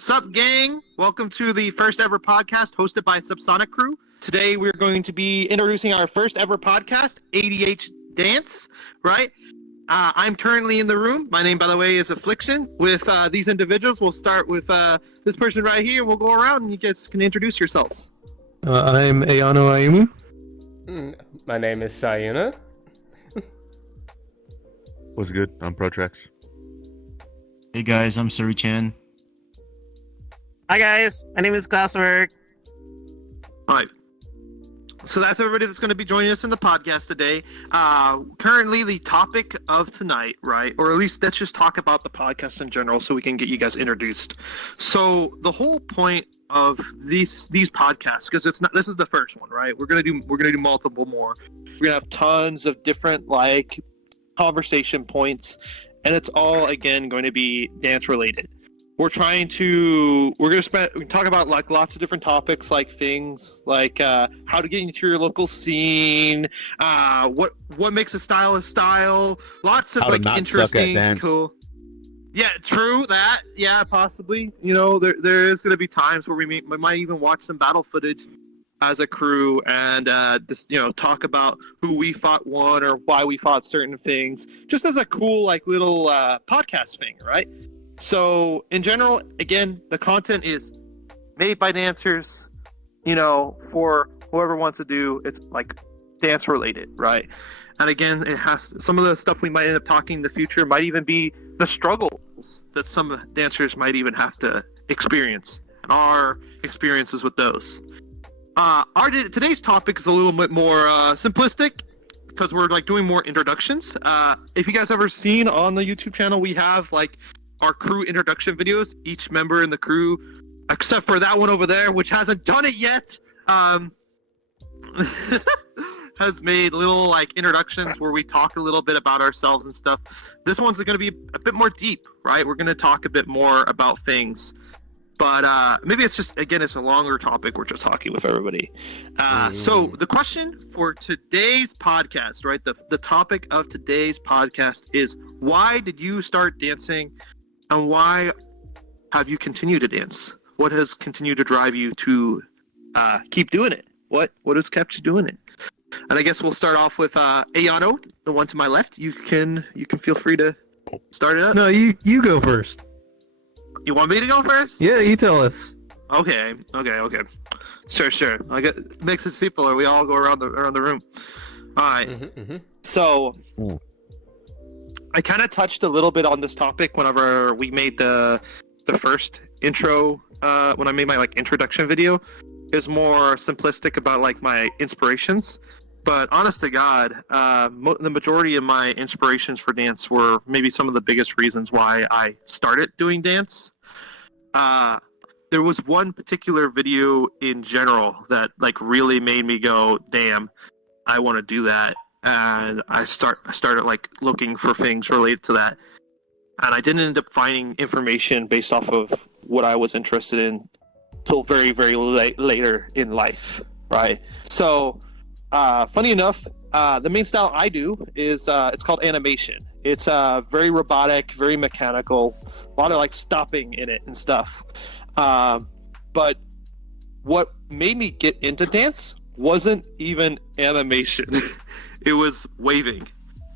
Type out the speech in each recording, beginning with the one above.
Sup, gang? Welcome to the first ever podcast hosted by SubZonic crew. Today we're going to be introducing our first ever podcast, ADHDance, right? I'm currently in the room. My name, by the way, is Affliction. With these individuals, we'll start with this person right here. We'll go around and you guys can introduce yourselves. I'm Ayano Ayumu. My name is Sayuna. What's good? I'm Protrax. Hey guys, I'm Surichan. Hi guys, my name is Classwork. All right. So that's everybody that's going to be joining us in the podcast today. Currently, the topic of tonight, right? Or at least let's just talk about the podcast in general so we can get you guys introduced. So the whole point of these podcasts, because this is the first one, right? We're gonna do multiple more. We're gonna have tons of different conversation points, and it's all again going to be dance related. We're going to talk about lots of different topics, like things like how to get into your local scene, what makes a style, lots of interesting, cool. Yeah, true that. Yeah, possibly. You know, there is going to be times where we might even watch some battle footage as a crew and just talk about who we fought won or why we fought certain things, just as a cool little podcast thing, right? So, in general, again, the content is made by dancers, for whoever wants to do. It's dance related, right? And again, it has some of the stuff we might end up talking in the future might even be the struggles that some dancers might even have to experience and our experiences with those. Today's topic is a little bit more simplistic because we're doing more introductions. If you guys ever seen on the YouTube channel, we have our crew introduction videos. Each member in the crew, except for that one over there, which hasn't done it yet, has made little introductions where we talk a little bit about ourselves and stuff. This one's going to be a bit more deep, right? We're going to talk a bit more about things, but maybe it's just, again, it's a longer topic. We're just talking with everybody. So the question for today's podcast, right? The topic of today's podcast is, why did you start dancing? And why have you continued to dance? What has continued to drive you to keep doing it? What has kept you doing it? And I guess we'll start off with Ayano, the one to my left. You can feel free to start it up. No, you go first. You want me to go first? Yeah, you tell us. Okay. Sure. Makes it simpler. We all go around the room. All right. So. I kind of touched a little bit on this topic whenever we made the first intro, when I made my introduction video. It was more simplistic about my inspirations, but honest to God, the majority of my inspirations for dance were maybe some of the biggest reasons why I started doing dance. There was one particular video in general that really made me go, damn, I want to do that. And I started looking for things related to that, and I didn't end up finding information based off of what I was interested in till very, very later in life, right? So, funny enough, the main style I do is it's called animation. It's very robotic, very mechanical, a lot of stopping in it and stuff. But what made me get into dance wasn't even animation. It was waving.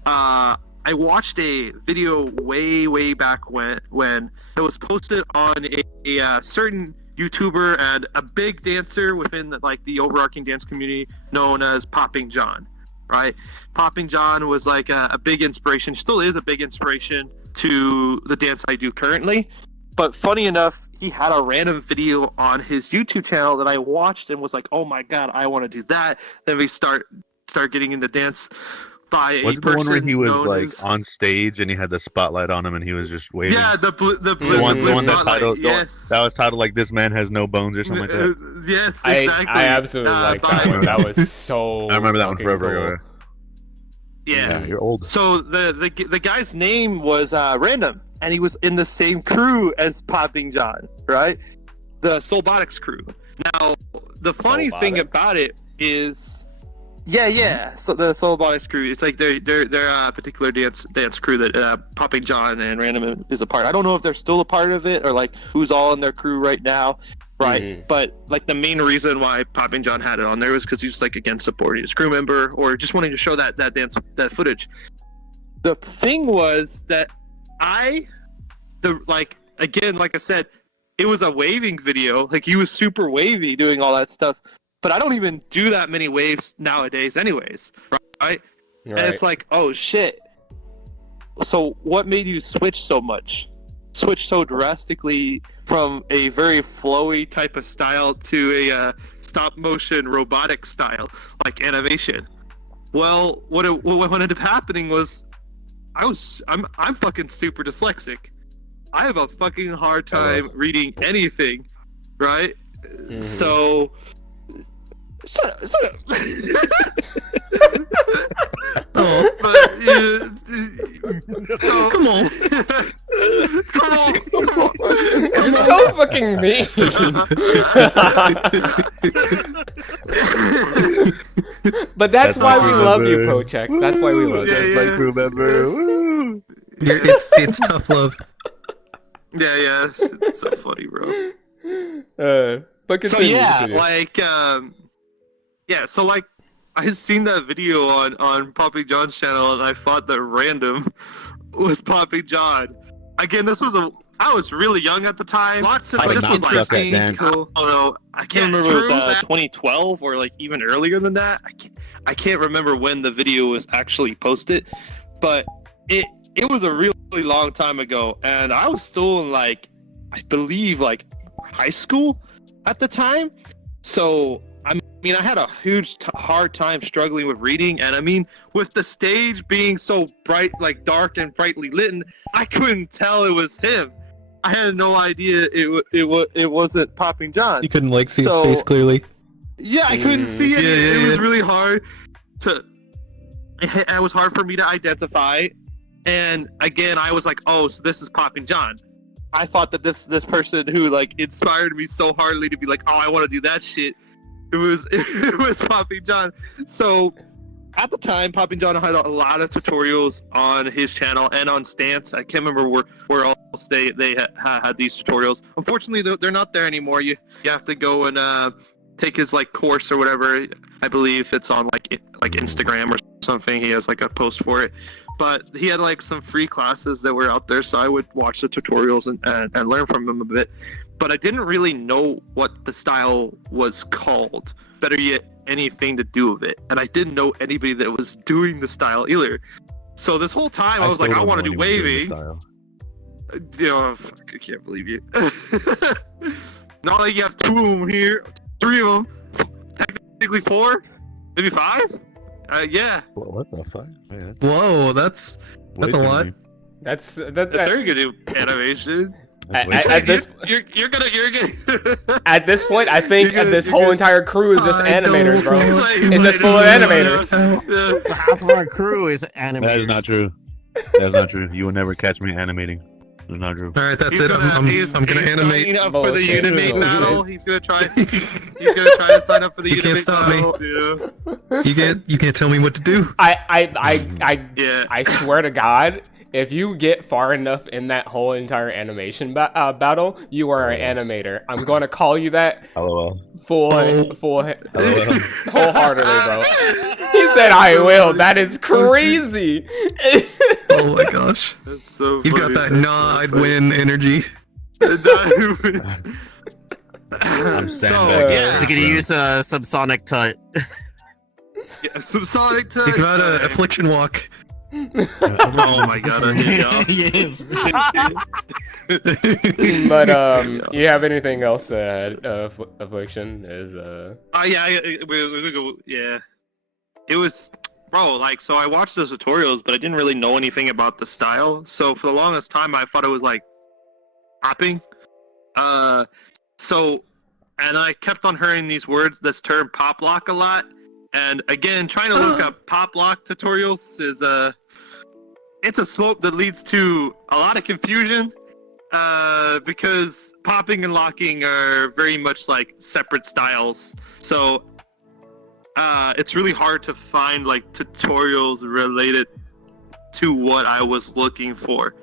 I watched a video way back when it was posted on a certain YouTuber and a big dancer within the overarching dance community known as Popping John, right? Popping John was a big inspiration, still is a big inspiration to the dance I do currently. But funny enough, he had a random video on his YouTube channel that I watched and was like, oh my God, I want to do that. Then we start getting into dance by a person. Was it the one where he was on stage and he had the spotlight on him and he was just waving? Yeah, the one that spotlight. titled, yes. That was titled "This Man Has No Bones" or something like that. Yes, exactly. I absolutely like that one. That was so. I remember that one forever cool. ago. Yeah, you're old. So the guy's name was Random, and he was in the same crew as Popping John, right? The Soulbotics crew. Now, the funny thing about it is, Yeah. So the Soul Robotics crew, it's like they're a particular dance crew that Popping John and Random is a part. I don't know if they're still a part of it or like who's all in their crew right now, right? Mhm. But like the main reason why Popping John had it on there was because he's like again supporting his crew member or just wanting to show that that footage. The thing was that like I said, it was a waving video. Like he was super wavy doing all that stuff. But I don't even do that many waves nowadays anyways, right? And it's like, oh shit. So what made you switch so drastically from a very flowy type of style to a stop motion robotic style, like animation? Well, what ended up happening was I'm fucking super dyslexic. I have a fucking hard time reading anything, right? Mm-hmm. So Shut up. Oh, So, come on. You're so fucking mean. But that's why we love you, Prochex. That's why we love you. Yeah. My crew member. Woo! It's tough love. Yeah, it's so funny, bro. But continue, continue. So like I seen that video on Poppy John's channel, and I thought that Random was Poppy John. Again, I was really young at the time. This was like cool. Oh no, I can't remember. It was 2012 or like even earlier than that. I can't remember when the video was actually posted, but it was a really long time ago, and I was still in like I believe like high school at the time. So I mean, I had a huge hard time struggling with reading, and I mean, with the stage being so bright, like dark and brightly lit, I couldn't tell it was him. I had no idea it wasn't Popping John. You couldn't like see his face clearly. Yeah, I couldn't see it. Yeah, it was really hard to. It was hard for me to identify, and again, I was like, "Oh, so this is Popping John." I thought that this person who like inspired me so hardly to be like, "Oh, I want to do that shit." It was Popping John. So at the time, Popping John had a lot of tutorials on his channel and on Stance. I can't remember where else they had these tutorials. Unfortunately, they're not there anymore. You have to go and take his like course or whatever. I believe it's on like Instagram or something. He has like a post for it. But he had like some free classes that were out there, so I would watch the tutorials and learn from him a bit. But I didn't really know what the style was called. Better yet, anything to do with it. And I didn't know anybody that was doing the style either. So this whole time I was like, I want to do waving. I can't believe you. Not like you have 2 of them here, 3 of them, technically 4, maybe 5. Yeah. What the fuck? Man, Whoa, that's a lot. That's very good animation. At this you're gonna at this point, I think this whole entire crew is just animators, bro. It's just full of animators. Half of our crew is animators. That is not true. That's not true. You will never catch me animating. It's not true. All right, that's it. I'm gonna animate. Up for the Unimate battle. He's gonna try to sign up for the You can't Unimate stop battle. me. You can't tell me what to do. I swear to God, if you get far enough in that whole entire animation battle, you are an animator. I'm going to call you that. LOL. Wholeheartedly, bro. He said, "I will." That is crazy. Oh my gosh. That's so You've got that I'd win energy. I'm We're gonna use SubZonic tut. SubZonic tut. Think about an affliction walk. Oh my god, I hate y'all. But you have anything else to add? Affliction is yeah. It was, bro. Like, so I watched those tutorials, but I didn't really know anything about the style. So for the longest time, I thought it was like popping. And I kept on hearing this term pop lock a lot. And again, trying to look up pop lock tutorials is it's a slope that leads to a lot of confusion, because popping and locking are very much like separate styles. So it's really hard to find like tutorials related to what I was looking for.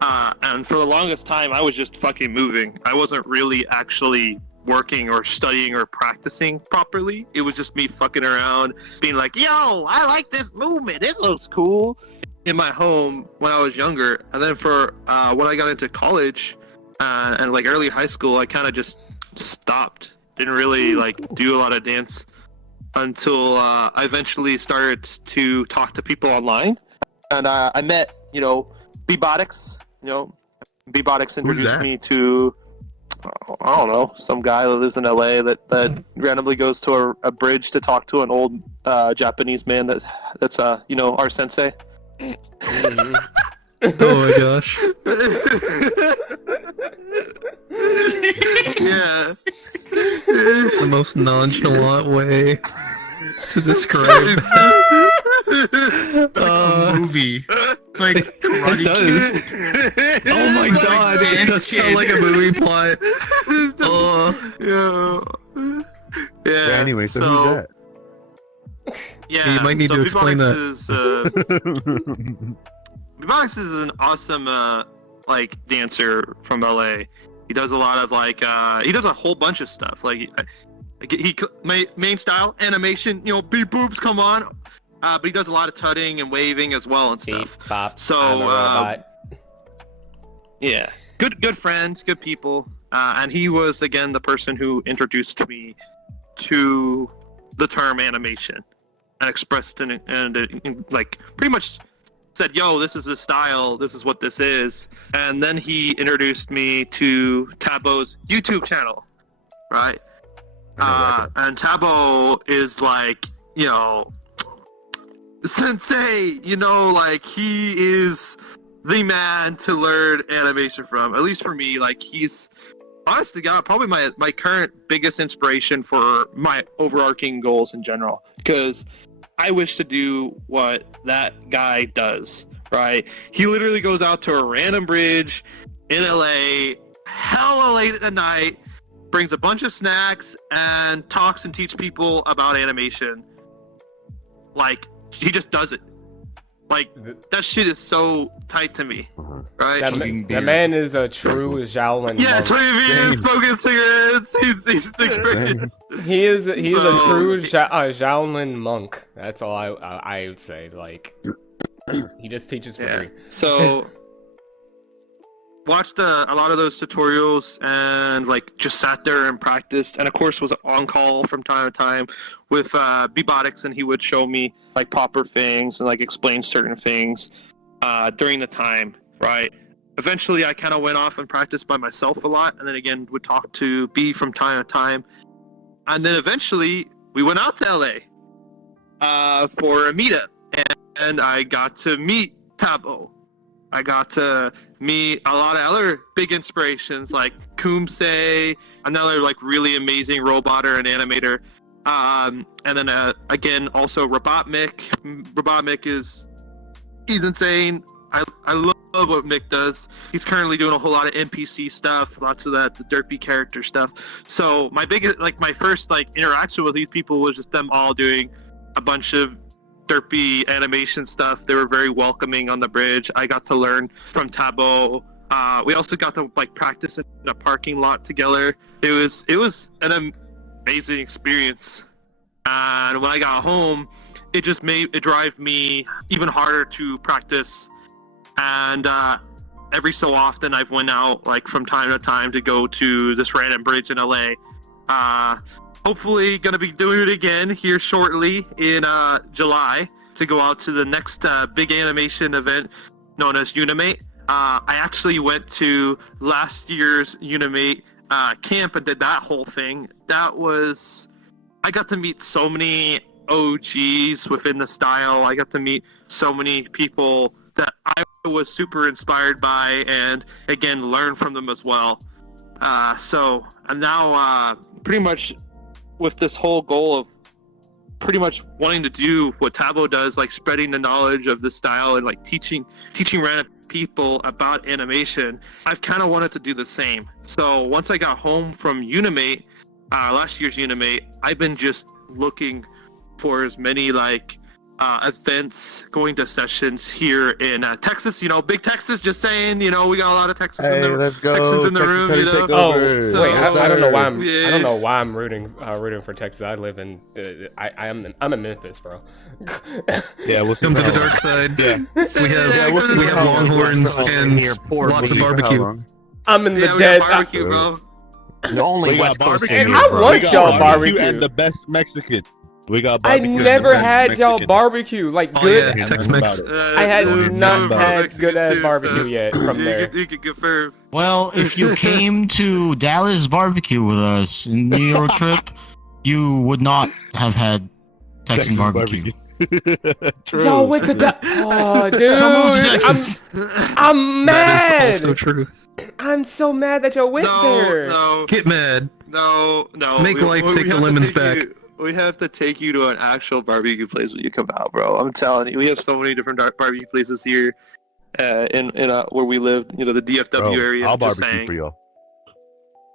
And for the longest time, I was just fucking moving. I wasn't really actually working or studying or practicing properly. It was just me fucking around, being like, yo, I like this movement. It looks cool. In my home when I was younger. And then for when I got into college and like early high school, I kind of just stopped. Didn't really like do a lot of dance until I eventually started to talk to people online. And I met, B-Botics. B-Botics introduced me to, I don't know, some guy that lives in LA that randomly goes to a bridge to talk to an old Japanese man that's our sensei. Oh my gosh. Yeah. The most nonchalant way to describe It's like a movie. It's like it does. Oh my god, it does sound like a movie plot. Yeah. Anyway, so who's that? Yeah, you might need to explain that. B-Botics is an awesome dancer from LA. He does a lot of he does a whole bunch of stuff. Main style animation, beep boobs, come on. But he does a lot of tutting and waving as well and stuff. Beep, bop, so I'm a robot. yeah, good friends, good people. And he was again the person who introduced me to the term animation and expressed and pretty much said, yo, this is the style, this is what this is. And then he introduced me to Tabo's YouTube channel, right? And Tabo is sensei, he is the man to learn animation from, at least for me. He's, honest to God, probably my current biggest inspiration for my overarching goals in general, because I wish to do what that guy does, right? He literally goes out to a random bridge in LA, hella late at night, brings a bunch of snacks, and talks and teach people about animation. He just does it. That shit is so tight to me, right? That man is a true Shaolin yeah, monk. Travian smoking cigarettes. He's the greatest. He is a true Shaolin monk. That's all I would say. He just teaches for free. So watched a lot of those tutorials and just sat there and practiced, and of course was on call from time to time with B-Botics, and he would show me proper things and explain certain things during the time, right? Eventually I kind of went off and practiced by myself a lot, and then again would talk to B from time to time, and then eventually we went out to LA for a meetup, and I got to meet Tabo. I got to meet a lot of other big inspirations like Kumse, another really amazing roboter and animator. And then again, also Robotnik. Robotnik he's insane. I love what Mick does. He's currently doing a whole lot of NPC stuff, lots of the derpy character stuff. So my biggest, my first interaction with these people was just them all doing a bunch of derpy animation stuff. They were very welcoming on the bridge. I got to learn from Tabo. We also got to practice in a parking lot together. It was an amazing experience. And when I got home, it just drive me even harder to practice. And every so often I've went out from time to time to go to this random bridge in LA. Hopefully gonna be doing it again here shortly in July to go out to the next big animation event known as Unimate. I actually went to last year's Unimate camp and did that whole thing. I got to meet so many OGs within the style. I got to meet so many people that I was super inspired by, and again learn from them as well. So I'm now pretty much with this whole goal of pretty much wanting to do what Tabo does, spreading the knowledge of the style and teaching random people about animation. I've kind of wanted to do the same. So once I got home from Unimate, last year's Unimate, I've been just looking for as many like events, going to sessions here in Texas. You know, big Texas. Just saying. You know, we got a lot of Texans in the room. You know. Oh, So, wait, I don't know why I'm. I don't know why I'm rooting for Texas. I live in. I'm in Memphis, bro. Yeah, we'll Come to the dark side. Yeah, we have Longhorns and lots of barbecue. I'm in the we dead. got barbecue, bro. The only West Coast barbecue. in I here, want y'all barbecue. And the best Mexican. We got I barbecue. never had y'all barbecue like good. Yeah, Tex-Mex. I had not had good ass barbecue yet from there. You can confirm. Well, if you came to Dallas barbecue with us in the New York trip, you would not have had Texan barbecue. True. Y'all went to oh, dude, I'm mad. That is also true. I'm so mad that y'all went there. No, Get mad. no. Make life take the lemons back. We have to take you to an actual barbecue place when you come out, bro. I'm telling you, we have so many different barbecue places here, in where we live. You know, the DFW area. I'll I'm just barbecue saying. for y'all.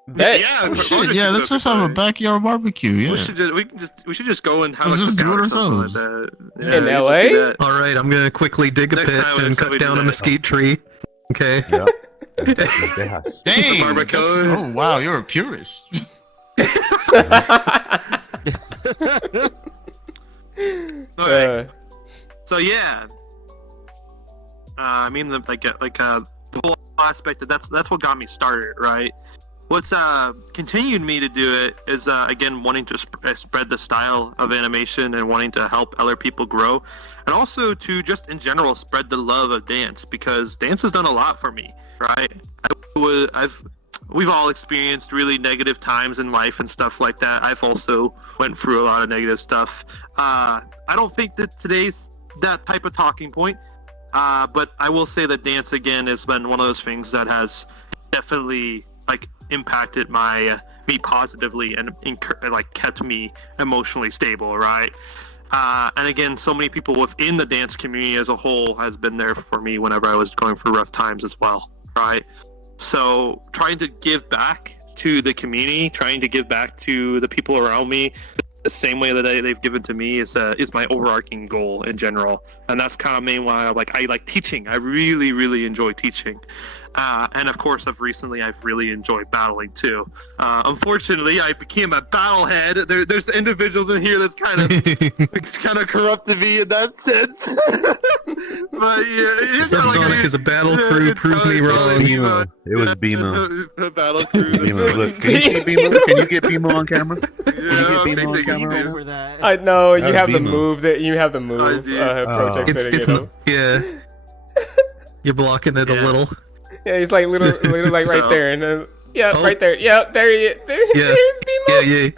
Bet. Yeah, Shit, yeah, let's just have a backyard barbecue. Yeah. We should just go and have Let's a just do it cookout or something ourselves. like that. In we LA? just do that. All right, I'm gonna quickly dig a Next pit time and when cut somebody down do a that. mesquite tree. Okay. Yeah. Dang. Barbacoa. Oh wow, you're a purist. Okay. So yeah, I mean, the whole aspect of that's what got me started, right? What's continued me to do it is again wanting to spread the style of animation and wanting to help other people grow, and also to just in general spread the love of dance, because dance has done a lot for me, right? We've all experienced really negative times in life and stuff like that. I've also went through a lot of negative stuff. I don't think that today's that type of talking point, but I will say that dance again has been one of those things that has definitely like impacted me positively and like kept me emotionally stable, right? And again, so many people within the dance community as a whole has been there for me whenever I was going through rough times as well, right? So trying to give back to the community, trying to give back to the people around me the same way that they've given to me is my overarching goal in general. And that's kind of mainly why I like teaching. I really, really enjoy teaching. And of course, I've really enjoyed battling too. Unfortunately, I became a battlehead. There's individuals in here that's kind of corrupted me in that sense. But yeah, SubZonic is a battle crew. Prove me wrong. It was Bimo. A battle crew. Bimo, look, can you see Bimo? Can you get Bimo on camera? For that. I know you That have was the Bimo. move that you have the move. I do. Project It's yeah. You're blocking it a little. Yeah, it's like little like right So- there, and then Oh. right there. Yeah, there he is. There's Bimo. Yeah.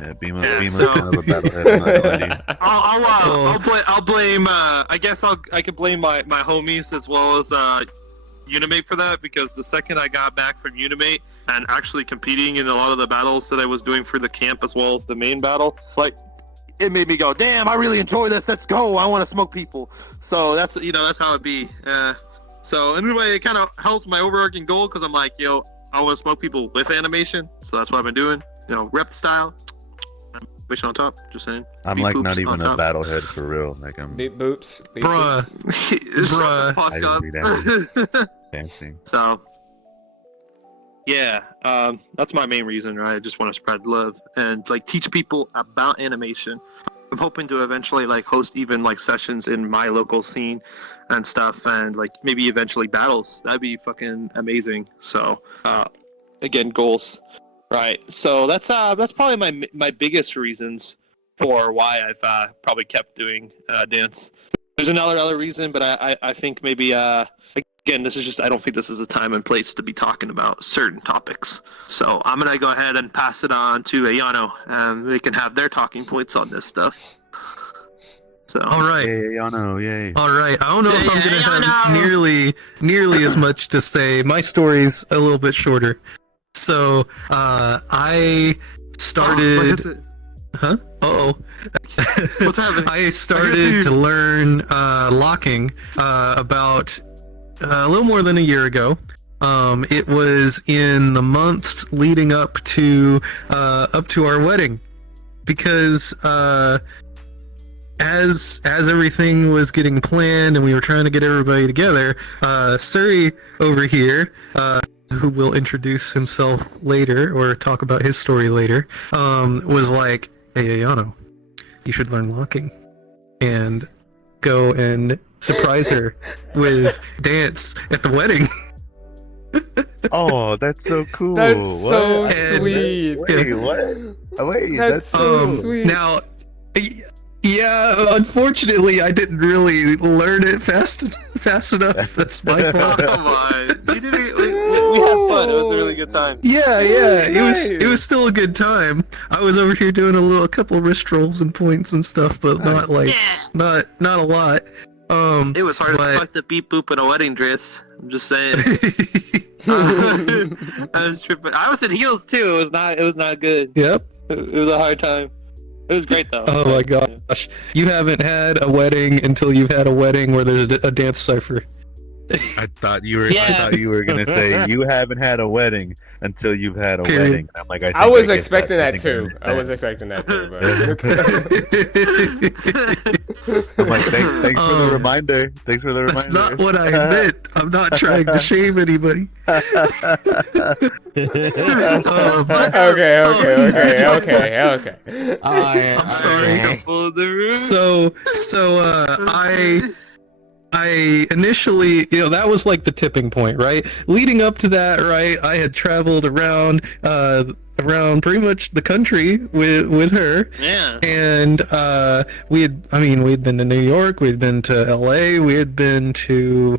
Yeah, Bimo's so- kind of a battlehead. I'm not gonna lie to you. I'll blame. I guess I could blame my homies as well as Unimate for that, because the second I got back from Unimate and actually competing in a lot of the battles that I was doing for the camp as well as the main battle, like it made me go, damn, I really enjoy this. Let's go. I want to smoke people. So that's how it be. So anyway, it kind of helps my overarching goal, because I'm like, I want to smoke people with animation. So that's what I've been doing. Rep style. Animation on top. Just saying. I'm Beat like boops not even on a top. battlehead for real. Like I'm Beep boops. Beep Bruh. boops. Shut the fuck I up. just be dancing. So, yeah, that's my main reason, right? I just want to spread love and like teach people about animation. I'm hoping to eventually like host even like sessions in my local scene and stuff, and like maybe eventually battles. That'd be fucking amazing. So, again, goals, right? So that's probably my biggest reasons for why I've probably kept doing dance. There's another reason, but I think maybe again, I don't think this is the time and place to be talking about certain topics. So I'm going to go ahead and pass it on to Ayano, and they can have their talking points on this stuff. So. All right. Yay, Yano, yay. All right. I don't know if I'm going to have nearly as much to say. My story's a little bit shorter. So, I started... Huh? Uh-oh. What's happening? I started to learn locking about a little more than a year ago. It was in the months leading up to our wedding, because as everything was getting planned and we were trying to get everybody together, Suri over here, who will introduce himself later or talk about his story later, was like, "Hey, Ayano, you should learn locking and go and surprise her with dance at the wedding." Oh, that's so cool. That's What? so And- sweet. Wait, what? Oh, wait, That's so Um, sweet. Now, yeah, unfortunately, I didn't really learn it fast enough. That's my Oh, fault. come on. We did it. We had fun. It was a really good time. Yeah, it was Nice. still a good time. I was over here doing a couple of wrist rolls and points and stuff, but not like not a lot. It was hard but- as fuck to beat boop in a wedding dress. I'm just saying. I was tripping. I was in heels too. It was not good. Yep. It was a hard time. It was great though. Oh my gosh. You haven't had a wedding until you've had a wedding where there's a dance cipher. I thought you were. Yeah. I thought you were gonna say you haven't had a wedding until you've had a Period. wedding. I'm like, I was get expecting I that think too. I was expecting that too. But... I'm like, thanks for the reminder. Thanks for the reminder. That's not what I meant. I'm not trying to shame anybody. Okay. I'm sorry. So I initially, that was like the tipping point, right? Leading up to that, right, I had traveled around pretty much the country with her. Yeah. And we'd been to New York, we'd been to LA, we had been to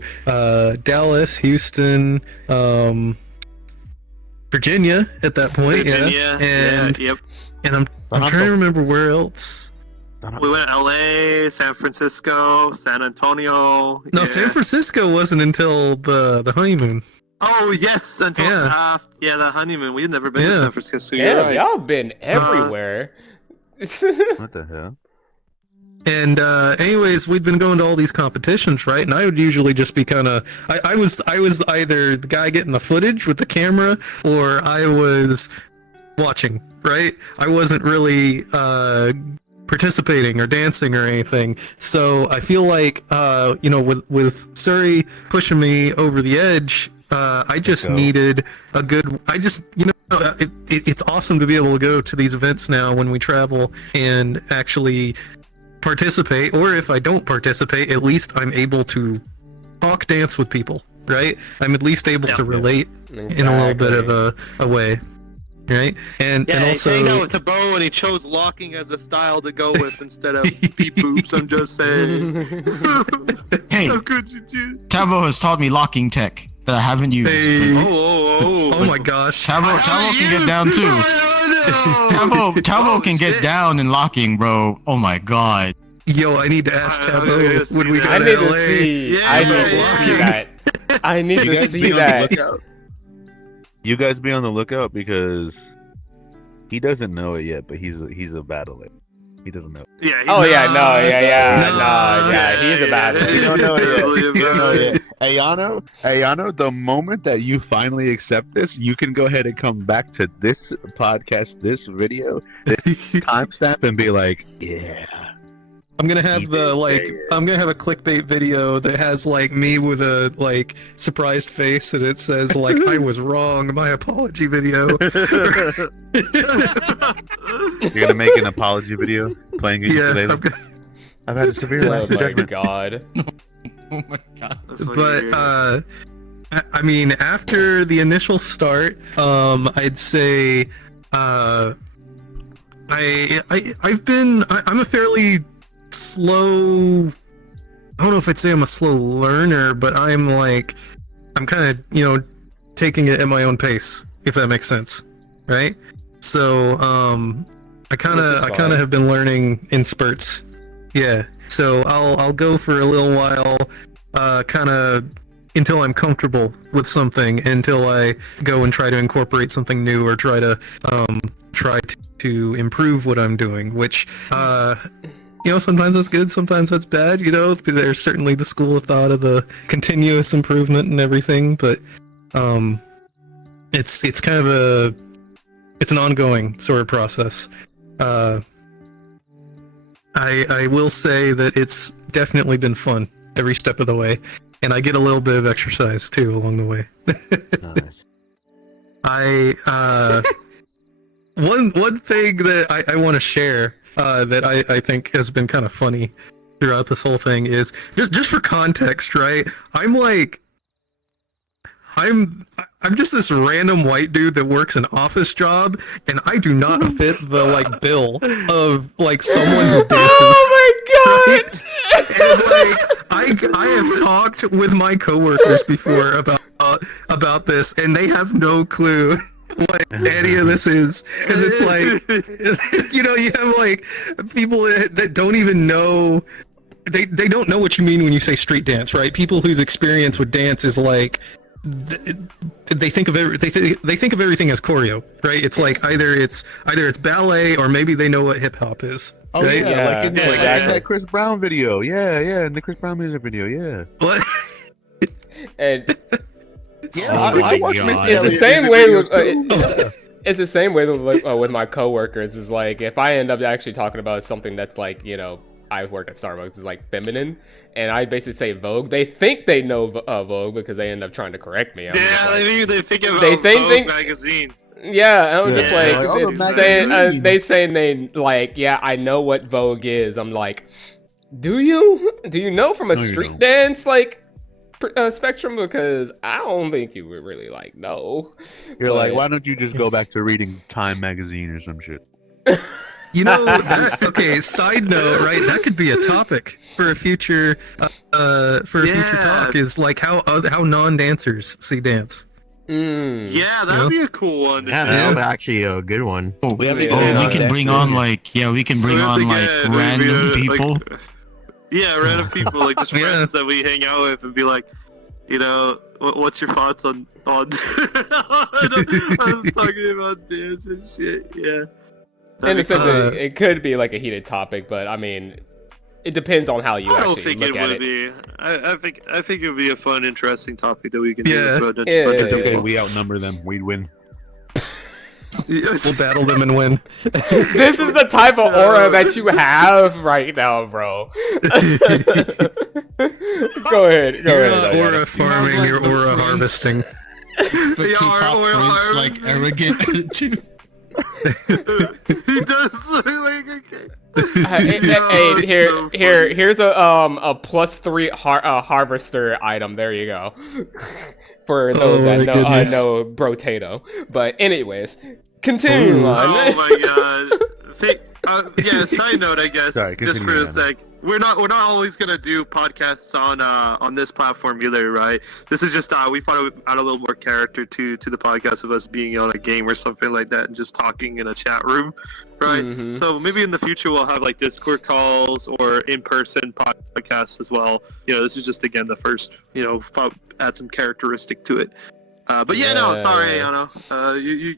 Dallas, Houston, Virginia at that point, Virginia. And yep. and I'm trying to remember where else. We went to LA, San Francisco, San Antonio. No, yeah. San Francisco wasn't until the honeymoon. Oh yes, until Yeah. the honeymoon. We had never been Yeah. to San Francisco. You're Damn, right. y'all been everywhere. What the hell? And anyways, we'd been going to all these competitions, right? And I would usually just be kind of, I was either the guy getting the footage with the camera, or I was watching, right? I wasn't really participating or dancing or anything. So I feel like, with Suri pushing me over the edge, I just needed a good. It's awesome to be able to go to these events now when we travel and actually participate, or if I don't participate, at least I'm able to talk dance with people, right? I'm at least able to relate in a little bit of a way, right? And also, hang out with Tabo, and he chose locking as a style to go with instead of beep boops. I'm just saying. Hey, How could you do? Tabo has taught me locking tech that I haven't used. Hey. Oh my gosh, Tabo can get down too. Tabo can get down in locking, bro. Oh my god. Yo, I need to ask I Tabo gotta when see we that. go I to need to LA. see. Yeah, I need to yeah. see that. I need You to guys see be on the that. lookout. You guys be on the lookout because he doesn't know it yet, but he's a battler. He doesn't know. Yeah. he's Oh yeah, not- no, No, yeah, he's about it. You don't know it yet. Totally You don't know about it it. yet. Ayano, the moment that you finally accept this, you can go ahead and come back to this podcast, this video, this timestamp, and be like, yeah. I'm gonna He have did the say it. I'm gonna have a clickbait video that has like me with a surprised face, and it says I was wrong. My apology video. You're gonna make an apology video playing it Yeah, ukulele? I'm gonna- I've had a severe Oh lack of my judgment. god. Oh my god. That's fucking but weird. I mean, after the initial start, I'd say I'm a fairly slow. I don't know if I'd say I'm a slow learner, but I'm kind of taking it at my own pace, if that makes sense, right? So I kind of have been learning in spurts. Yeah. So I'll go for a little while, kind of until I'm comfortable with something, until I go and try to incorporate something new or try to improve what I'm doing, which sometimes that's good, sometimes that's bad. There's certainly the school of thought of the continuous improvement and everything, but it's kind of it's an ongoing sort of process. I will say that it's definitely been fun every step of the way, and I get a little bit of exercise too along the way. Nice. One thing that I want to share that I think has been kind of funny throughout this whole thing is just for context, right? I'm just this random white dude that works an office job, and I do not fit the like bill of like someone who dances. Oh my god! Right? And like I have talked with my coworkers before about this, and they have no clue what any of this is, because it's like you have like people that don't even know. They don't know what you mean when you say street dance, right? People whose experience with dance is like they think of everything as choreo, right? It's like either it's ballet, or maybe they know what hip hop is. Oh right? yeah, like in exactly. that Chris Brown video. Yeah, in the Chris Brown music video. Yeah. What? And I watch it's the same way with it's the same way with my coworkers. Is like if I end up actually talking about something that's like I work at Starbucks, it's like feminine, and I basically say Vogue. They think they know Vogue because they end up trying to correct me. They think about Vogue magazine. Yeah, I'm just like, saying they like, yeah, I know what Vogue is. I'm like, do you know from a street dance like spectrum? Because I don't think you would really like know. You're like, why don't you just go back to reading Time magazine or some shit? Okay, side note, right? That could be a topic for a future future talk, is like how non-dancers see dance. Yeah, that'd be a cool one. Yeah, that would actually a good one. We can bring on random people. Random people, like just friends that we hang out with, and be like, what's your thoughts on I was talking about dance and shit. Yeah. In a sense, it could be like a heated topic, but I mean, it depends on how you actually look at it. I think it would be a fun, interesting topic that we can do. It's okay, we outnumber them. We'd win. We'll battle them and win. This is the type of aura that you have right now, bro. Go ahead. You're not aura farming, you're aura harvesting. Like arrogant too. He does look like a kid. Here's a +3 harvester item. There you go. For those that know Brotato. But anyways, continue on. Oh my god. Side note, I guess, just for a sec. We're not always gonna do podcasts on this platform either, right? This is just we thought it would add a little more character to the podcast of us being on a game or something like that and just talking in a chat room, right? Mm-hmm. So maybe in the future we'll have like Discord calls or in-person podcasts as well. This is just again the first, add some characteristic to it. Sorry, Yano. You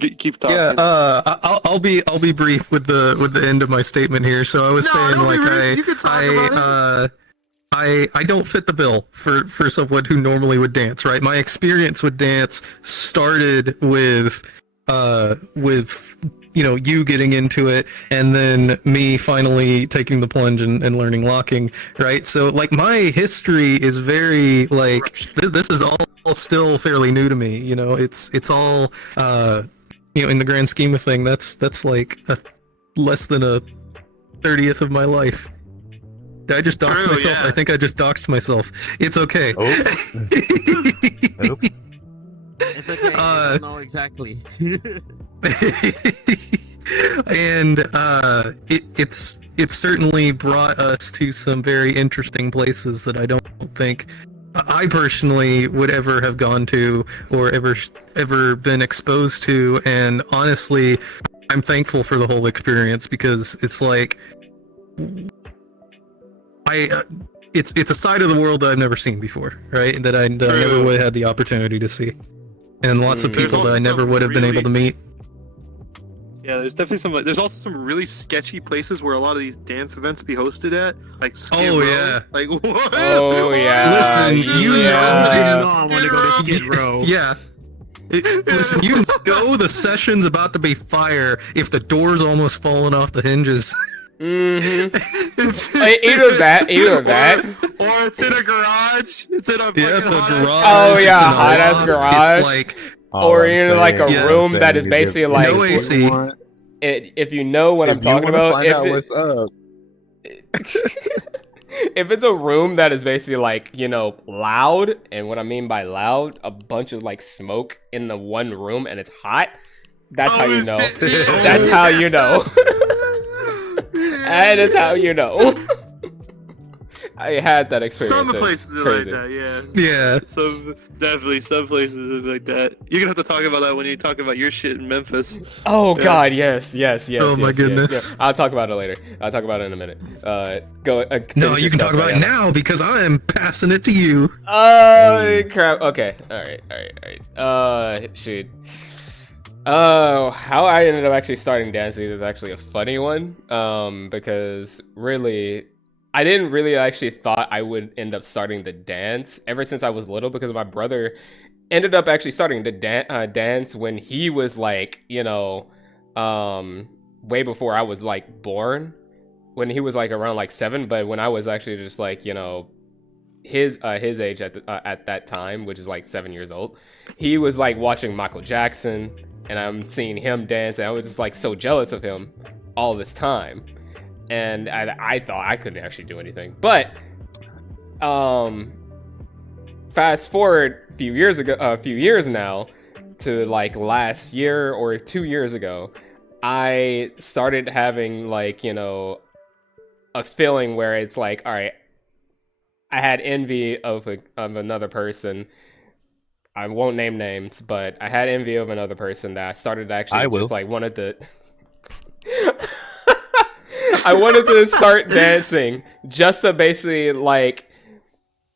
can keep talking. Yeah, I'll be brief with the end of my statement here. So I was saying, like, I don't fit the bill for someone who normally would dance, right? My experience with dance started with you getting into it, and then me finally taking the plunge and learning locking, right? So like my history is very like this is all still fairly new to me. It's all in the grand scheme of thing, that's like less than a 30th of my life. Did I just dox myself? Yeah. I think I just doxed myself. It's okay. It's okay. I don't know exactly. And it's certainly brought us to some very interesting places that I don't think I personally would ever have gone to or ever been exposed to. And honestly, I'm thankful for the whole experience, because it's like it's a side of the world that I've never seen before, right? That I never would have had the opportunity to see. And lots of people that I never would have been able to meet. Yeah, there's definitely there's also some really sketchy places where a lot of these dance events be hosted at, like Skid Row. Yeah. Like what? Oh yeah. Listen, I want to go to Skid Row. Yeah. Listen, you know the session's about to be fire if the door's almost falling off the hinges. Mm-hmm. Either that. Or it's in a garage. It's in a Yeah, fucking the hot garage. Oh, it's yeah, in a hot-ass loft, garage. It's like Or in like a Yeah. room that is basically like no AC. if you know what I'm talking about. What's up? If it's a room that is basically like, you know, loud, and what I mean by loud, a bunch of like smoke in the one room and it's hot, that's how you know. That's how you know. That is how you know. I had that experience. Some places are like that, yeah. Yeah. Some places are like that. You're gonna have to talk about that when you talk about your shit in Memphis. Oh Yeah. God, yes. Oh my goodness. Yeah. I'll talk about it later. I'll talk about it in a minute. Go. No, you can talk about it now because I'm passing it to you. Crap. Okay. All right. Shoot. How I ended up actually starting dancing is actually a funny one. Because really, I didn't really actually thought I would end up starting to dance ever since I was little, because my brother ended up actually starting to dance when he was like, you know, way before I was like born, when he was like around like 7. But when I was actually just like, you know, his age at that time, which is like 7 years old, he was like watching Michael Jackson, and I'm seeing him dance, and I was just like so jealous of him all this time. And I thought I couldn't actually do anything. But fast forward a few years now to like last year or 2 years ago, I started having like, you know, a feeling where it's like, all right, I had envy of another person. I won't name names, but I had envy of another person that I started to actually just like wanted to I wanted to start dancing just to basically like,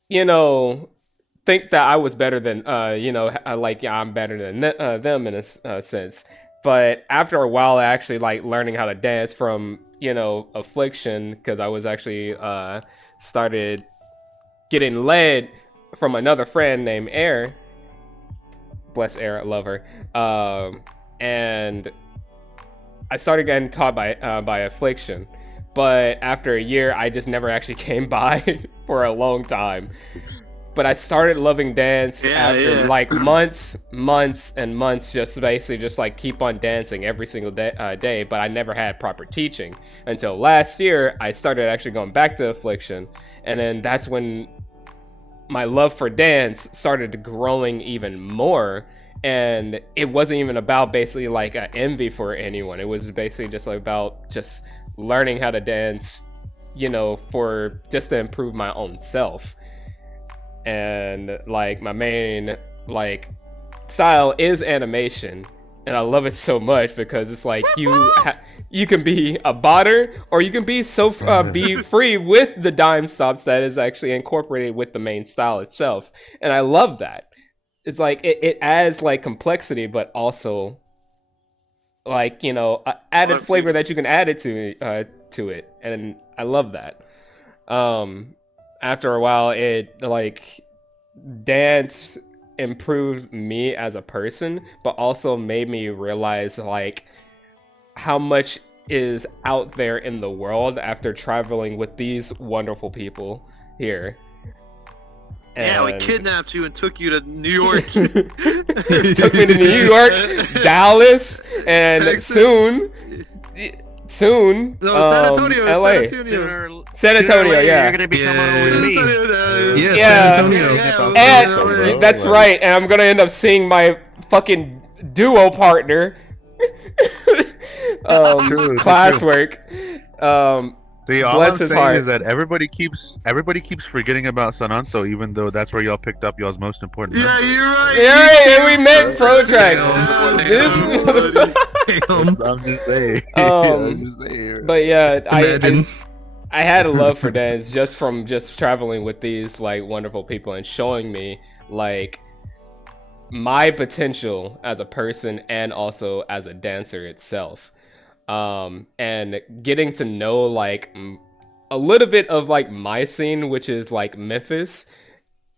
you know, think that I was better than, you know, like, yeah, I'm better than them in a sense. But after a while, I actually like learning how to dance from, you know, affliction, because I was actually started getting led from another friend named Air. Bless Air, I love her. And I started getting taught by affliction. But after a year, I just never actually came by for a long time. But I started loving dance after like months and months, just basically just like keep on dancing every single day. But I never had proper teaching until last year. I started actually going back to affliction, and then that's when my love for dance started growing even more. And it wasn't even about basically like an envy for anyone. It was basically just like about just learning how to dance, you know, for just to improve my own self. And like my main like style is animation, and I love it so much because it's like you can be a botter, or you can be be free with the dime stops that is actually incorporated with the main style itself. And I love that. It's like it adds like complexity, but also like, you know, added flavor that you can add it to it, and I love that. After a while, it like dance improved me as a person, but also made me realize like how much is out there in the world after traveling with these wonderful people here. Yeah, we kidnapped you and took you to New York. Took me to New York, Dallas, and Texas. soon, San Antonio, LA. San Antonio, yeah. You're gonna be coming over to me. Yeah, Yeah. San Antonio. And that's right, and I'm gonna end up seeing my fucking duo partner, Classwork. See, all Bless I'm his saying heart. is that everybody keeps forgetting about San Anto, even though that's where y'all picked up y'all's most important. Yeah, members. you're right. Yeah, and we met Protrax. I'm just saying. Um, I'm just saying. But yeah, Imagine. I had a love for dance just from just traveling with these like wonderful people and showing me like my potential as a person and also as a dancer itself. And getting to know like a little bit of like my scene, which is like Memphis,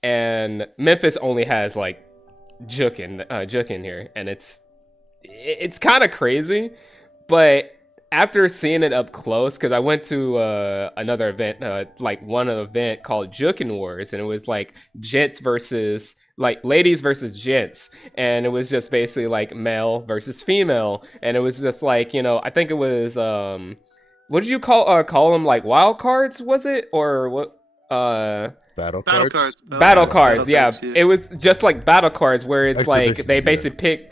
and Memphis only has like juking here, and it's kind of crazy, but after seeing it up close, because I went to another event, like one event called Jukin Wars, and it was like gents versus like ladies versus gents, and it was just basically like male versus female, and it was just like, you know, I think it was what did you call them, like wild cards, was it, or what? Battle cards. Battle cards, yeah. It was just like battle cards where it's like they basically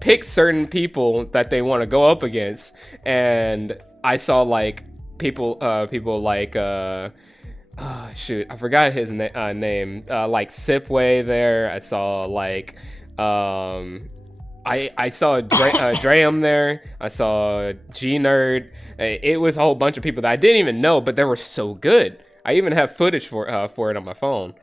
pick certain people that they want to go up against, and I saw like people like shoot, I forgot his name, like Sipway there. I saw like I saw Dream there. I saw G Nerd. It was a whole bunch of people that I didn't even know, but they were so good. I even have footage for it on my phone.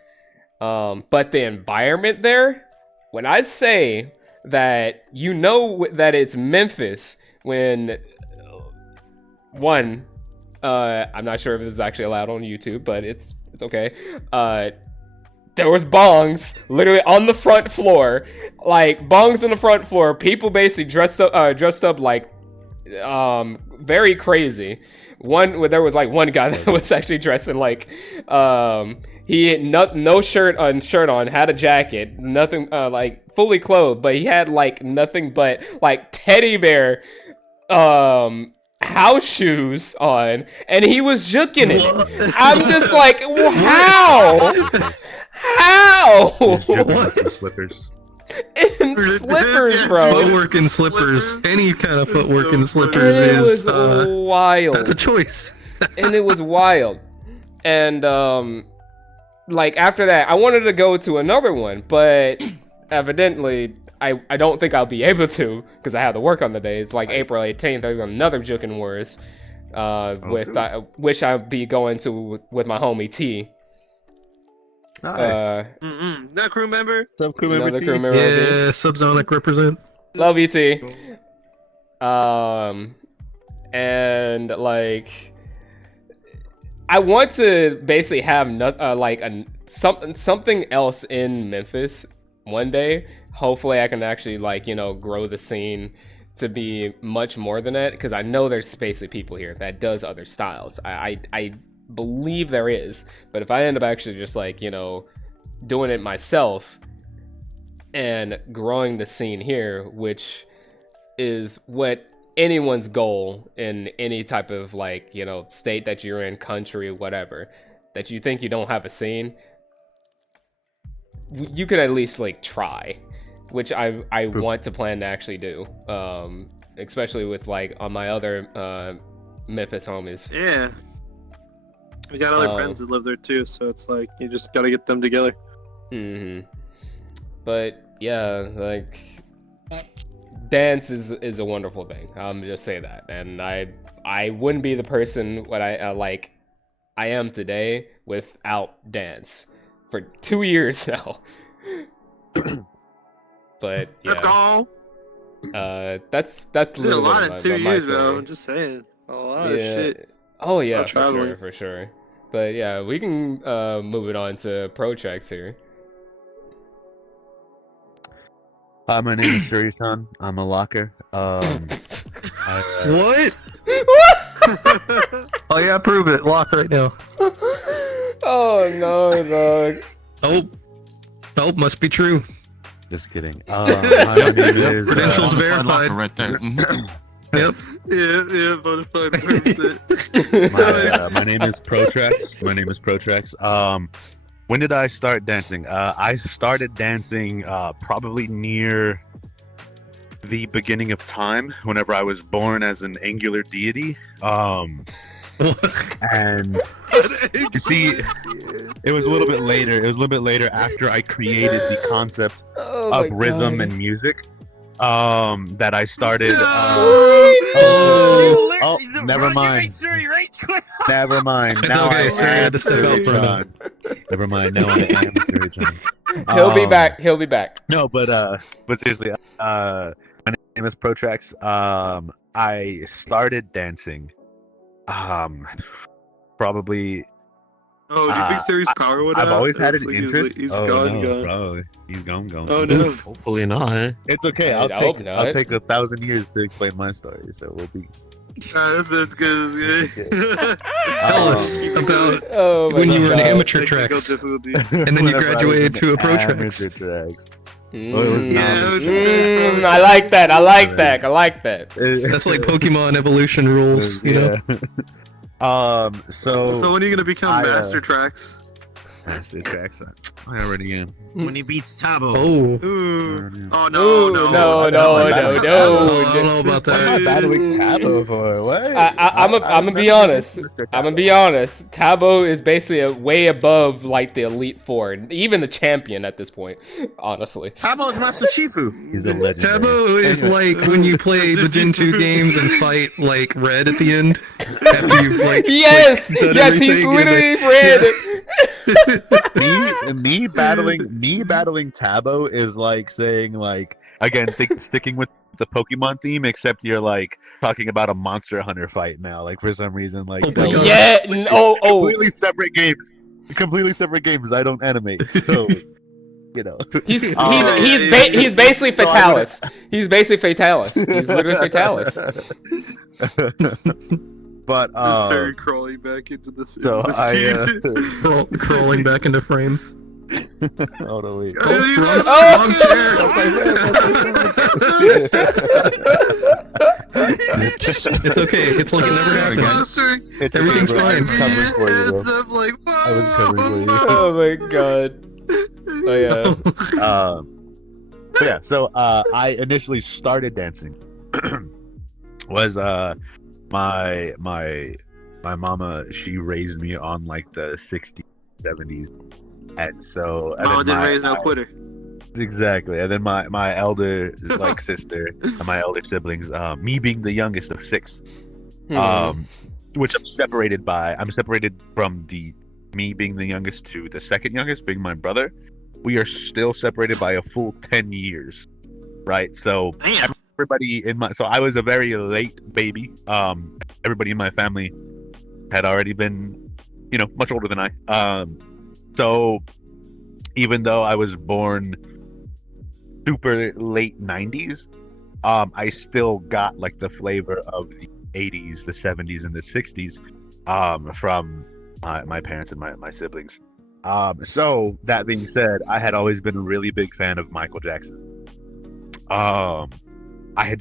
But the environment there, when I say that, you know that it's Memphis when one, I'm not sure if this is actually allowed on YouTube, but it's okay. There was bongs literally on the front floor, like bongs on the front floor. People basically dressed up like very crazy. There was like one guy that was actually dressed in like he had no shirt on, had a jacket, nothing, like fully clothed, but he had like nothing but like teddy bear house shoes on, and he was juking it. I'm just like, how? Slippers. In slippers, bro. Footwork and slippers. Any kind of footwork and slippers is wild. That's a choice. And it was wild. And like after that, I wanted to go to another one, but evidently I don't think I'll be able to because I have to work on the day. It's like April 18th. There's another Jukin Wars, which I'll be going to with my homie T. Nice. That crew member. Crew member. Yeah, SubZonic represent. Love you, T. And like, I want to basically have something else in Memphis one day. Hopefully, I can actually like, you know, grow the scene to be much more than that, because I know there's basically people here that does other styles. I believe there is, but if I end up actually just like, you know, doing it myself and growing the scene here, which is what anyone's goal in any type of like, you know, state that you're in, country, whatever, that you think you don't have a scene, you could at least like try, which I want to plan to actually do, especially with like on my other Memphis homies. Yeah, we got other friends that live there too, so it's like you just gotta get them together. But yeah, like dance is a wonderful thing. I'm just say that, and I wouldn't be the person what I like I am today without dance for 2 years now. But yeah, let's go. That's a lot in 2 years story. though. I'm just saying, a lot of shit. Oh yeah, for sure. But yeah, we can move it on to Protrax here. Hi, my name is Surichan. I'm a locker. What? Oh yeah, prove it. Lock right now. Oh no, dog. Oh, must be true. Just kidding. My name is, credentials verified. Right there. Yep. Yeah, bonafide. my name is Protrax. When did I start dancing? I started dancing probably near the beginning of time, whenever I was born as an angular deity. And you see, it was a little bit later after I created the concept of rhythm and music, that I started. Never mind. Never mind. It's Now okay, I sir. I had to step out for a minute. Never mind. Now I am Surichan. He'll be back. He'll be back. No, but seriously, my name is Protrax. I started dancing, probably Oh, do you think Series Power would have? I've always had an Like interest. He's gone. Bro. He's gone. Oh no. Hopefully not. It's okay. I hope not. I'll take 1,000 years to explain my story, so we'll be. That's good. Tell us about Oh my when you were in God. amateur Technical tracks, difficulties. and then you Whenever I was graduated in to a pro amateur tracks. tracks. I like that. I like that. That's like Pokemon evolution rules, you know. So when are you gonna become Master Tracks? Master tracks. I already am. When he beats Tabo. Oh, Ooh. Oh Ooh, no. I don't know about What am I that. battling Tabo for? What? I'm gonna be honest. I'm gonna be honest. Tabo is basically way above like the Elite Four, even the champion at this point. Honestly. Tabo is Master Shifu. He's a legend. Tabo is like when you play the Gen 2 games and fight like Red at the end after you've like Yes, done yes, he's everything, and literally then- red. me battling Tabo is like saying like again sticking with the Pokemon theme, except you're like talking about a Monster Hunter fight now. Like for some reason, like Oh my God. Yeah. Oh. completely separate games. I don't animate, so you know. He's yeah. basically Fatalis. He's basically Fatalis. He's literally Fatalis. But Sorry, crawling back into the so crawling back into frame. Hold on, wait. Wrong chair. It's okay. It's like it never happened. It's Everything's okay, bro. I fine. was covering for you, bro. I was covering for you. Oh my god. Oh yeah. So I initially started dancing. Was my mama, she raised me on like the 60s, 70s, and so Mama didn't raise no quitter. Exactly, and then my elder like sister and my elder siblings, me being the youngest of 6, which I'm separated from me being the youngest to the second youngest being my brother. We are still separated by a full 10 years, right? So Damn. everybody so I was a very late baby. Everybody in my family had already been, much older than I. So even though I was born super late 90s, I still got like the flavor of the 80s, the 70s, and the 60s from my parents and my siblings. So that being said, I had always been a really big fan of Michael Jackson. I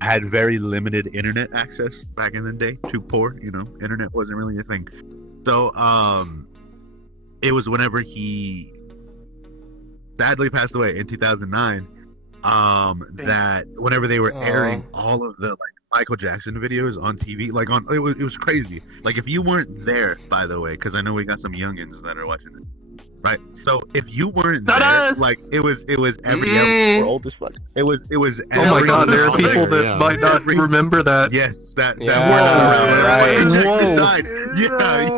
had very limited internet access back in the day. Too poor, internet wasn't really a thing. So it was whenever he sadly passed away in 2009, that whenever they were airing all of the like Michael Jackson videos on TV, like it was crazy. Like if you weren't there, by the way, because I know we got some youngins that are watching this. Right. So if you weren't there, like it was every episode. We're old as fuck. It was Oh my God, there are people that might not remember that. Yes, that Yeah, were not around. right. Michael Jackson Whoa. died.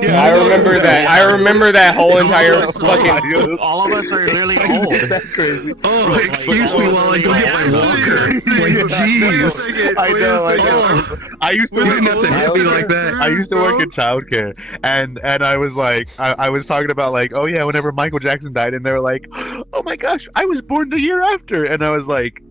Yeah. I remember that. I remember that whole entire fucking. All of us are really old. That's crazy. Oh, excuse me while I go get my walker. Like, jeez. I know. I used to You didn't have to hit me like that. I used to work in childcare, and I was like, I was talking about like, oh yeah, whenever Michael Jackson died, and they were like, oh my gosh, I was born the year after, and I was like,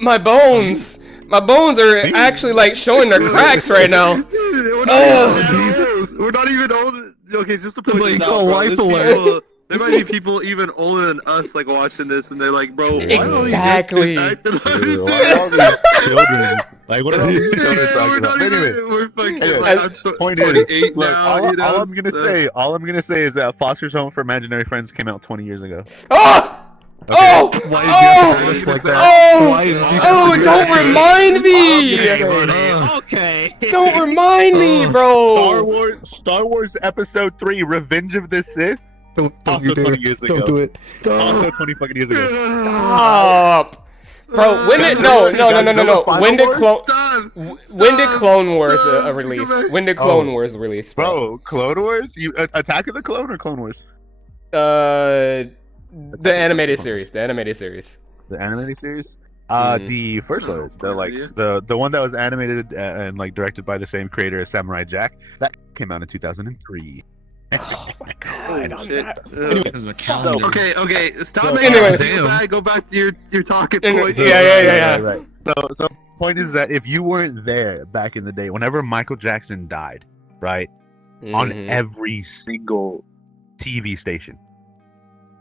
my bones. My bones are actually like showing their cracks right now. We're not even old. Okay, just to point Like, this oh, out, bro, life there might be people even older than us like watching this, and they're like, "Bro, why Exactly. why are all these children? Like, what are all these children talking about? Anyway, We're fucking anyway, like, I'm point 28 is, look, now. all I'm gonna say is that Foster's Home for Imaginary Friends came out 20 years ago. Oh! Okay. Oh! Why did you have to do us like that? Why did you have to do Don't that to us? remind me! Okay. Don't remind me, bro! Star Wars Episode 3: Revenge of the Sith. Don't Also you dare. 20 years ago. Don't do it. Also 20 fucking years ago. Stop! Bro, when did no. When did Clone Wars release? When did Clone Wars release, Bro, Clone Wars? You Attack of the Clone or Clone Wars? The animated series. The animated series. the animated series. Mm. The first one, the one that was animated and like directed by the same creator as Samurai Jack, that came out in 2003. Oh my god! Oh, shit. Because the calendar. Okay. Stop So, making anyways. it go back to your talking Anyways, point. yeah. Right. So point is that if you weren't there back in the day, whenever Michael Jackson died, right, on Mhm. every single TV station,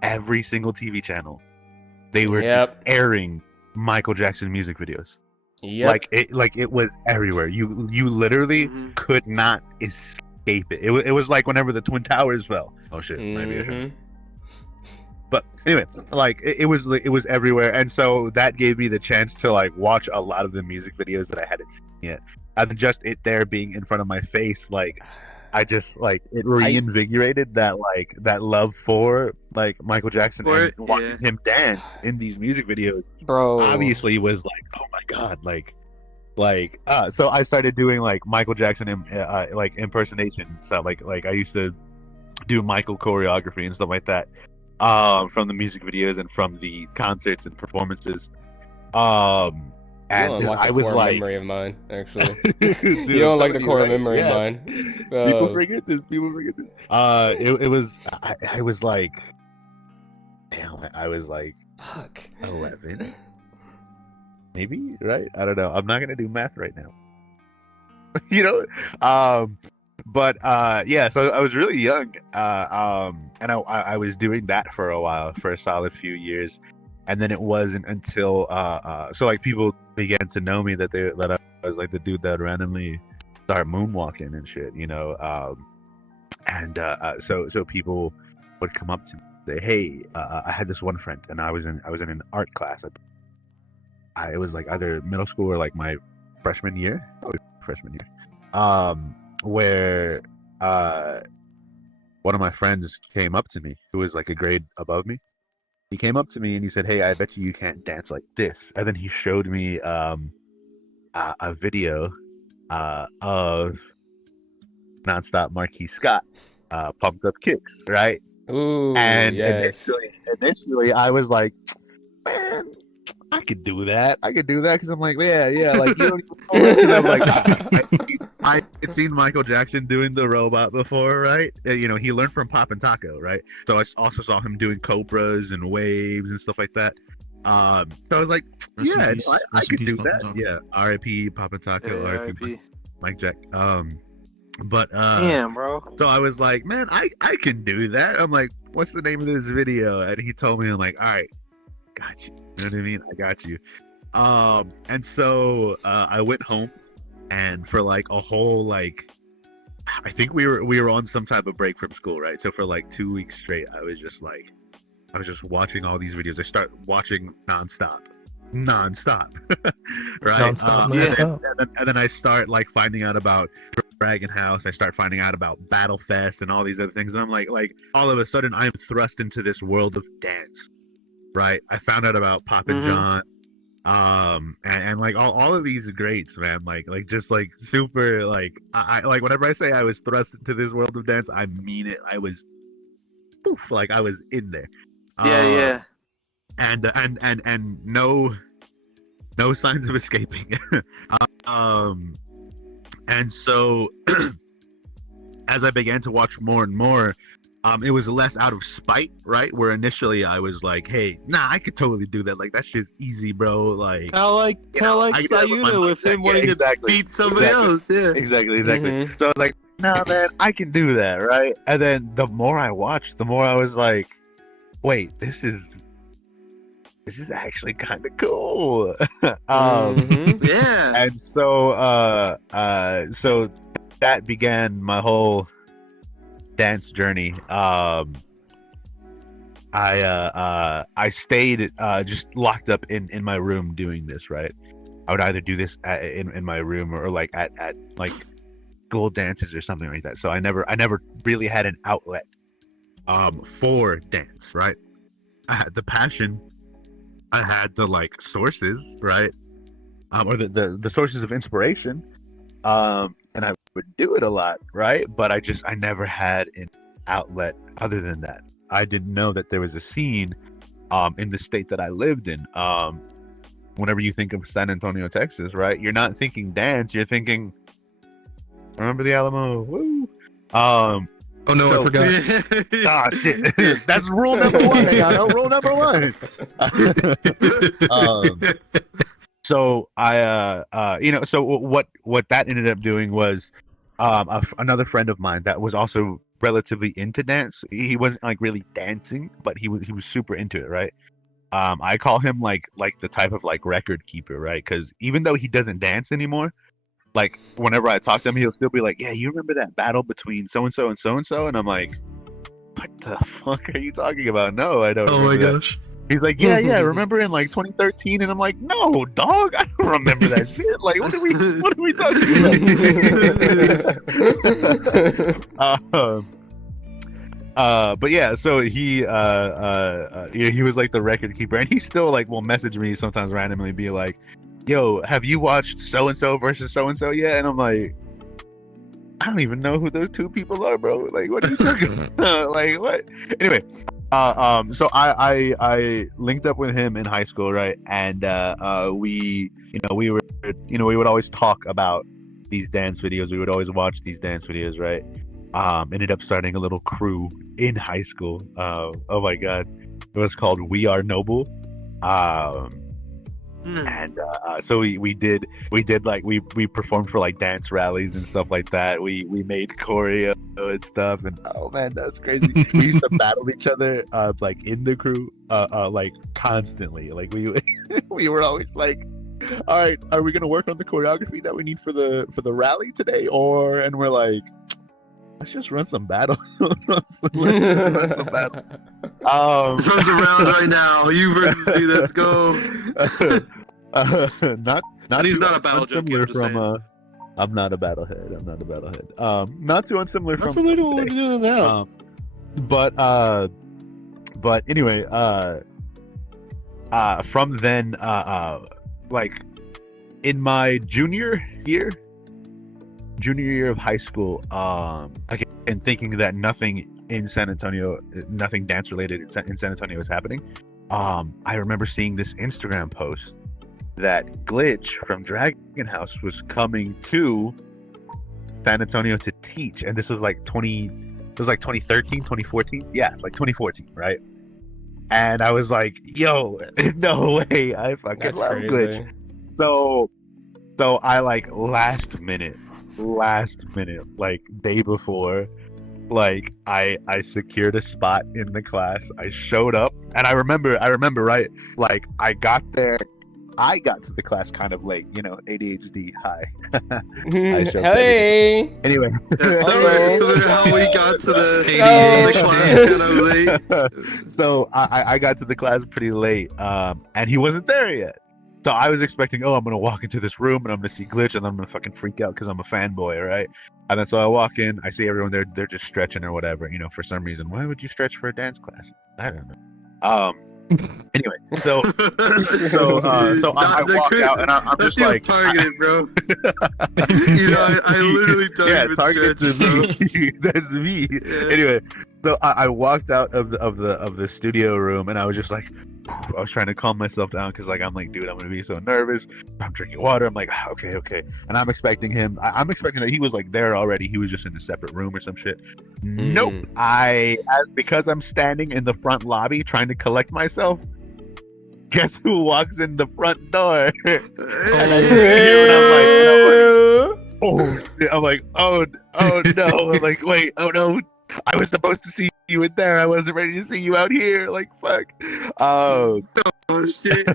every single TV channel, they were Yep. airing Michael Jackson music videos. Yep. Like it was everywhere. You literally Mhm. could not escape it. It was like whenever the Twin Towers fell. Oh shit, maybe I shouldn't. Mhm. But anyway, like it was everywhere, and so that gave me the chance to like watch a lot of the music videos that I hadn't seen yet. And just it there being in front of my face, like I just like it reinvigorated that love for like Michael Jackson, and watching him dance in these music videos. Bro. Obviously was like, oh my god, so I started doing like Michael Jackson like impersonation stuff, like I used to do Michael choreography and stuff like that, from the music videos and from the concerts and performances, and I was like, memory of mine, actually. dude, You don't like the somebody, core right? memory of Yeah. mine. People forget this. It was. I was like, damn. I was like Fuck. 11, maybe, right? I don't know. I'm not gonna do math right now. You know. But yeah. So I was really young. And I was doing that for a while, for a solid few years, and then it wasn't until so like people began to know me that I was like the dude that randomly start moonwalking and shit, you know. So people would come up to me and say, "Hey, I had this one friend, and I was in an art class. It was like either middle school or like my freshman year, probably freshman year, where one of my friends came up to me, who was like a grade above me. He came up to me and he said, "Hey, I bet you can't dance like this." And then he showed me a video of Nonstop Marquis Scott, Pumped Up Kicks, right? Ooh, And yes. initially I was like, man, I could do that. Because I'm like, yeah, like you don't even know. I'm like, I had seen Michael Jackson doing the robot before, right? You know, he learned from Pop and Taco, right? So I also saw him doing cobras and waves and stuff like that. So I was like, yeah, I could do that. Yeah, R.I.P. Pop and Taco, R.I.P. Mike Jack. But damn, bro. So I was like, man, I can do that. I'm like, what's the name of this video? And he told me, I'm like, all right, got you. You know what I mean? I got you. And so I went home, and for like a whole like, I think we were on some type of break from school, right? So for like 2 weeks straight, I was just watching all these videos. I start watching nonstop, right? And then I start like finding out about Dragon House. I start finding out about Battle Fest and all these other things. And I'm like all of a sudden I'm thrust into this world of dance, right? I found out about Pop and John, and like all of these greats, man. Like just like super like I like whenever I say I was thrust into this world of dance, I mean it. I was poof, like I was in there. Yeah. And no signs of escaping. And so as I began to watch more and more, it was less out of spite, right? Where initially I was like, hey, nah, I could totally do that. Like, that's just easy, bro. Like, Kind of like Sayuna with him wanting to beat somebody else. Yeah. Exactly. So I was like, nah, man, I can do that, right? And then the more I watched, the more I was like, wait, this is actually kind of cool. Yeah. And so so that began my whole dance journey. I stayed just locked up in my room doing this, right? I would either do this in my room or like at like school dances or something like that. So I never really had an outlet for dance, right? I had the passion, I had the like sources, right? Or the sources of inspiration, and I would do it a lot, right? But I never had an outlet other than that. I didn't know that there was a scene in the state that I lived in. Whenever you think of San Antonio, Texas, right? You're not thinking dance. You're thinking, remember the Alamo? Woo! Oh no, I forgot. Shit. That's rule number one. Rule number one. So so what that ended up doing was, another friend of mine that was also relatively into dance. He wasn't like really dancing, but he was super into it, right? I call him like the type of like record keeper, right? Because even though he doesn't dance anymore, like whenever I talk to him, he'll still be like, "Yeah, you remember that battle between so and so and so and so?" And I'm like, "What the fuck are you talking about? No, I don't." Oh my gosh. He's like, yeah, remember in like 2013? And I'm like, no, dog, I don't remember that shit. Like, what are we talking about? But yeah, so he was like the record keeper, and he still like will message me sometimes randomly, be like, "Yo, have you watched so and so versus so and so yet?" And I'm like, I don't even know who those two people are, bro. Like, what are you talking about? Like, what? Anyway. So I linked up with him in high school, right? And we would always talk about these dance videos. We would always watch these dance videos, right? Ended up starting a little crew in high school. Oh my god, it was called We Are Noble. And so we performed for like dance rallies and stuff like that. We made choreo and stuff, and oh man, that's crazy. We used to battle each other like in the crew like constantly. Like we we were always like, all right, are we gonna work on the choreography that we need for the rally today, and we're like, let's just run some battle. Let's run some battle. This one's around right now. You versus me. Let's go. Not he's not a battle junkie. I'm not a battlehead. Not too unsimilar from. That's what we're doing now. But anyway, from then, like in my junior year of high school, again thinking that nothing dance related in San Antonio was happening, I remember seeing this Instagram post that Glitch from Dragon House was coming to San Antonio to teach, and this was like 2013, 2014, yeah, like 2014, right? And I was like, yo, no way, I fucking love Glitch. So I like last minute, like day before, like I secured a spot in the class. I showed up, and I remember, right? Like I got to the class kind of late, ADHD high. Hey. Anyway, so how we got to the ADHD class kind of late. So I got to the class pretty late, and he wasn't there yet. So I was expecting, I'm gonna walk into this room and I'm gonna see Glitch and I'm gonna fucking freak out because I'm a fanboy, right? And then so I walk in, I see everyone there, they're just stretching or whatever, for some reason. Why would you stretch for a dance class? I don't know. Anyway, so I walk out and I'm just like targeted, bro. I literally targeted to me. That's me. Yeah. Anyway, so I walked out of the studio room and I was just like, I was trying to calm myself down because I'm like, dude, I'm gonna be so nervous. I'm drinking water. I'm like, okay, and I'm expecting him. I'm expecting that he was like there already. He was just in a separate room or some shit. Nope. Because I'm standing in the front lobby trying to collect myself. Guess who walks in the front door? And I I'm like, oh no. I'm like, wait, oh no. I was supposed to see you in there. I wasn't ready to see you out here. Like, fuck. Oh shit.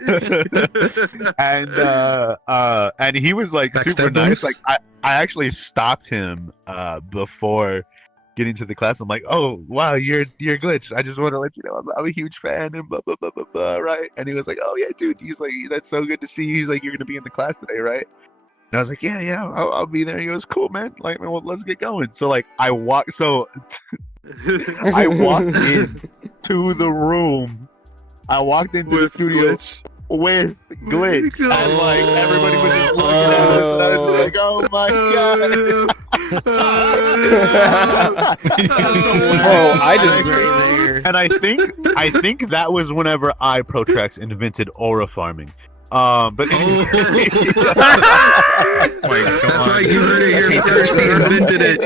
And he was like super nice. Like I actually stopped him before getting to the class. I'm like, oh wow, you're Glitch. I just want to let you know I'm a huge fan and blah blah blah blah blah, right? And he was like, oh yeah, dude. He's like, that's so good to see you. He's like, you're gonna be in the class today, right? And I was like, yeah, I'll be there. He goes, cool, man. Like, well, let's get going. So like I walked in to the room. I walked into the studio with Glitch. And like everybody was just looking at us. And I was like, oh my god. Bro, And I think that was whenever Protrax invented aura farming. But anyway. That's right, you heard it here first. He invented it.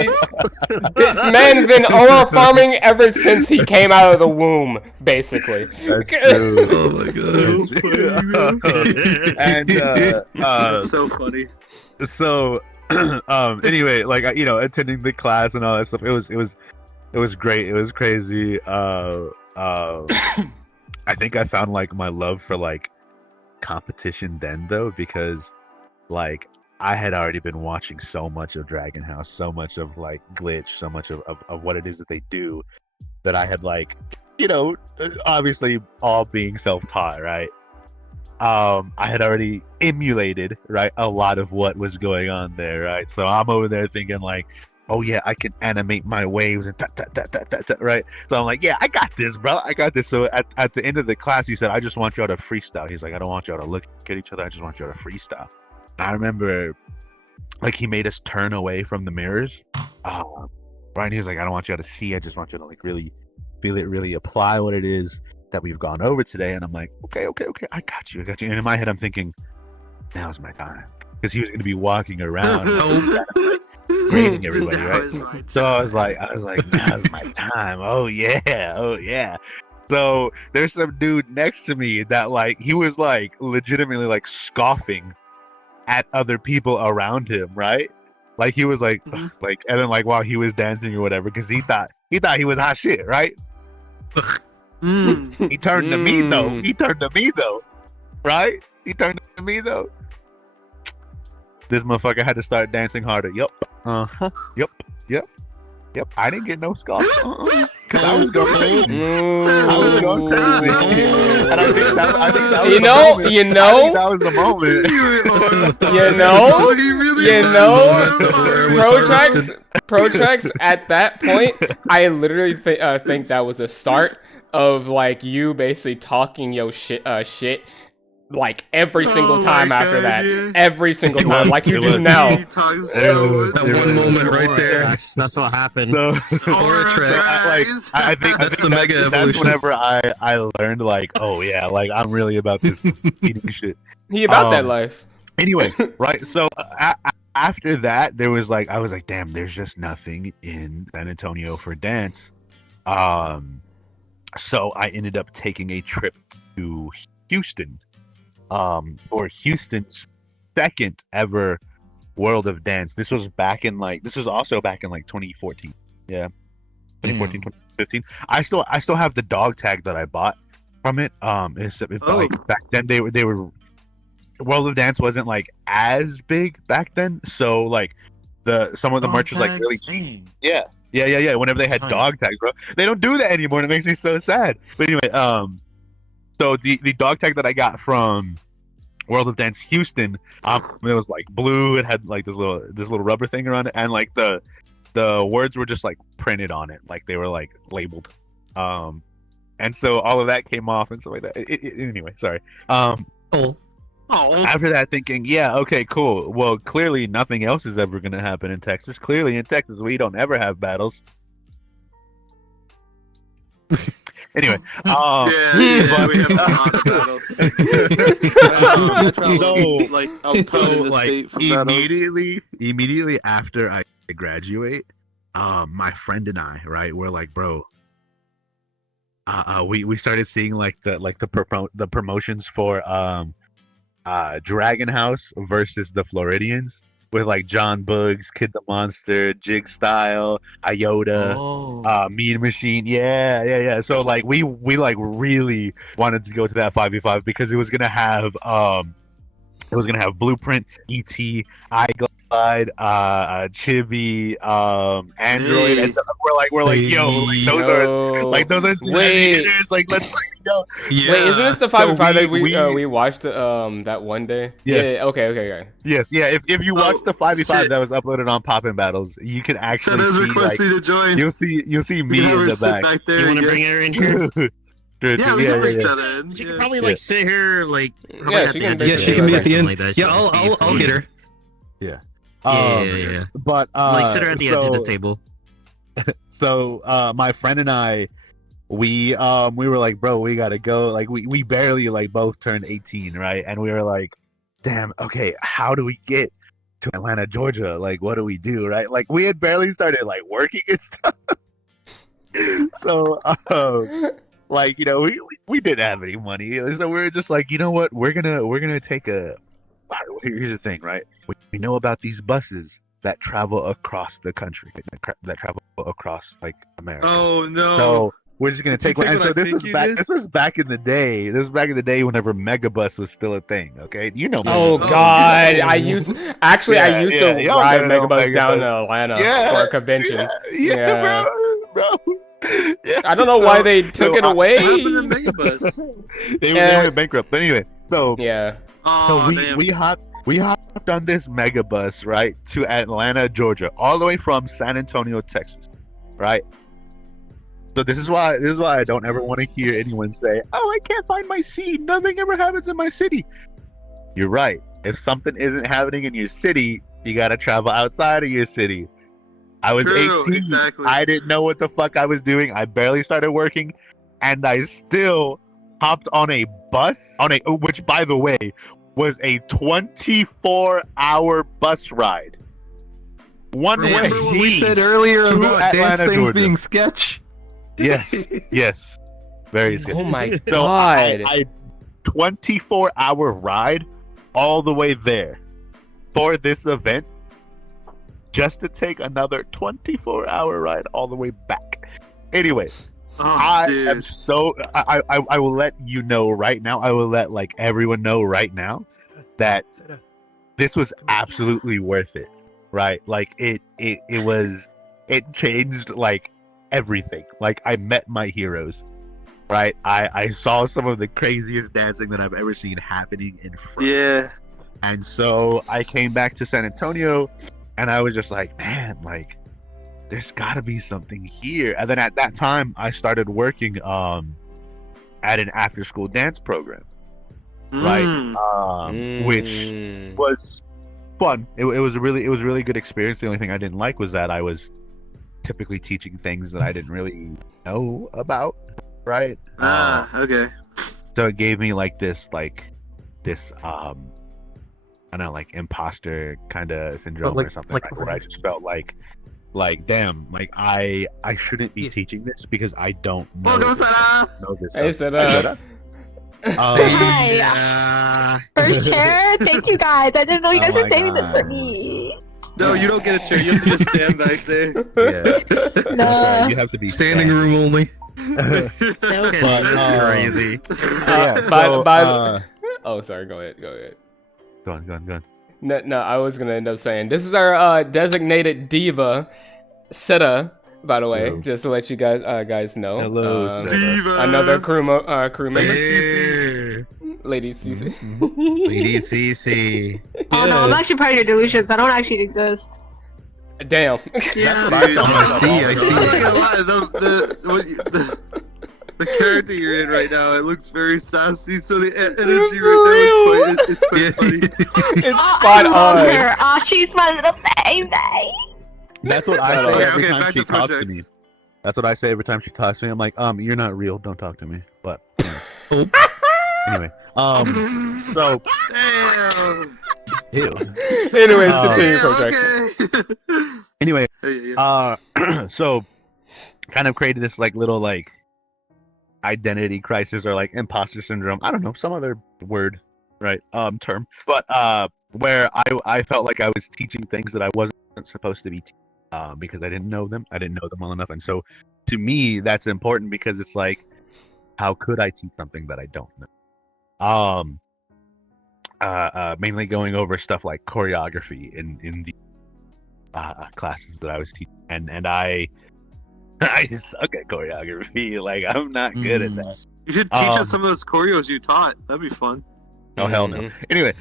This man's been aura farming ever since he came out of the womb, basically. That's true. Oh my god. And That's so funny. so anyway, like attending the class and all that stuff, it was great. It was crazy. I think I found like my love for like competition then though, because like I had already been watching so much of Dragon House, so much of like Glitch, so much of what it is that they do, that I had like, obviously all being self-taught, right? I had already emulated, right, a lot of what was going on there, right? So I'm over there thinking like, oh yeah, I can animate my waves and right? So I'm like, yeah, I got this, bro. I got this. So at the end of the class, he said, I just want y'all to freestyle. He's like, I don't want y'all to look at each other. I just want y'all to freestyle. And I remember, like, he made us turn away from the mirrors. Right? And he was like, I don't want y'all to see. I just want you to like really feel it, really apply what it is that we've gone over today. And I'm like, okay. I got you. And in my head, I'm thinking, now's my time. Because he was going to be walking around. Grading everybody, right? So I was like, now's my time. Oh yeah. So there's some dude next to me that like he was like legitimately like scoffing at other people around him, right? Like he was like, like, and then like while he was dancing or whatever, because he thought he was hot shit, right? He turned to me though, right? He turned to me though. This motherfucker had to start dancing harder. Yup. Yep. I didn't get no scoff. Cause I was going crazy. And I think that was that was the moment. Protrax, at that point, I literally think that was a start of like you basically talking your shit like every single time after that. Yeah. Every single time, like you do now. That one moment right there. That's what happened. So, I think that's the mega evolution. That's whenever I learned like, oh yeah, like I'm really about this eating shit. He about that life. Anyway, right? So after that, there was like, I was like, damn, there's just nothing in San Antonio for dance. So I ended up taking a trip to Houston. For Houston's second ever World of Dance. This was also back in like 2014. Yeah. 2014, 2015. I still have the dog tag that I bought from it. Like back then they were World of Dance wasn't like as big back then. So like some of the merch was like really cheap. Yeah. Whenever they had dog tags, bro. They don't do that anymore, and it makes me so sad. But anyway, so the dog tag that I got from World of Dance Houston, it was like blue. It had like this little rubber thing around it, and like the words were just like printed on it, like they were like labeled. And so all of that came off and stuff like that. Anyway, sorry. After that, thinking, yeah, okay, cool. Well, clearly nothing else is ever gonna happen in Texas. Clearly in Texas we don't ever have battles. Anyway, we have a lot of battles. Immediately after I graduate, my friend and I, right, we're like, bro, we started seeing like the promotions for Dragon House versus the Floridians. With like John Bugs, Kid the Monster, Jig Style, Iota, Mean Machine, yeah. So like we like really wanted to go to that 5v5 because it was gonna have Blueprint, ET, iGlide, Chibi, Android, and we're like yo, those are leaders, like let's go. Yeah. Wait, isn't this the 5v5 that we watched that one day? Yeah. Okay. Yes. Yeah. If you watch the 5v5 that was uploaded on Poppin' Battles, you can actually see requesting to join. You'll see me in the back. You want to bring her in here? Yeah, we can bring that in. She can probably like sit here, like she can be at the end. Yeah, I'll get her. Yeah. Yeah. But like sit her at the edge of the table. So my friend and I we were like, bro, we gotta go. Like we barely like both turned 18, right? And we were like, damn, okay, how do we get to Atlanta, Georgia? Like, what do we do, right? Like, we had barely started like working and stuff. So, like, you know, we didn't have any money, so we were just like, you know what, we're gonna take a. Here's the thing, right? We know about these buses that travel across the country, that travel across like America. Oh no! So we're just gonna take one. And so This was back in the day. This was back in the day whenever Megabus was still a thing. Okay, you know. Oh Megabus. God! I used to Y'all ride better know Megabus down Megabus. to Atlanta for a convention. Yeah. Bro. Yeah. I don't know why they took it away. What happened to Megabus? they went bankrupt. But anyway, so Yeah. Oh, so we hopped on this Megabus, right, to Atlanta, Georgia, all the way from San Antonio, Texas, right. So this is why I don't ever want to hear anyone say, "Oh, I can't find my seat. Nothing ever happens in my city." You're right. If something isn't happening in your city, you gotta travel outside of your city. I was True, 18. exactly. I didn't know what the fuck I was doing. I barely started working, and I still hopped on a bus which, by the way, was a 24-hour bus ride. One way. Remember what we said earlier To about dance Atlanta, things Georgia. being sketch? Yes. Very good. Oh my So God! I 24-hour ride all the way there for this event, just to take another 24-hour ride all the way back. Anyway, I am so I will let you know right now. I will let like everyone know right now that this was absolutely worth it. Right? Like it changed like everything. Like, I met my heroes. Right? I saw some of the craziest dancing that I've ever seen happening in front. Yeah. And so I came back to San Antonio, and I was just like, man, like, there's got to be something here. And then at that time, I started working at an after-school dance program, right? Which was fun. It was a really good experience. The only thing I didn't like was that I was typically teaching things that I didn't really know about, right? Okay. So it gave me like this I don't know, like imposter kind of syndrome or something, like, where I just felt like damn, like I shouldn't be teaching this because I don't know this. Hey, Sarah. Hi. First chair. Thank you guys. I didn't know you guys were saving this for me. No, you don't get a chair. You have to just stand back there. Yeah. No. You have to be Standing room only. That's crazy. Oh, sorry. Go ahead. Go on. No, I was gonna end up saying this is our designated diva, Seta. By the way, just to let you guys know. Hello, Seta. Diva. Another crew member. Hey. Lady Cece. Lady Cece. Oh no, I'm actually part of your delusions. I don't actually exist. Damn. Yeah, I see. I'm not gonna lie, the character you're in right now, it looks very sassy, so the energy right now is quite funny. It's spot on. Her. Oh, she's my little baby. That's what I say every Okay, time back she to talks to projects. me. That's what I say every time she talks to me. I'm like, you're not real. Don't talk to me. But anyway, so Damn. ew. Anyways, continue, project. Okay. Anyway, Yeah. so kind of created this like little like identity crisis or like imposter syndrome. I don't know, some other word, right? Term. But where I felt like I was teaching things that I wasn't supposed to be teaching, because I didn't know them. I didn't know them well enough. And so to me, that's important because it's like, how could I teach something that I don't know? Mainly going over stuff like choreography in the classes that I was teaching, and I suck at choreography. Like, I'm not good at that. You should teach us some of those choreos you taught. That'd be fun. Oh hell no. Anyway,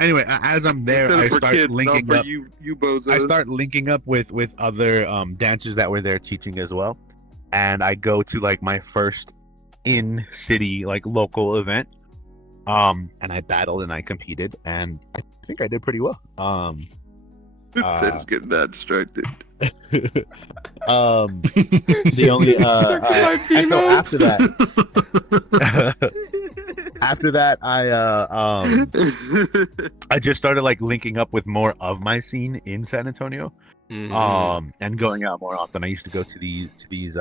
anyway, as I'm there, I start linking up. You bozos. I start linking up with other dancers that were there teaching as well, and I go to like my first in city like local event, and I battled and I competed, and I think I did pretty well. Sid is getting that distracted. The only and so after that, I just started like linking up with more of my scene in San Antonio, and going out more often. I used to go to these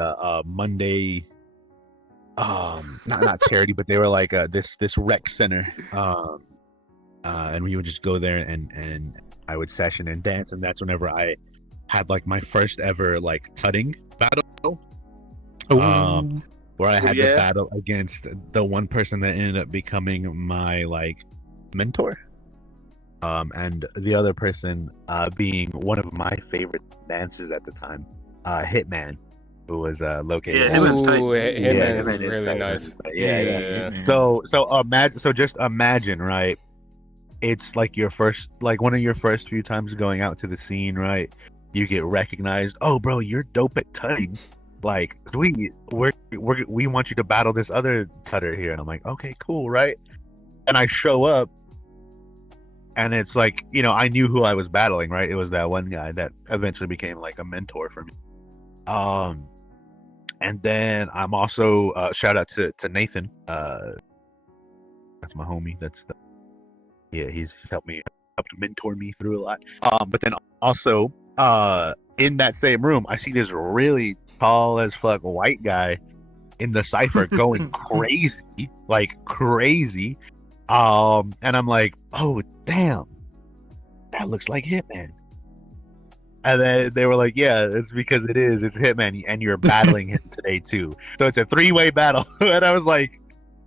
Monday, not charity, but they were like this rec center, and we would just go there and I would session and dance, and that's whenever I had like my first ever like tutting battle, where I had to battle against the one person that ended up becoming my like mentor, and the other person being one of my favorite dancers at the time, Hitman, who was located. Yeah, Hitman's really nice. Yeah. So just imagine, right? It's like your first, like one of your first few times going out to the scene, right? You get recognized. Oh, bro, you're dope at tutting. Like, we want you to battle this other tutter here, and I'm like, okay, cool, right? And I show up, and it's like, you know, I knew who I was battling, right? It was that one guy that eventually became like a mentor for me. And then I'm also shout out to Nathan. That's my homie. He's helped mentor me through a lot. But then also in that same room, I see this really tall as fuck white guy in the cypher going crazy, like crazy. And I'm like, oh damn, that looks like Hitman. And then they were like, yeah, it's because it's Hitman, and you're battling him today too. So it's a 3-way battle. And I was like,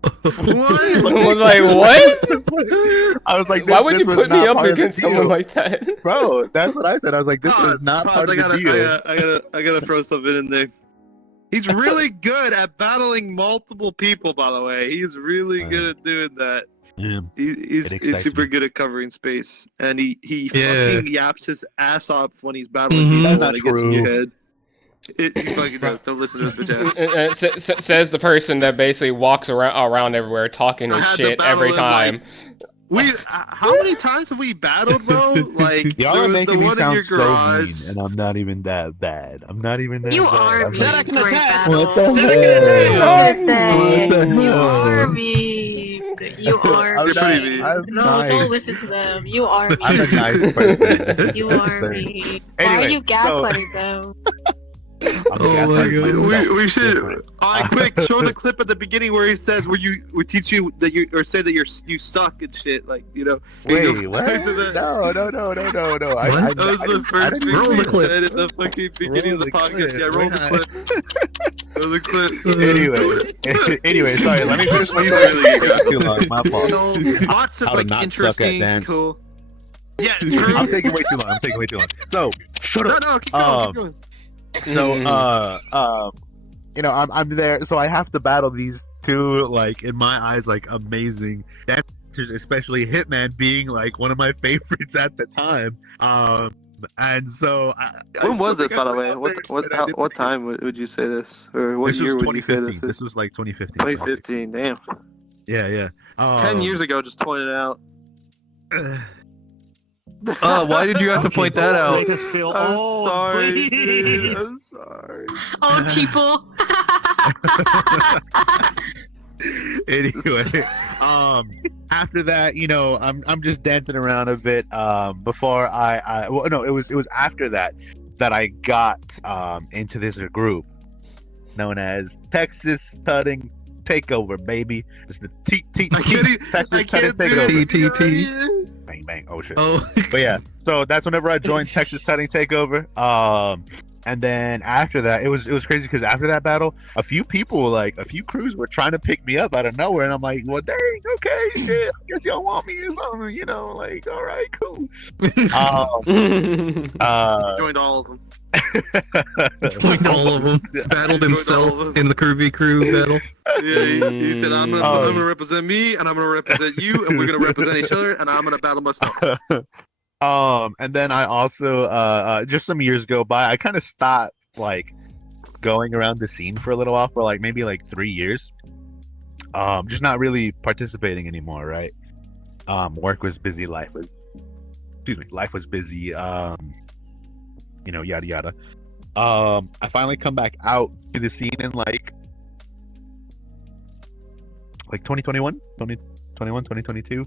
what? I was like, what? I was like, why would you put me up against someone like that, bro? That's what I said. I was like, this is not part of the deal. I gotta throw something in there. He's really good at battling multiple people. By the way, he's really good at doing that. Yeah. He's super good at covering space, and he fucking yaps his ass off when he's battling people when it gets in your head. He fucking does. Don't listen to his bitch ass. Says the person that basically walks around everywhere talking his shit every time. How many times have we battled, bro? Like, y'all there are was making the me one in sound your so garage. mean, and I'm not even that bad. I'm not even that You bad. are I'm me. like, What the You are me. You are me. No, don't listen to them. You are me. I'm a nice person. You are me. Why are you gaslighting them? Oh my god. We should. Quick, show the clip at the beginning where he says, "We teach you that you or say that you suck and shit." Like, you know. Wait, what? No. That was the first thing we said in the fucking beginning of the podcast. Yeah, roll the clip. Anyway, sorry. Let me finish my too long. My fault. Lots of like interesting, cool. Yeah, true. I'm taking way too long. So shut up. No, keep going. So, you know, I'm there, so I have to battle these two, like, in my eyes, like, amazing dancers, especially Hitman being, like, one of my favorites at the time. And so... When was this, by the way? What time would you say this? Or what year would you say this? This was, like, 2015. 2015, damn. Yeah. It's 10 years ago, just pointing out. Why did you have to point that out? Make us feel old, sorry, please. I'm sorry. Old people. Anyway, after that, you know, I'm just dancing around a bit. Before it was after that I got into this group known as Texas Tutting Takeover, baby. It's the Texas Tutting Takeover. TTT. Bang bang. Oh shit. Oh. But yeah, so that's whenever I joined Texas Tutting Takeover. And then after that, it was crazy because after that battle, a few crews were trying to pick me up out of nowhere, and I'm like, well, dang, okay, shit, I guess y'all want me or something, you know, like, all right, cool. Joined all of them. Joined all of them. Battled himself in the Curvy Crew battle. Yeah, he said, I'm gonna represent me, and I'm gonna represent you, and we're gonna represent each other, and I'm gonna battle myself. And then I also, just some years go by, I kind of stopped, like, going around the scene for a little while, for, like, maybe, like, 3 years. Just not really participating anymore, right? Work was busy, life was life was busy. Yada yada. I finally come back out to the scene in like 2021, 2022.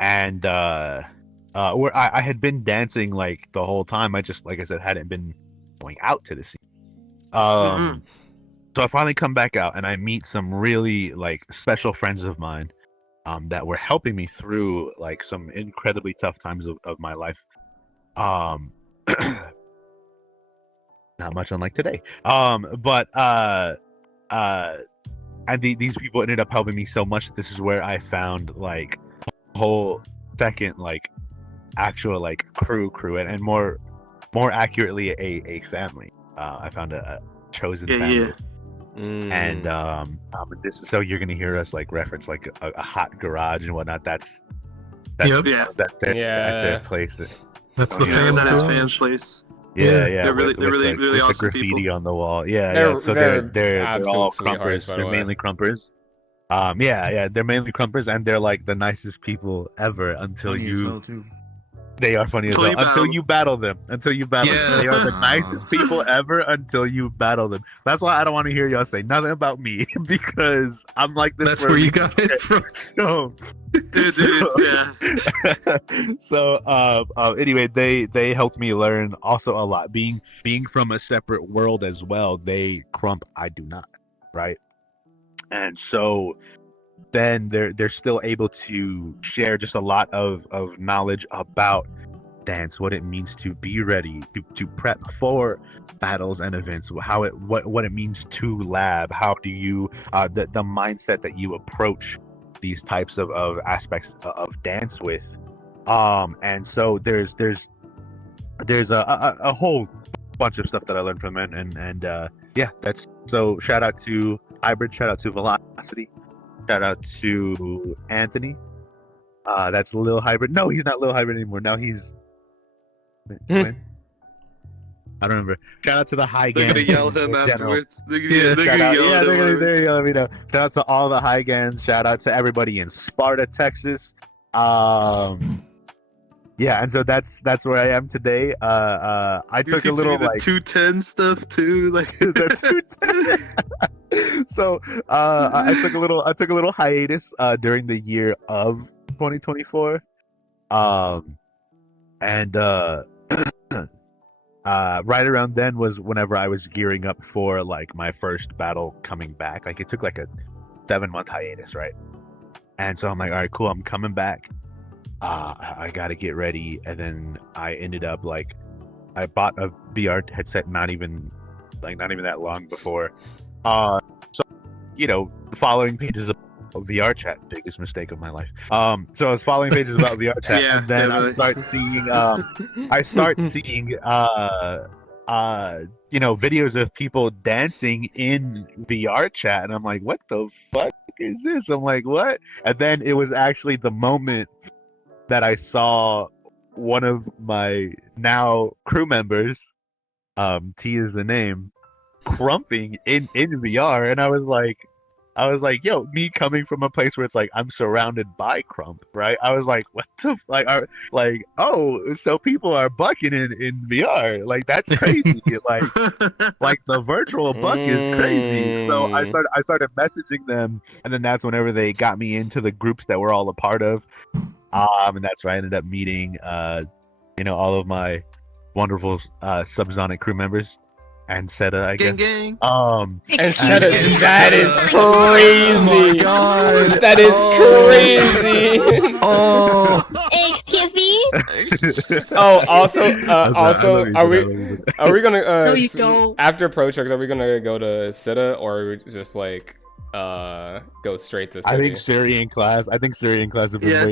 And where I had been dancing like the whole time. I just, like I said, hadn't been going out to the scene. So I finally come back out and I meet some really like special friends of mine that were helping me through like some incredibly tough times of my life. Not much unlike today. And these people ended up helping me so much that this is where I found like a whole second like actual like crew and more accurately a family. I found a chosen family. And this, so you're gonna hear us like reference like a hot garage and whatnot. That's their place. That's the fans' place. Yeah. They're really awesome graffiti people. on the wall. Yeah. So they're all crumpers. By They're the way. mainly crumpers. They're mainly crumpers, and they're like the nicest people ever until Funny as hell, too. They are funny as well. Until you battle them. Them. They are the nicest people ever until you battle them. That's why I don't want to hear y'all say nothing about me because I'm like this. That's where you got it from. Anyway, they helped me learn also a lot. Being from a separate world as well. They crump, I do not, right? And so then they're still able to share just a lot of knowledge about dance, what it means to be ready, to prep for battles and events, what it means to lab, how do you the mindset that you approach these types of aspects of dance with. And so there's a whole bunch of stuff that I learned from it, and that's so shout out to Hybrid, shout out to Velocity, shout out to Anthony. That's Lil Hybrid. No, he's not Lil Hybrid anymore. Now he's I don't remember. Shout out to the High Gans. They're gonna yell him afterwards. They're gonna gonna yell at me now. Shout out to all the High Gans. Shout out to everybody in Sparta, Texas. And so that's where I am today. I took a little the like 210 stuff too, like the 210. So I took a little hiatus during the year of 2024. Right around then was whenever I was gearing up for like my first battle coming back. Like it took like a 7-month hiatus, right? And so I'm like, all right, cool, I'm coming back. I gotta get ready, and then I ended up like I bought a VR headset not even that long before. So following pages of VR chat, biggest mistake of my life. So I was following pages about VR chat, and then I start seeing videos of people dancing in VR chat, and I'm like, what the fuck is this? I'm like, what? And then it was actually the moment that I saw one of my now crew members, T is the name, crumping in VR, and I was like, yo, me coming from a place where it's like I'm surrounded by crump, right? I was like, what the so people are bucking in VR, like that's crazy. like the virtual buck is crazy. So I started messaging them, and then that's whenever they got me into the groups that we're all a part of. And that's where I ended up meeting, all of my wonderful SubZonic crew members, and Seta, I guess. Gang. And Seta, that is crazy. Oh my god, that is crazy. Oh. Excuse me. Oh, also, are we gonna No, you don't. after Pro Trucks, are we gonna go to Seta, or are we just like go straight to City? I think Siri in class. have been waiting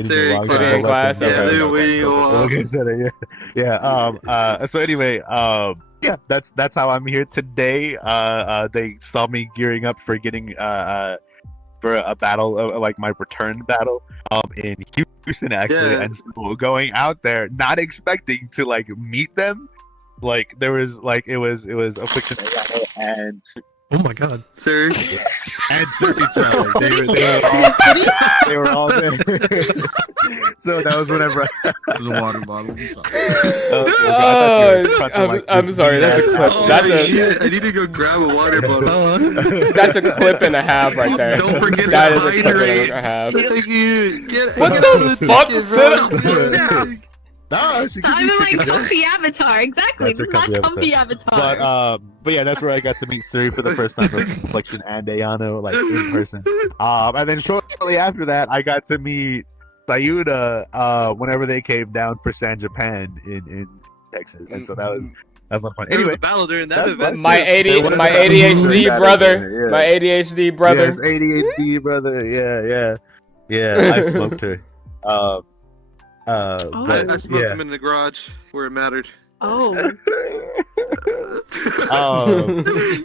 Siri a long Siri time. in class, Yeah, okay. they're waiting a while. Like I said, yeah. So anyway, that's how I'm here today. They saw me gearing up for getting for a battle, like my return battle, in Houston actually, Yeah. and so going out there, not expecting to like meet them. Like there was like it was Affliction and Oh my god. Sir. And Surichan. They were all there. So that was whenever The water bottle. I'm sorry. That's a clip. Shit, I need to go grab a water bottle. That's a clip and a half right there. Don't forget That to is a clip hydrate. and a half. Thank you. What the fuck? No, she I'm in my comfy avatar. Exactly. That's This is her my comfy comfy avatar. but yeah, that's where I got to meet Suri for the first time, Reflection and Ayano, like in person. And then shortly after that, I got to meet Sayuda whenever they came down for San Japan in Texas, and so that was my fun. There was Anyway, a battle during that event. My ADHD brother. My ADHD brother. Yes, ADHD brother. Yeah. I smoked her. I smoked him in the garage where it mattered. Oh.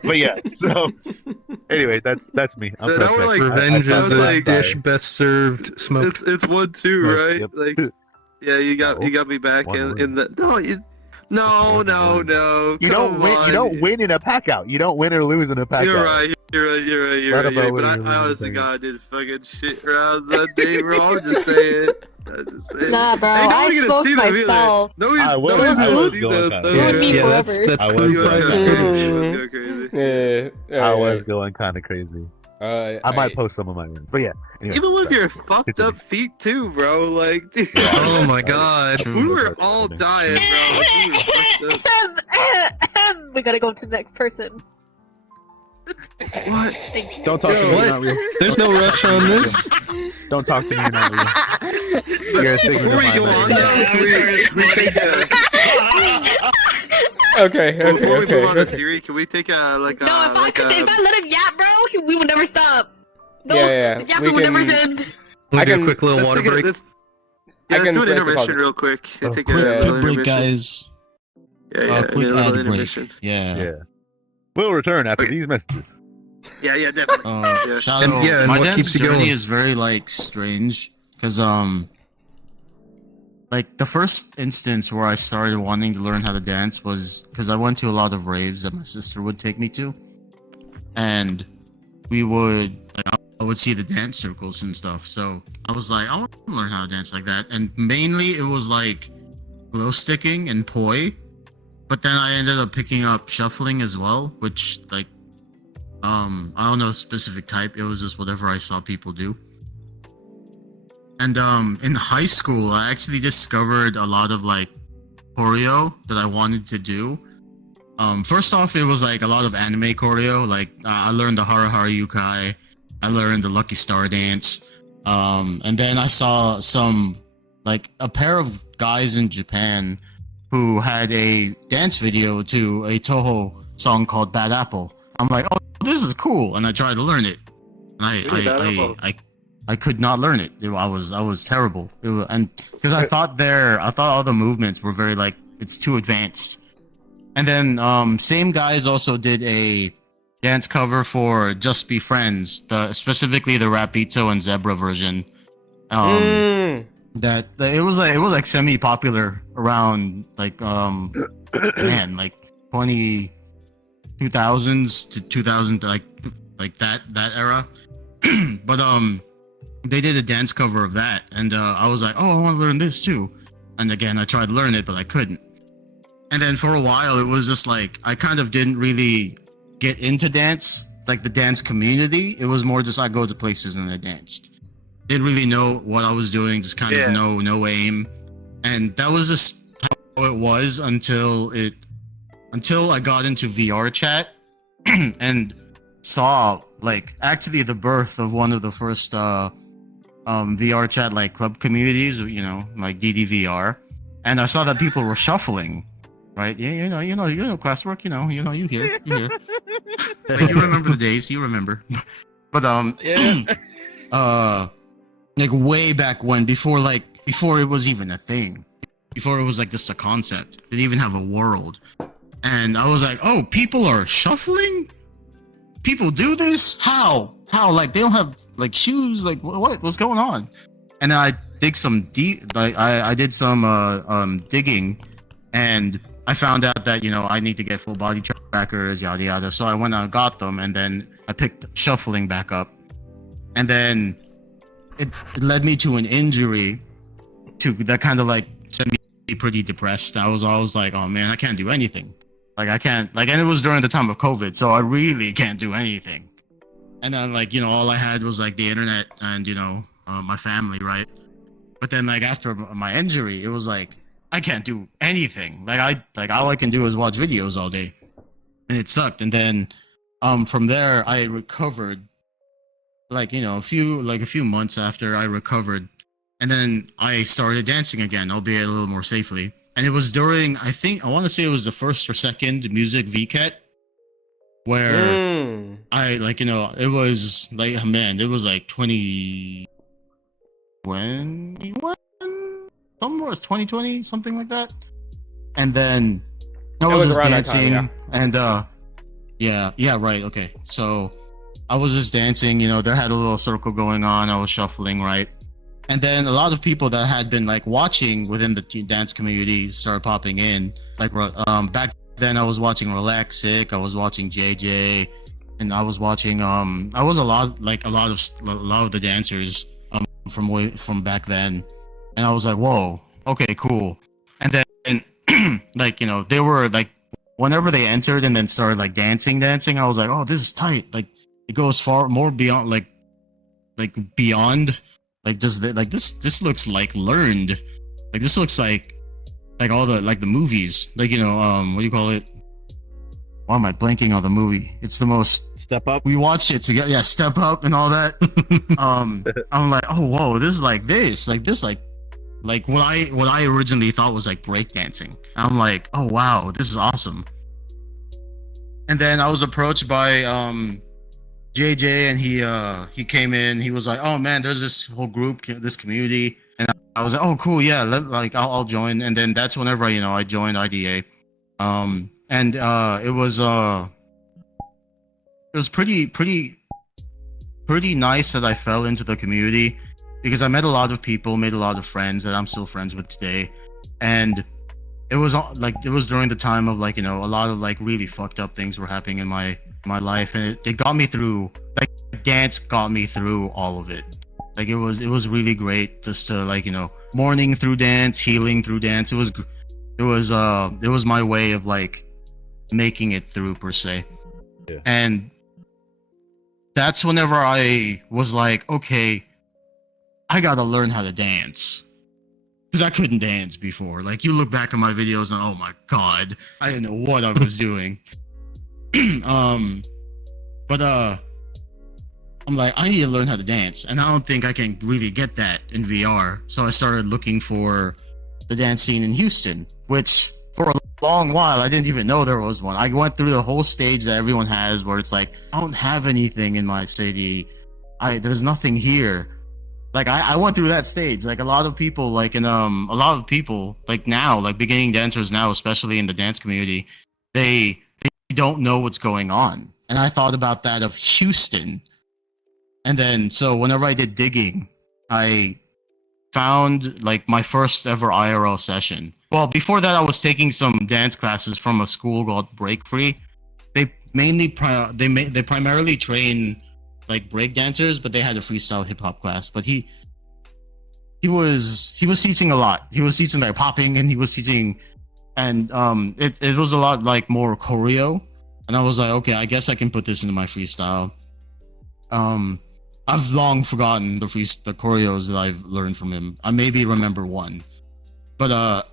But yeah, so anyway, that's me. I'm That were like- Revenge I is was a like- dish best served smoked. It's 1-2, right? Yep. Like, yeah, you got me back in the no. You don't come win. on. You don't win in a pack out. You don't win or lose in a pack You're out. right. You're right. Right about But winning or I honestly losing. God did fucking shit rounds that day, bro. I'm just saying. Nah, bro, Ain't nobody I gonna smoked see them either. myself. Nobody's I was gonna see going those. kinda You and me Yeah, forever. that's I cool. was Going going crazy. Yeah. I was going kind of crazy. I might post some of my ones, but yeah. Anyway, Even with sorry. your fucked up feet too, bro. Like, dude, Oh my god. we were all dying, bro. Like, we were fucked up. We gotta go to the next person. What? Thank you. Don't talk to me. What? You're not real. There's no rush on this. Don't talk to me. You're not real. You're a segment Before of we my go life. on, we take Okay. before we move on to Siri, can we take a No, if I let him yap, bro, we would never stop. No, Yeah. the yapping would never end. We'll I do a can- quick little let's water take a- break. let's- I Yeah, let's can do an press the intermission pause. real quick. Oh, Take quick- a quick little Quick break, intermission. guys. Yeah, Quick need a little ad break. intermission. Yeah. Yeah. We'll return after these messages. Yeah, definitely. Yeah. Shout And- out. yeah, and my what dad's keeps you journey going? is very like strange because like the first instance where I started wanting to learn how to dance was because I went to a lot of raves that my sister would take me to, and we would I would see the dance circles and stuff. So I was like, I want to learn how to dance like that, and mainly it was like glow sticking and poi, but then I ended up picking up shuffling as well, which like I don't know a specific type. It was just whatever I saw people do. And in high school, I actually discovered a lot of like choreo that I wanted to do. First off, it was like a lot of anime choreo. Like I learned the Hara Hara Yukai, I learned the Lucky Star dance, and then I saw like a pair of guys in Japan who had a dance video to a Toho song called Bad Apple. I'm like, oh, this is cool, and I tried to learn it. And I could not learn it. I was terrible. And because I thought all the movements were very like it's too advanced. And then same guys also did a dance cover for Just Be Friends, specifically the Rapito and Zebra version. That it was like semi popular around like man like 2000s to 2000 like that era. But they did a dance cover of that, and I was like, oh, I want to learn this too. And again, I tried to learn it, but I couldn't. And then for a while, it was just like I kind of didn't really get into dance, like the dance community. It was more just I go to places and I danced. Didn't really know what I was doing, just kind of no aim. And that was just how it was until I got into VR chat and saw like actually the birth of one of the first VR chat like club communities, you know, like DDVR. And I saw that people were shuffling. Right? Yeah, you know, Classwork, you hear. Like, you remember the days, you remember. But like way back when, before it was even a thing, before it was like just a concept, didn't even have a world. And I was like, oh, people are shuffling? People do this? How? Like they don't have like shoes? Like what's going on? And then I dig some I did some digging, and I found out that I need to get full body trackers, yada yada. So I went and got them, and then I picked shuffling back up, and then it led me to an injury, that kind of like sent me pretty depressed. I was always like, oh man, I can't do anything. Like I can't, and it was during the time of COVID, so I really can't do anything. And then all I had was like the internet and my family, right? But then after my injury, it was like I can't do anything. All I can do is watch videos all day, and it sucked. And then from there I recovered, a few months after I recovered, and then I started dancing again, albeit a little more safely. And it was during, I want to say it was the first or second music VCAT, where I it was it was like 2021, somewhere it was 2020, something like that. And then I was just dancing, and yeah, right, okay. So I was just dancing, there had a little circle going on, I was shuffling, right? And then a lot of people that had been watching within the dance community started popping in. Back then I was watching Relaxic, I was watching JJ, and I was watching I was a lot of the dancers from back then. And I was like, whoa, okay, cool. And then they were whenever they entered and then started dancing, I was like, oh, this is tight. It goes far more beyond beyond this looks learned. This looks like all the the movies, what do you call it? Why am I blanking on the movie? It's the most Step Up. We watched it together. Yeah, Step Up and all that. I'm like, oh whoa, this is what I originally thought was breakdancing. I'm like, oh wow, this is awesome. And then I was approached by JJ, and he came in. He was like, "Oh man, there's this whole group, this community," and I was like, "Oh cool, yeah, I'll join." And then that's whenever I joined IDA, and it was pretty nice that I fell into the community, because I met a lot of people, made a lot of friends that I'm still friends with today, and it was during the time of a lot of really fucked up things were happening in my life, and it got me through. Dance got me through all of it. It was really great just to mourning through dance, healing through dance. It was my way of making it through, per se. Yeah. And that's whenever I was like, okay, I gotta learn how to dance, because I couldn't dance before. You look back at my videos and oh my god, I didn't know what I was doing. But I'm like, I need to learn how to dance, and I don't think I can really get that in VR. So I started looking for the dance scene in Houston, which for a long while I didn't even know there was one. I went through the whole stage that everyone has, where it's I don't have anything in my city. There's nothing here. I went through that stage. A lot of people, now, beginning dancers now, especially in the dance community, they don't know what's going on. And I thought about that of Houston. And then, so whenever I did digging, I found my first ever IRL session. Well, before that, I was taking some dance classes from a school called Break Free. They primarily train break dancers, but they had a freestyle hip hop class. But he was teaching a lot. He was teaching popping, and he was teaching, and it was a lot more choreo. And I was like, okay, I guess I can put this into my freestyle. I've long forgotten the choreos that I've learned from him. I maybe remember one, but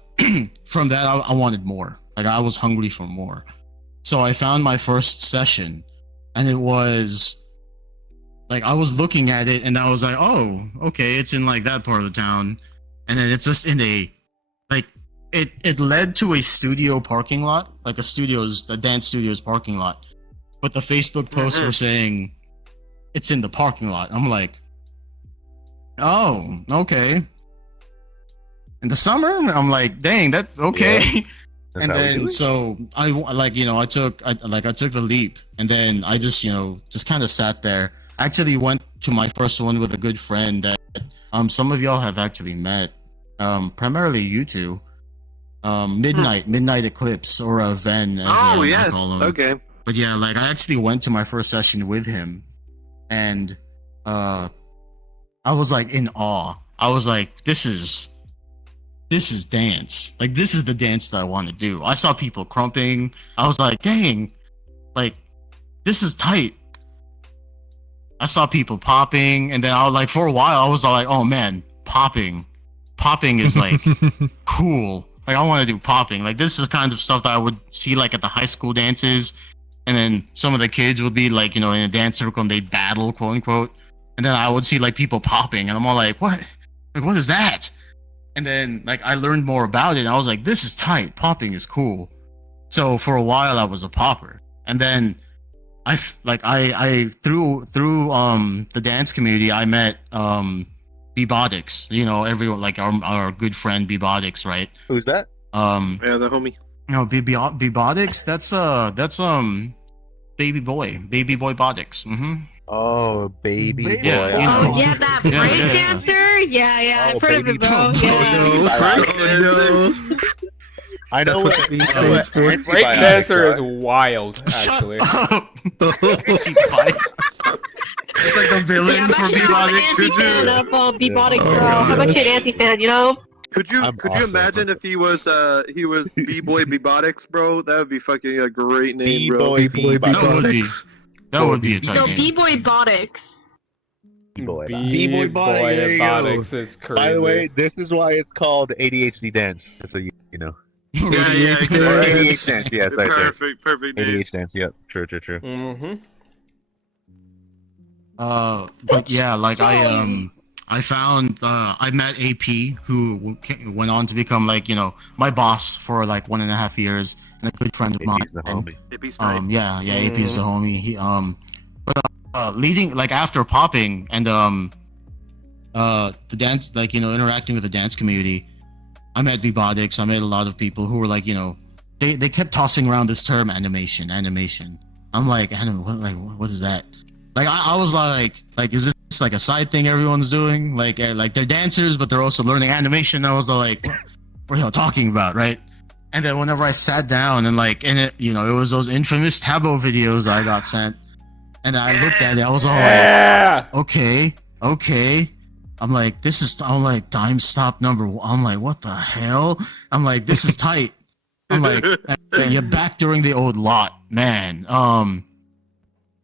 from that I wanted more. I was hungry for more. So I found my first session, and it was I was looking at it, and I was like, oh, okay, it's in that part of the town, and then it's just in a it led to a studio parking lot, a dance studio's parking lot, but the Facebook posts were saying it's in the parking lot. I'm like, oh, okay. In the summer, I'm like, dang, that okay. Yeah. And then so I took the leap, and then I just kind of sat there. I actually went to my first one with a good friend that some of y'all have actually met, primarily you two. Midnight Eclipse, or a Ven, as I call him. Okay. But yeah, like I actually went to my first session with him, and I was like in awe. I was like, this is dance. Like, this is the dance that I want to do. I saw people crumping. I was like, dang, like, this is tight. I saw people popping, and then I was like, for a while, I was like, oh man, popping is like cool. Like, I want to do popping. Like, this is kind of stuff that I would see like at the high school dances, and then some of the kids would be like, in a dance circle and they'd battle, quote unquote. And then I would see like people popping, and I'm all like, what? Like, what is that? And then like I learned more about it, and I was like, this is tight. Popping is cool. So for a while I was a popper, and then I through the dance community I met Bebotics. Everyone, like our good friend Bebotics, right? Who's that? Yeah, the homie. Bebotics. That's baby boy Botics. Mm-hmm. Oh, baby boy. Yeah, Oh yeah, that break dancer. Yeah, I've heard of it, bro. Yeah. I know what he stands for. Break dancer is wild, actually. It's like a villain for Bebotics. Bebotics, girl. How about you, an anti-fan? Could you imagine if he was B-boy Bebotics, bro? That would be fucking a great name, bro. B-boy Bebotics. That would be a tight name. B-boy Botics. B-boy Botics is crazy. By the way, this is why it's called ADHD Dance. Just so you know. Yeah, ADHD Dance, yes. Perfect name. ADHD Dance, yep. True. Mm-hmm. But yeah, like I found I met AP, who went on to become like my boss for like 1.5 years, and a good friend of mine. AP's the homie. AP's AP's the homie. He leading, like, after popping and the dance, like, interacting with the dance community, I met Bebotics. I met a lot of people who were like, they kept tossing around this term animation. I'm like, what is that? Like, I was like, is this like a side thing everyone's doing? Like they're dancers, but they're also learning animation. I was like, what are you talking about, right? And then whenever I sat down and it was those infamous Tabo videos that I got sent, and I looked at it, I was all like, okay. I'm like, time stop number 1. I'm like, what the hell? I'm like, this is tight. I'm like, you're back during the old lot, man.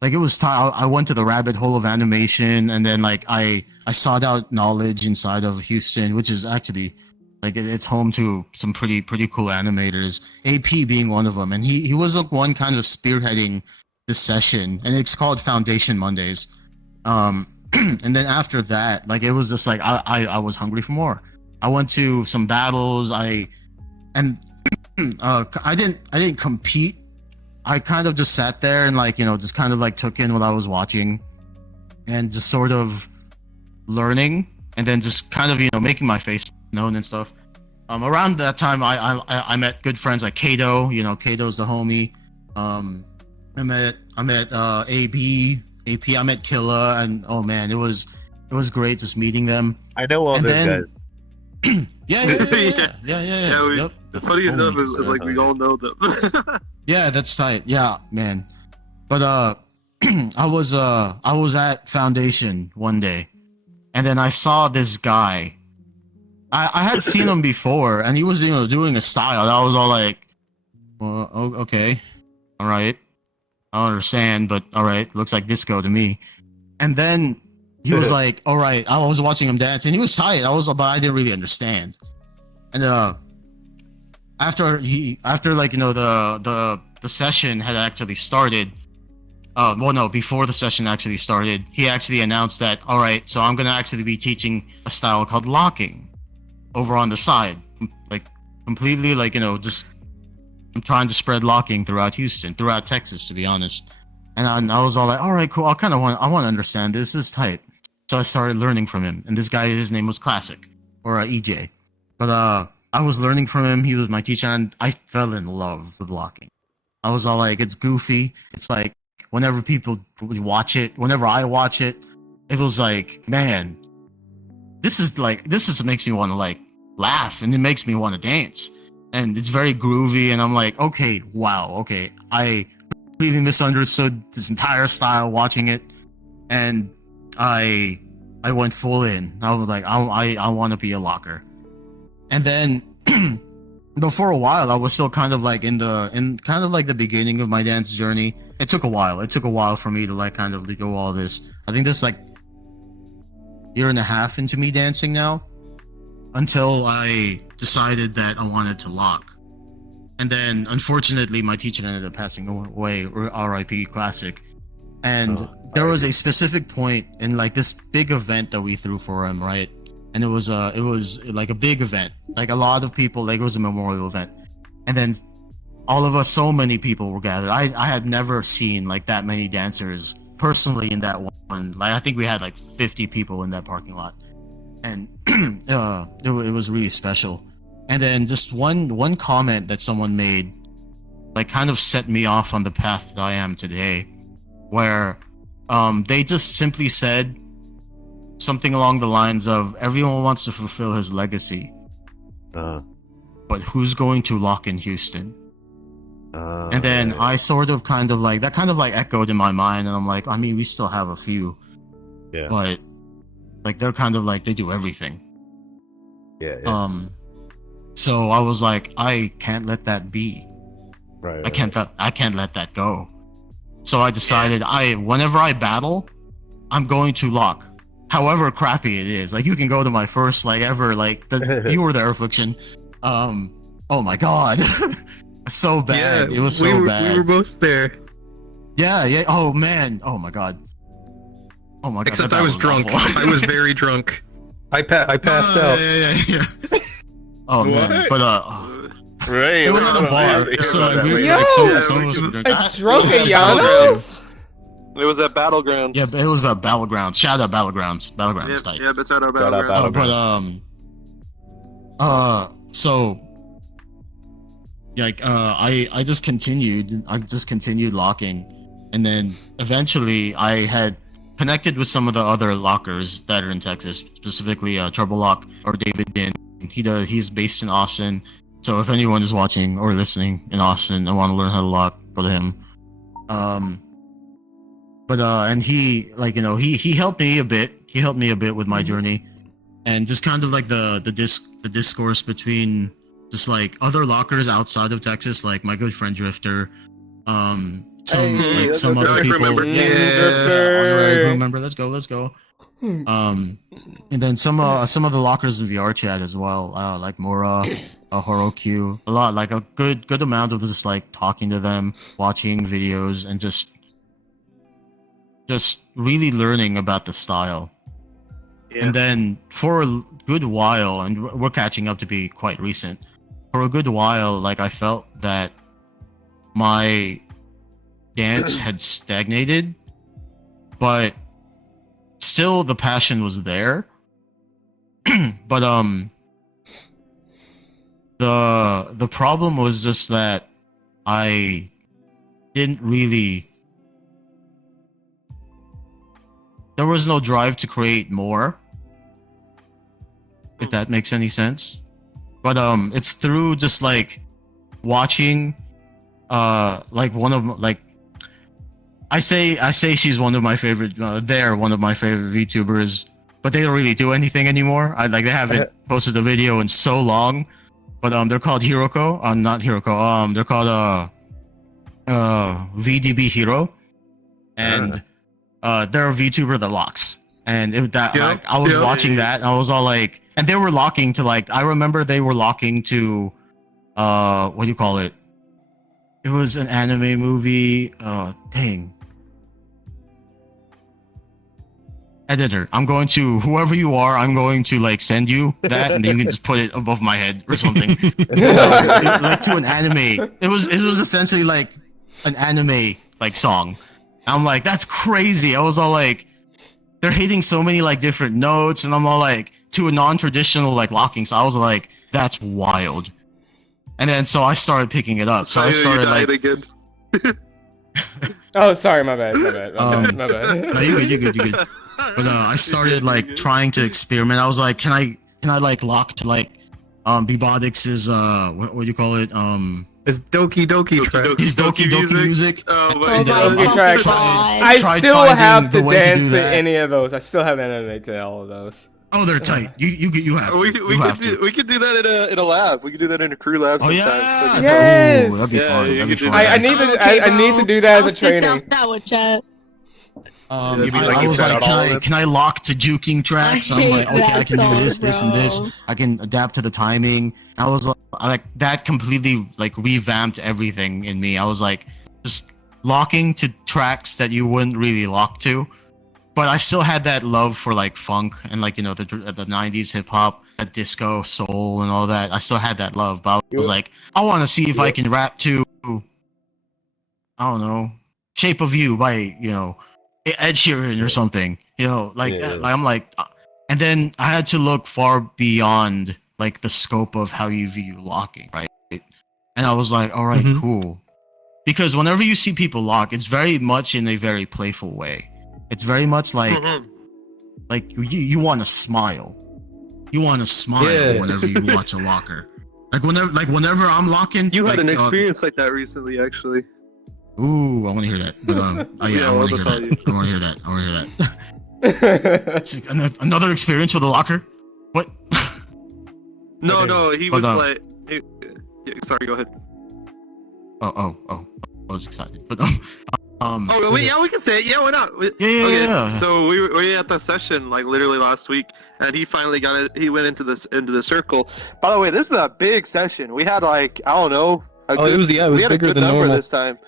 Like, it was tight. I went to the rabbit hole of animation, and then like I sought out knowledge inside of Houston, which is actually like it's home to some pretty cool animators. AP being one of them, and he was like one kind of spearheading this session, and it's called Foundation Mondays. And then after that, like, it was just like I was hungry for more. I went to some battles. I didn't compete. I kind of just sat there and just kind of like took in what I was watching, and just sort of learning, and then just kind of making my face known and stuff. Around that time, I met good friends like Kato. Kato's the homie. I met AP. I met Killa, and oh man, it was great just meeting them. I know all those guys. Yeah. The funny enough is like we all know them. Yeah, that's tight. Yeah, man. But I was at Foundation one day, and then I saw this guy. I had seen him before, and he was doing a style. And I was all like, well, okay, all right. I don't understand, but all right, looks like disco to me. And then he was like, all right, I was watching him dance, and he was tight. But I didn't really understand. And after like the session had actually started, before the session actually started, he actually announced that, all right, so I'm gonna actually be teaching a style called locking over on the side, like completely like just. I'm trying to spread locking throughout Houston, throughout Texas, to be honest. And I was all like, all right, cool. I want to understand this. This is tight. So I started learning from him. And this guy, his name was Classic, or EJ. But I was learning from him. He was my teacher, and I fell in love with locking. I was all like, it's goofy. It's like whenever people watch it, whenever I watch it, it was like, man, this just makes me want to like laugh, and it makes me want to dance. and it's very groovy, and I'm like, okay, wow, okay, I completely misunderstood this entire style watching it, and I went full in. I was like, I want to be a locker. And then but for a while I was still kind of like in kind of like the beginning of my dance journey. It took a while for me to like kind of do all this. I think this like year and a half into me dancing now, until I decided that I wanted to lock. And then unfortunately my teacher ended up passing away, RIP Classic. And there was a specific point in like this big event that we threw for him, right? And it was like a big event, like a lot of people, like it was a memorial event. And then all of us, so many people were gathered. I had never seen like that many dancers personally in that one. Like I think we had like 50 people in that parking lot, and it was really special. And then just one comment that someone made, like kind of set me off on the path that I am today, where they just simply said something along the lines of, everyone wants to fulfill his legacy, but who's going to lock in Houston? And then I sort of kind of like echoed in my mind, and I'm like, I mean, we still have a few, but like they're kind of like, they do everything. So I was like, I can't let that be. I can't let that go. So I decided, whenever I battle, I'm going to lock, however crappy it is. Like, you can go to my first like ever, like you were there, Affliction. Oh my god. So bad. Yeah, it was so bad. We were both there. Yeah. Oh man. Oh my god. Except I was drunk. I was very drunk. I passed out. Yeah. Oh man. But Right. it was at a bar. So we were Yo! like so Drunk Ayano? It was at Battlegrounds. Yeah, but it was about Battlegrounds. Shout out Battlegrounds. Battlegrounds tight. Yeah, but shout out Battlegrounds. So like I just continued locking, and then eventually I had connected with some of the other lockers that are in Texas, specifically Trouble Lock or David Din. He's based in Austin, so if anyone is watching or listening in Austin and want to learn how to lock, go to him. And he, like, you know, he helped me a bit. He helped me a bit with my journey, and just kind of like the discourse between just like other lockers outside of Texas, like my good friend Drifter, some other people. Remember, let's go. And then some of the lockers in VR chat as well, like Mora, Horoq, a lot, like a good amount of just like talking to them, watching videos, and just really learning about the style. Yeah. And then for a good while, and we're catching up to be quite recent, for a good while, like I felt that my dance had stagnated, but still the passion was there. But the problem was just that I didn't really, there was no drive to create more, if that makes any sense. But it's through just like watching like one of, like, I say she's one of my favorite, they're one of my favorite VTubers, but they don't really do anything anymore. They haven't posted a video in so long. But they're called Hiroko. Not Hiroko. They're called VDB Hero, and they're a VTuber that locks. And I was watching that, and I was all like, and they were locking to, like, I remember they were locking to, what do you call it? It was an anime movie. Dang. Editor, whoever you are, I'm going to like send you that, and you can just put it above my head or something. Like to an anime. It was essentially like an anime like song. I'm like, that's crazy. I was all like, they're hitting so many like different notes, and I'm all like, to a non-traditional like locking. So I was like, that's wild. And then so I started picking it up. So I started like again. Oh, sorry, my bad. No, you're good. But I started like trying to experiment. I was like, can I like lock to like B-Bodics is what do you call it? It's Doki Doki track. It's Doki Music. Oh my And, god. Doki tracks. I tried still finding have the to way to dance do to that. any of those. I still have anime to all of those. Oh, they're tight. You have to. We could do that in a lab. We could do that in a crew lab. Oh sometime. yeah. Yes! Ooh, that'd be Yeah, fun. you That'd be could do fun. that. I need to do that as a training. That would chat. I you was tried like, out all of them? can I lock to juking tracks? I I'm like, hate okay, I that can do this, song, this, and this. bro. I can adapt to the timing. I was like that completely like revamped everything in me. I was like just locking to tracks that you wouldn't really lock to, but I still had that love for like funk and like the 90s hip hop, disco, soul, and all that. I still had that love, but I was like, I want to see if I can rap to, I don't know, Shape of You by Ed Sheeran or something. I'm like, and then I had to look far beyond like the scope of how you view locking, right? And I was like, all right, cool. Because whenever you see people lock, it's very much in a very playful way. It's very much like you want to smile. You want to smile whenever you watch a locker. Whenever I'm locking, You had an experience like that recently, actually. Ooh, I want to hear that. But I want to hear that. I want to hear that. I want to hear that. Another experience with a locker? What? No, he was like. Sorry, go ahead. Oh, I was excited, but Oh wait, yeah, we can say it. Yeah, why not? Yeah. So we were at the session like literally last week, and he finally got it. He went into the circle. By the way, this is a big session. We had like I don't know. It was bigger than normal this time.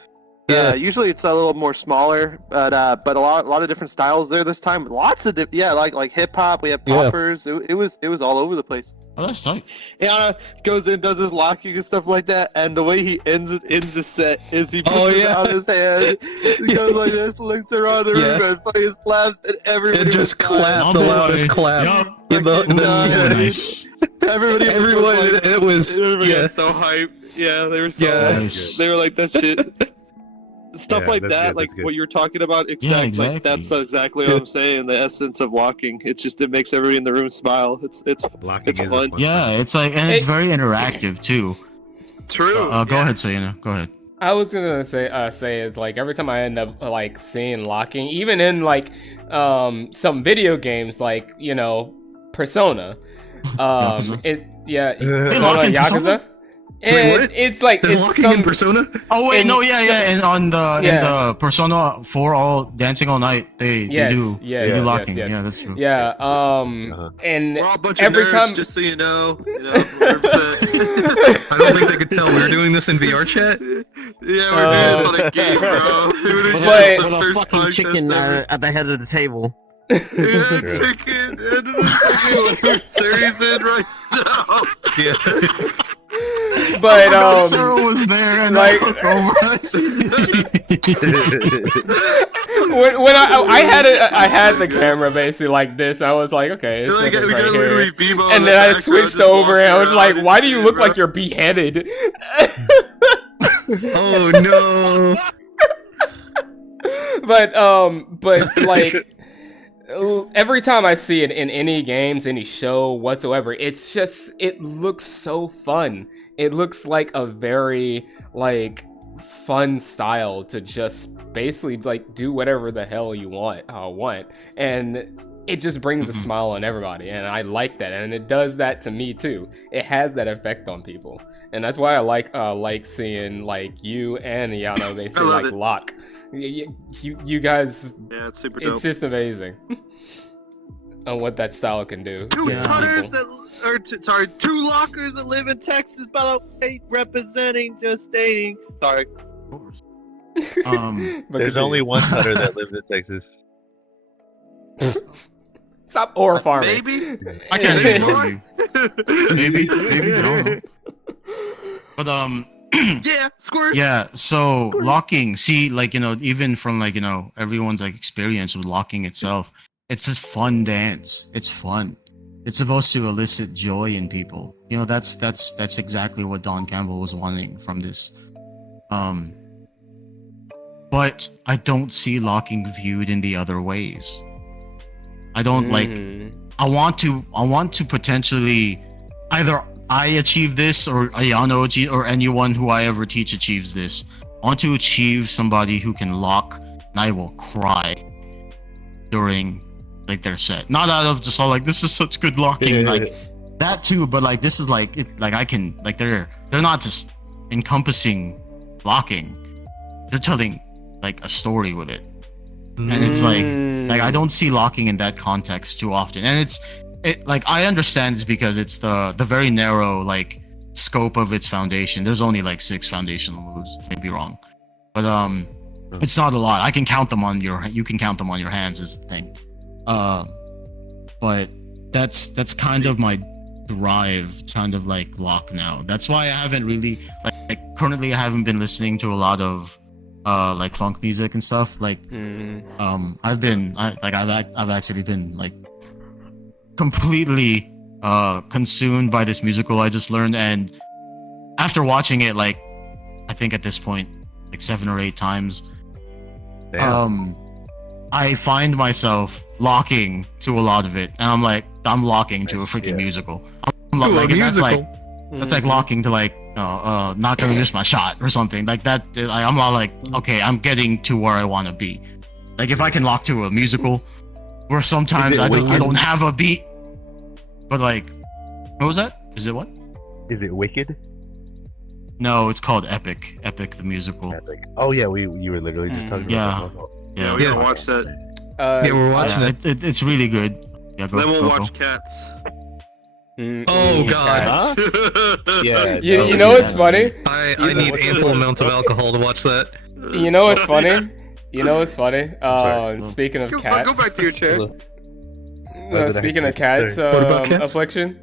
Yeah, usually it's a little more smaller, but a lot of different styles there this time. Lots of like hip hop. We have poppers. It was all over the place. Oh, that's tight. Anna goes in, does his locking and stuff like that, and the way he ends his set is he puts it on his hand, he goes like this, looks around the room, and fucking claps, and everybody just clapped the loudest clap. Nice. Everybody Everybody got so hyped. Yeah, they were so Nice. they were like that shit. Stuff Yeah, like that's that, good, like that's good. what you're talking about, like exactly. that's exactly what I'm saying. The essence of locking, it makes everybody in the room smile. It's Locking it's is a fun. Yeah, it's like, and it's very interactive too. True. Go ahead, Sayana. Go ahead. I was gonna say is like every time I end up like seeing locking, even in like some video games like Persona, Persona Yakuza. And it's like There's locking in Persona. Oh wait, and on the in the Persona 4 all dancing all night, they do locking. Yes. Yeah, that's true. Yeah, and We're all a bunch every of nerds, time, just so you know, 100%. I don't think they could tell we were doing this in VR chat. Yeah, we're doing this on a game, bro. With a fucking chicken at the head of the table. Chicken, we're serious in right now. Yeah. But Sarah was there and like took over. when I had the camera basically like this, I was like, okay, it's Like, right we got here. literally Bebo And in then the I switched background, just over and I was walking like, around why and do you shit, look bro. like you're beheaded? Oh no. But like every time I see it in any games, any show whatsoever, it looks so fun. It looks like a very like fun style to just basically like do whatever the hell you want, and it just brings a smile on everybody, and I like that, and it does that to me too. It has that effect on people, and that's why I like seeing like you and Yano basically like lock. You guys, yeah, it's super dope. It's just amazing on what that style can do. Two lockers that live in Texas, by the way, representing, just stating. Sorry. There's only one Cutter that lives in Texas. Stop ore farming. Maybe. I can't ignore you. Maybe. I don't know. But yeah, squirt. Yeah, so locking, see, like, even from like, everyone's like experience with locking itself, it's a fun dance. It's fun. It's supposed to elicit joy in people. That's exactly what Don Campbell was wanting from this. But I don't see locking viewed in the other ways. I don't like. I want to potentially either I achieve this, or Ayano or anyone who I ever teach achieves this, I want to achieve somebody who can lock, and I will cry during like their set. Not out of just all like this is such good locking, like that too, but like this is like it, like I can like they're not just encompassing locking, they're telling like a story with it, and it's like I don't see locking in that context too often, and it like I understand it's because it's the very narrow like scope of its foundation. There's only like 6 foundational moves, maybe wrong, but it's not a lot. I can count them on you can count them on your hands is the thing. But that's kind of my drive, kind of like lock now. That's why I haven't really like currently I haven't been listening to a lot of like funk music and stuff. Like I've actually been like completely consumed by this musical I just learned, and after watching it like I think at this point like 7 or 8 times, I find myself locking to a lot of it, and I'm like I'm locking to a freaking musical. I'm like, that's like locking to like not gonna miss my shot or something like that. I'm all like, okay, I'm getting to where I want to be. Like if I can lock to a musical where sometimes I don't have a beat, but like, what was that? Is it what? Is it Wicked? No, it's called Epic the musical. Epic. Oh yeah, you were literally just talking about that. Yeah, we gotta watch that. Yeah, we're watching it. It's really good. Yeah, then we'll watch Cats. Oh god. Yeah. You know what's funny? I need ample amounts of alcohol to watch that. You know what's funny? Speaking of cats. Go back to your chair. Speaking of cats, What about cats? Affliction.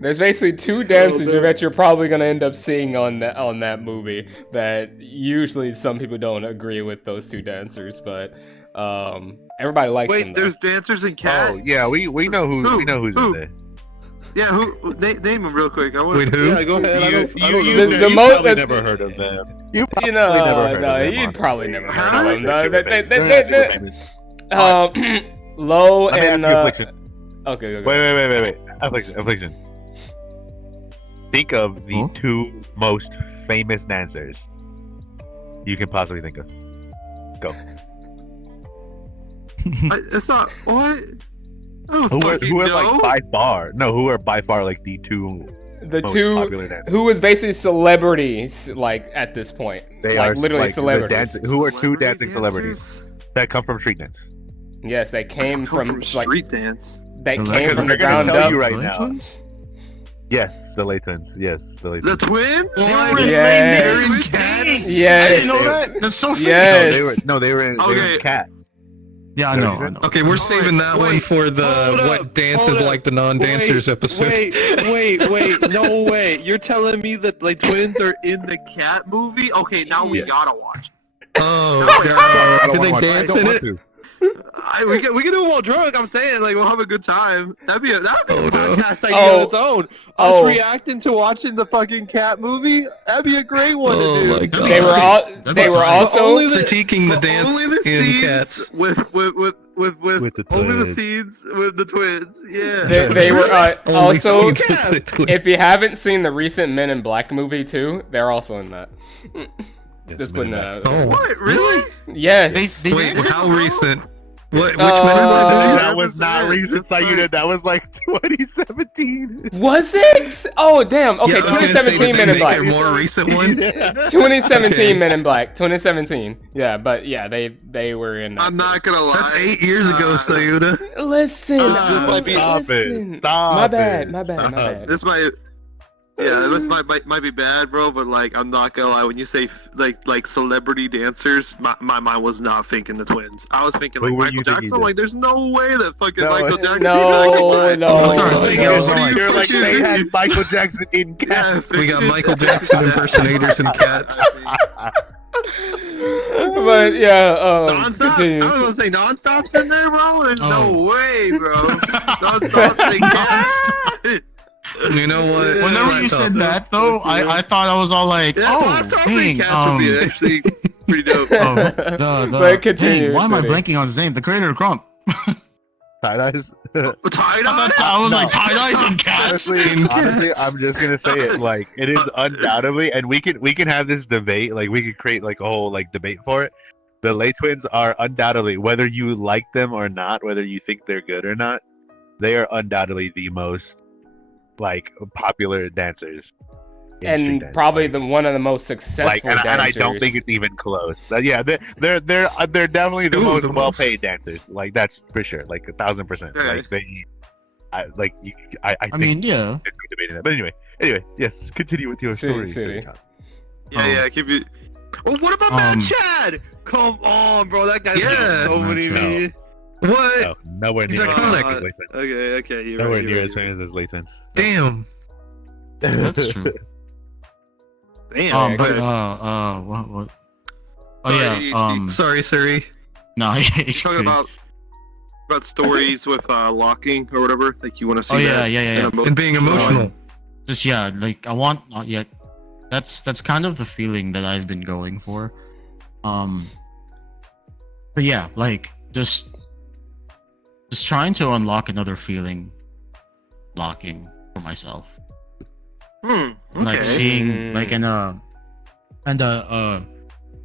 There's basically 2 dances that you're probably gonna end up seeing on that movie. That usually some people don't agree with those 2 dancers, but everybody likes them. Wait, there's dancers in Cats. Oh yeah, we know who's in there. Yeah, who? Name them real quick. Wait, who? Yeah, go ahead. You probably never heard of them. You'd probably never heard of them. Low and okay. Wait. Affliction. Think of the 2 most famous dancers you can possibly think of. Go. It's not what. Who are like by far? No, who are by far like the 2 most popular dancers? Who was basically celebrities like at this point. They like, are literally like, celebrities. Who are 2 dancing celebrities that come from street dance? Yes, they came from street dance. They came from the They're gonna ground tell up. you right now. Yes, the Lay Twins. Yes, the Lay The Twins. twins? They were in Yes. Cats. Yes. I didn't know that. That's so funny. Yes. They were in Cats. Yeah, I know. Okay, we're saving that one for the what dances like the non-dancers episode. Wait, no way. You're telling me that like twins are in the Cat movie? Okay, now we gotta watch it. Oh god, did they dance in it? We can do it while drunk. I'm saying like we'll have a good time. That'd be a podcast idea Oh. on its own. Us reacting to watching the fucking Cat movie. That'd be a great one to do. My god. They were also critiquing the dance in Cats with the only the twins. scenes with the twins. Yeah. They were Only also. scenes with the twins. If you haven't seen the recent Men in Black movie too, they're also in that. Just putting that out there. Oh, What? Really? Yes. wait, how recent? Which minute That was not recent, Sayuda. That was like 2017. Was it? Oh damn. Okay, Yeah, I was gonna say, 2017 did they Men in make Black. a more recent one? 2017 Okay. Men in Black. 2017. Yeah, but yeah, they were in that. I'm not gonna lie. That's 8 years ago, Sayuda. Listen. Stop listen. it. Stop My it. bad. Stop. This might be bad, bro. But like, I'm not gonna lie. When you say like celebrity dancers, my mind was not thinking the twins. I was thinking like Who were Michael you thinking Jackson. then? Like, there's no way that fucking No, Michael Jackson. No. You're like they had Michael Jackson in Cats. We got Michael Jackson impersonators and Cats. But yeah, Nonstop? I continues. was gonna say Nonstop's in there, bro. There's no way, bro. Nonstop's in Cats. You know what? Whenever you said that, though, I thought I was all like, Yeah, oh, Nonstop in dang. Cats would be actually pretty dope. But it continues, Dang, why am I City. blanking on his name? The creator of Crump. Tie-dyes? Tie-dye? I was like, tie-dyes and cats? Honestly, I'm just gonna say it. Like, it is undoubtedly, and we can have this debate. Like, we could create like a whole like debate for it. The Lay Twins are undoubtedly, whether you like them or not, whether you think they're good or not, they are undoubtedly the most like popular dancers. And probably one of the most successful dancers. And I don't think it's even close. Yeah, they're definitely the most well-paid dancers. Like, that's for sure. Like 1,000%. Like I mean, yeah. Debating that. But anyway, yes. Continue with your story. Yeah. Keep it. Well, what about Matt Chad? Come on, bro. That guy's so many million. What? No, nowhere near. He's iconic. Okay. You're nowhere right, near as famous as Lay Twins. Damn. That's true. Damn. What? Oh yeah. Sorry, Suri. No, you're talking about stories with locking or whatever. Like, you want to see. Yeah. And being emotional. Just like I want. That's kind of the feeling that I've been going for. But yeah, like just trying to unlock another feeling, locking for myself. Okay. Like seeing like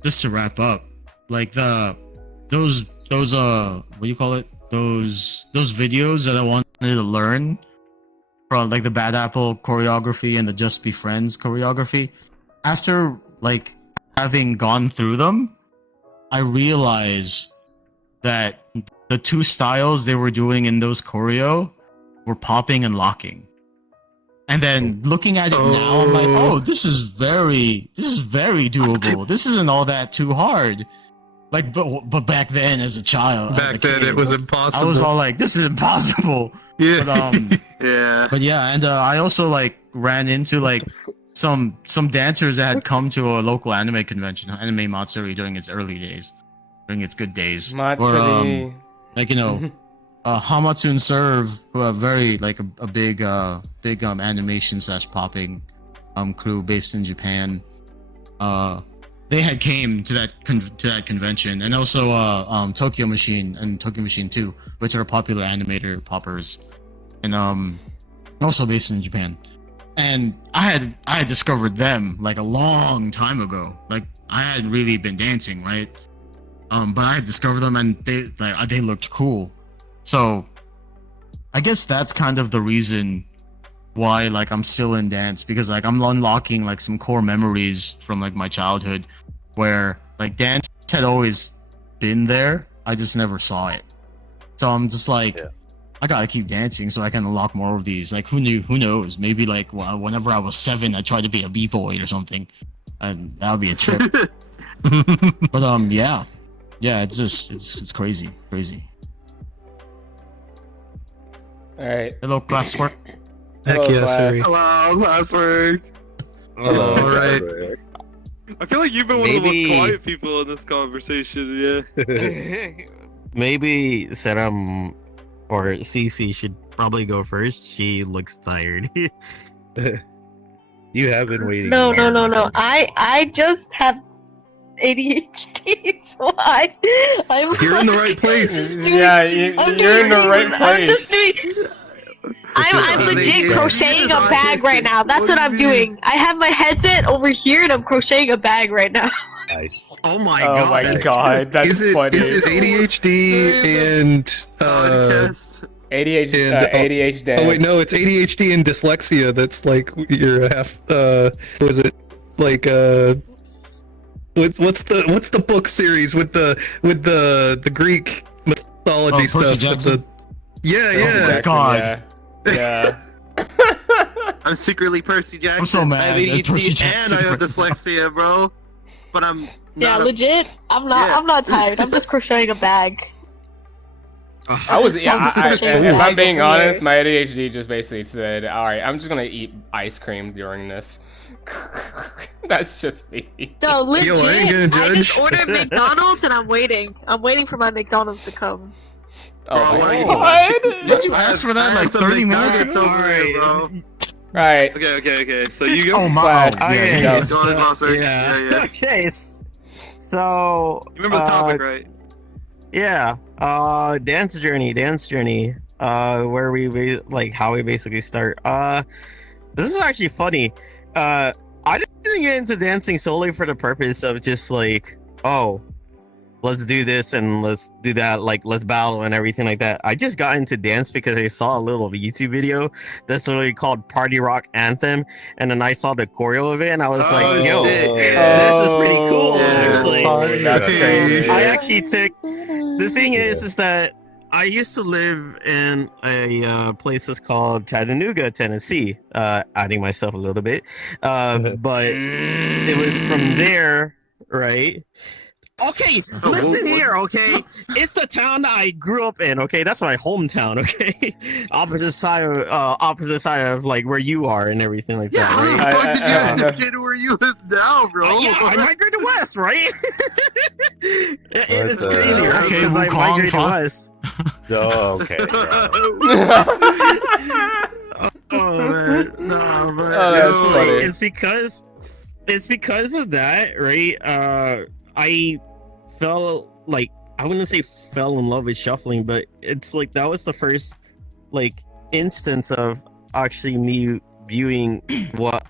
just to wrap up, like those what do you call it? Those videos that I wanted to learn from, like the Bad Apple choreography and the Just Be Friends choreography. After like having gone through them, I realized that the two styles they were doing in those choreo were popping and locking. And then looking at it now, I'm like, oh, this is very doable. This isn't all that too hard. Like, but back then, as a child, it was impossible. I was all like, this is impossible. Yeah. But, yeah. But yeah, and I also like ran into like some dancers that had come to a local anime convention, Anime Matsuri, during its early days, during its good days. Matsuri. Or, like, you know, Hamatsu and Serve, who are very like a big animation / popping crew based in Japan. They had came to that convention, and also Tokyo Machine and Tokyo Machine 2, which are popular animator poppers, and also based in Japan. And I had discovered them like a long time ago. Like, I hadn't really been dancing, right? But I had discovered them, and they looked cool. So I guess that's kind of the reason why like I'm still in dance, because like I'm unlocking like some core memories from like my childhood where like dance had always been there. I just never saw it. So I'm just like, I gotta keep dancing so I can unlock more of these. Like, who knows? Maybe like whenever I was 7, I tried to be a b-boy or something, and that would be a trip. But yeah, it's just it's crazy. All right. Hello, Classwork. Heck Hello, yeah, class. Suri. Hello, Classwork. Hello. All right. I feel like you've been one of the most quiet people in this conversation. Yeah. Maybe Seram or CC should probably go first. She looks tired. You have been waiting. No. I just have ADHD, so I'm. You're in the right place. Yeah, you're in the right place. I'm legit crocheting a bag right now. That's what I'm doing. I have my headset over here and I'm crocheting a bag right now. Nice. Oh my god, that's funny. Is it ADHD and ADHDance? Oh wait, no, it's ADHD and dyslexia. That's like you're half. Was it like What's the book series with the Greek mythology stuff? Yeah. Oh my god. Yeah. I'm secretly Percy Jackson. I'm so mad. I have ADHD and I have dyslexia, bro. But I'm yeah, legit. I'm not tired. I'm just crocheting a bag. I was if I'm being honest, my ADHD just basically said, "All right, I'm just gonna eat ice cream during this." That's just me. No, legit. Yo, I ain't gonna judge. I just ordered McDonald's and I'm waiting. I'm waiting for my McDonald's to come. Oh my god! Did you ask for that like 30 minutes ago? Bro. Right. Okay. So you go. Oh my Class. god. Okay. Go ahead, boss. Yeah. Okay. So You remember the topic, right? Yeah. Dance journey. Where we like how we basically start. This is actually funny. I didn't get into dancing solely for the purpose of just like, oh, let's do this and let's do that, like let's battle and everything like that. I just got into dance because I saw a little YouTube video that's literally called Party Rock Anthem, and then I saw the choreo of it, and I was like, yo, this is pretty cool. Actually, that's crazy. I actually took. The thing is that I used to live in a place that's called Chattanooga, Tennessee. Adding myself a little bit, but it was from there, right? Okay, listen here, okay? It's the town that I grew up in, okay? That's my hometown, okay? Opposite side of like where you are and everything like that, right? How did you get where you live now, bro? Yeah, I migrated west, right? It's crazy, right? Okay, Because I migrated west. Oh, okay. Oh man, no, but that's funny. It's because of that, right? I I wouldn't say fell in love with shuffling, but it's like that was the first like instance of actually me viewing what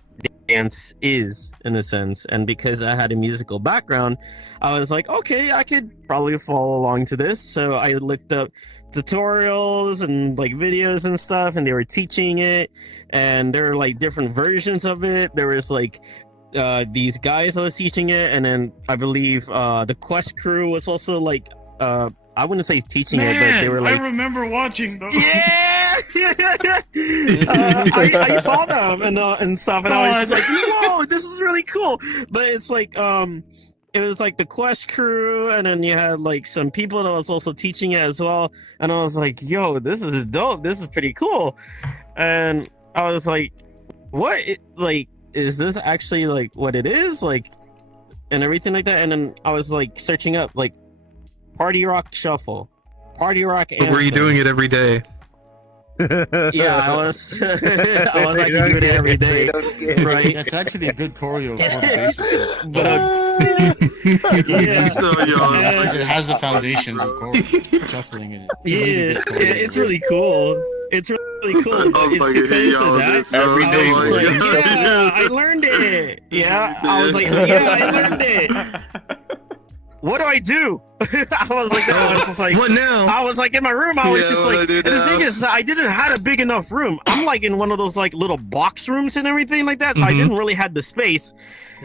dance is in a sense. And because I had a musical background, I was like, okay, I could probably follow along to this. So I looked up tutorials and like videos and stuff, and they were teaching it, and there were like different versions of it. There was like these guys that was teaching it, and then I believe the Quest crew was also like I wouldn't say teaching it, but they were like, I remember watching those. yeah. I saw them and stuff, and I was just like, whoa, this is really cool. But it's like it was like the Quest crew, and then you had like some people that was also teaching it as well, and I was like, yo, this is dope, this is pretty cool. And I was like, what like is this actually like what it is, like, and everything like that. And then I was like searching up like Party Rock Shuffle, Party Rock Anthem. Were you doing it every day? Yeah, I was actually doing it every day, right? That's actually a good choreo for the basics. But It has the foundations of choreo, shuffling in it. It's really cool. It's really cool. But it's because of that. Every day, I was like, yeah, I learned it. Yeah, I was like, yeah, I learned it. What do I do? I was like, no, I was just like, what now? I was like in my room. I was just like, and the thing is, I didn't have a big enough room. I'm like in one of those like little box rooms and everything like that, so I didn't really have the space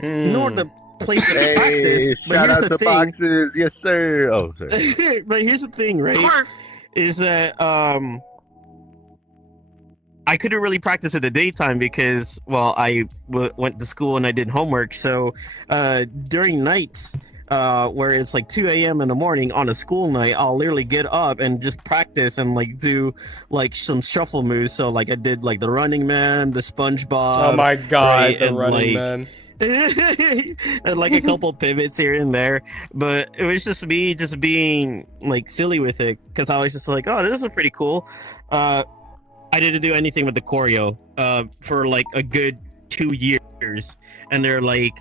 nor the place to practice. But Shout here's out the to thing. boxes, yes sir. Oh, sorry. But here's the thing, right? Is that I couldn't really practice in the daytime because, well, I went to school and I did homework. So during nights, where it's like 2 a.m. in the morning on a school night, I'll literally get up and just practice and like do like some shuffle moves. So like I did like the Running Man, the SpongeBob. Oh my god, right? the And, Running like, Man. and like a couple pivots here and there, but it was just me just being like silly with it because I was just like, oh, this is pretty cool. I didn't do anything with the choreo for like a good 2 years, and they're like,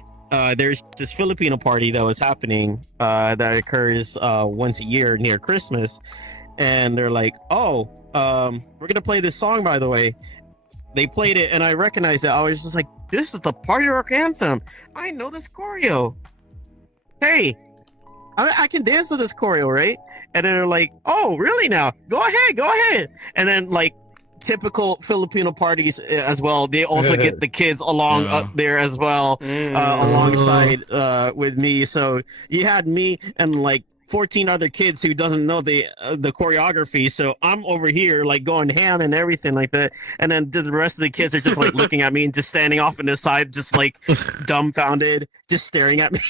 there's this Filipino party that was happening that occurs once a year near Christmas, and they're like, oh, we're gonna play this song, by the way. They played it, and I recognized it. I was just like, this is the Party Rock Anthem. I know this choreo. Hey, I can dance to this choreo, right? And then they're like, oh, really now? Go ahead. And then, like, typical Filipino parties as well, they also get the kids along up there as well, alongside with me. So you had me and, like, 14 other kids who doesn't know the choreography, so I'm over here like going ham and everything like that, and then the rest of the kids are just like looking at me and just standing off on the side, just like dumbfounded, just staring at me.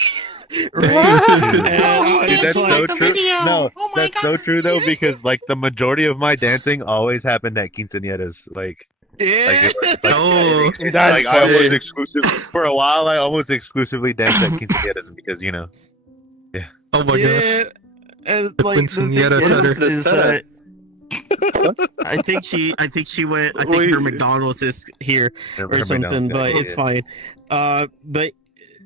That's so true. No, that's so true though, because like the majority of my dancing always happened at quinceañeras. Like, That's I was exclusive for a while. I almost exclusively danced at quinceañeras because Oh my gosh. And The like quinceañera tutter. I think she went. I think her McDonald's is here or something, but it's fine. But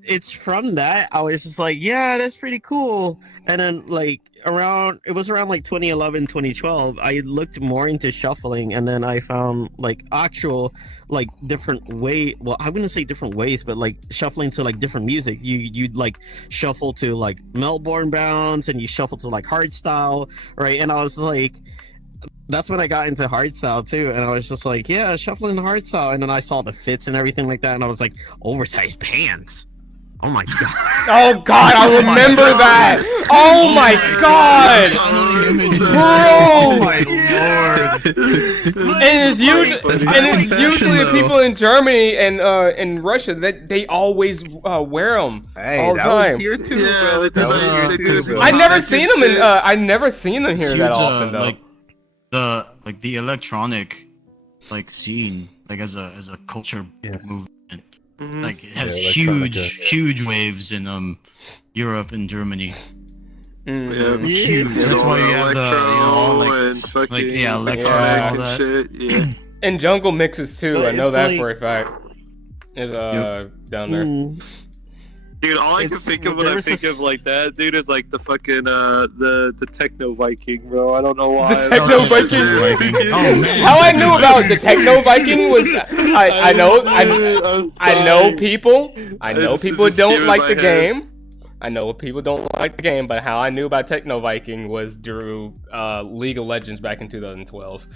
it's from that I was just like, yeah, that's pretty cool. And then like around 2011, 2012, I looked more into shuffling, and then I found like actual like different way. Well, I wouldn't say different ways, but like shuffling to like different music. You'd like shuffle to like Melbourne bounce, and you shuffle to like hardstyle, right? And I was like, that's when I got into hardstyle too, and I was just like, yeah, shuffling hardstyle. And then I saw the fits and everything like that, and I was like, oversized pants. Oh my god. Oh god, I remember that. Oh my god. Oh Bro. my lord. And it's usually people in Germany and in Russia that they always wear them all the time. Here too, Yeah, I never seen them in. I never seen them here that often though. Like the electronic like scene, like as a culture movement. Like it has huge waves in Europe and Germany. Huge. That's why you have electro and all that. Shit. Yeah. And jungle mixes too. But I know it's that like- for a fact. It's down there. Dude, all I can It's- think of when there I was think this- of like that, dude, is like the fucking the techno Viking, bro. I don't know why. The techno Viking. Oh man. How I knew about the techno Viking was I know people don't like the game. I know people don't like the game, but how I knew about Techno Viking was through League of Legends back in 2012.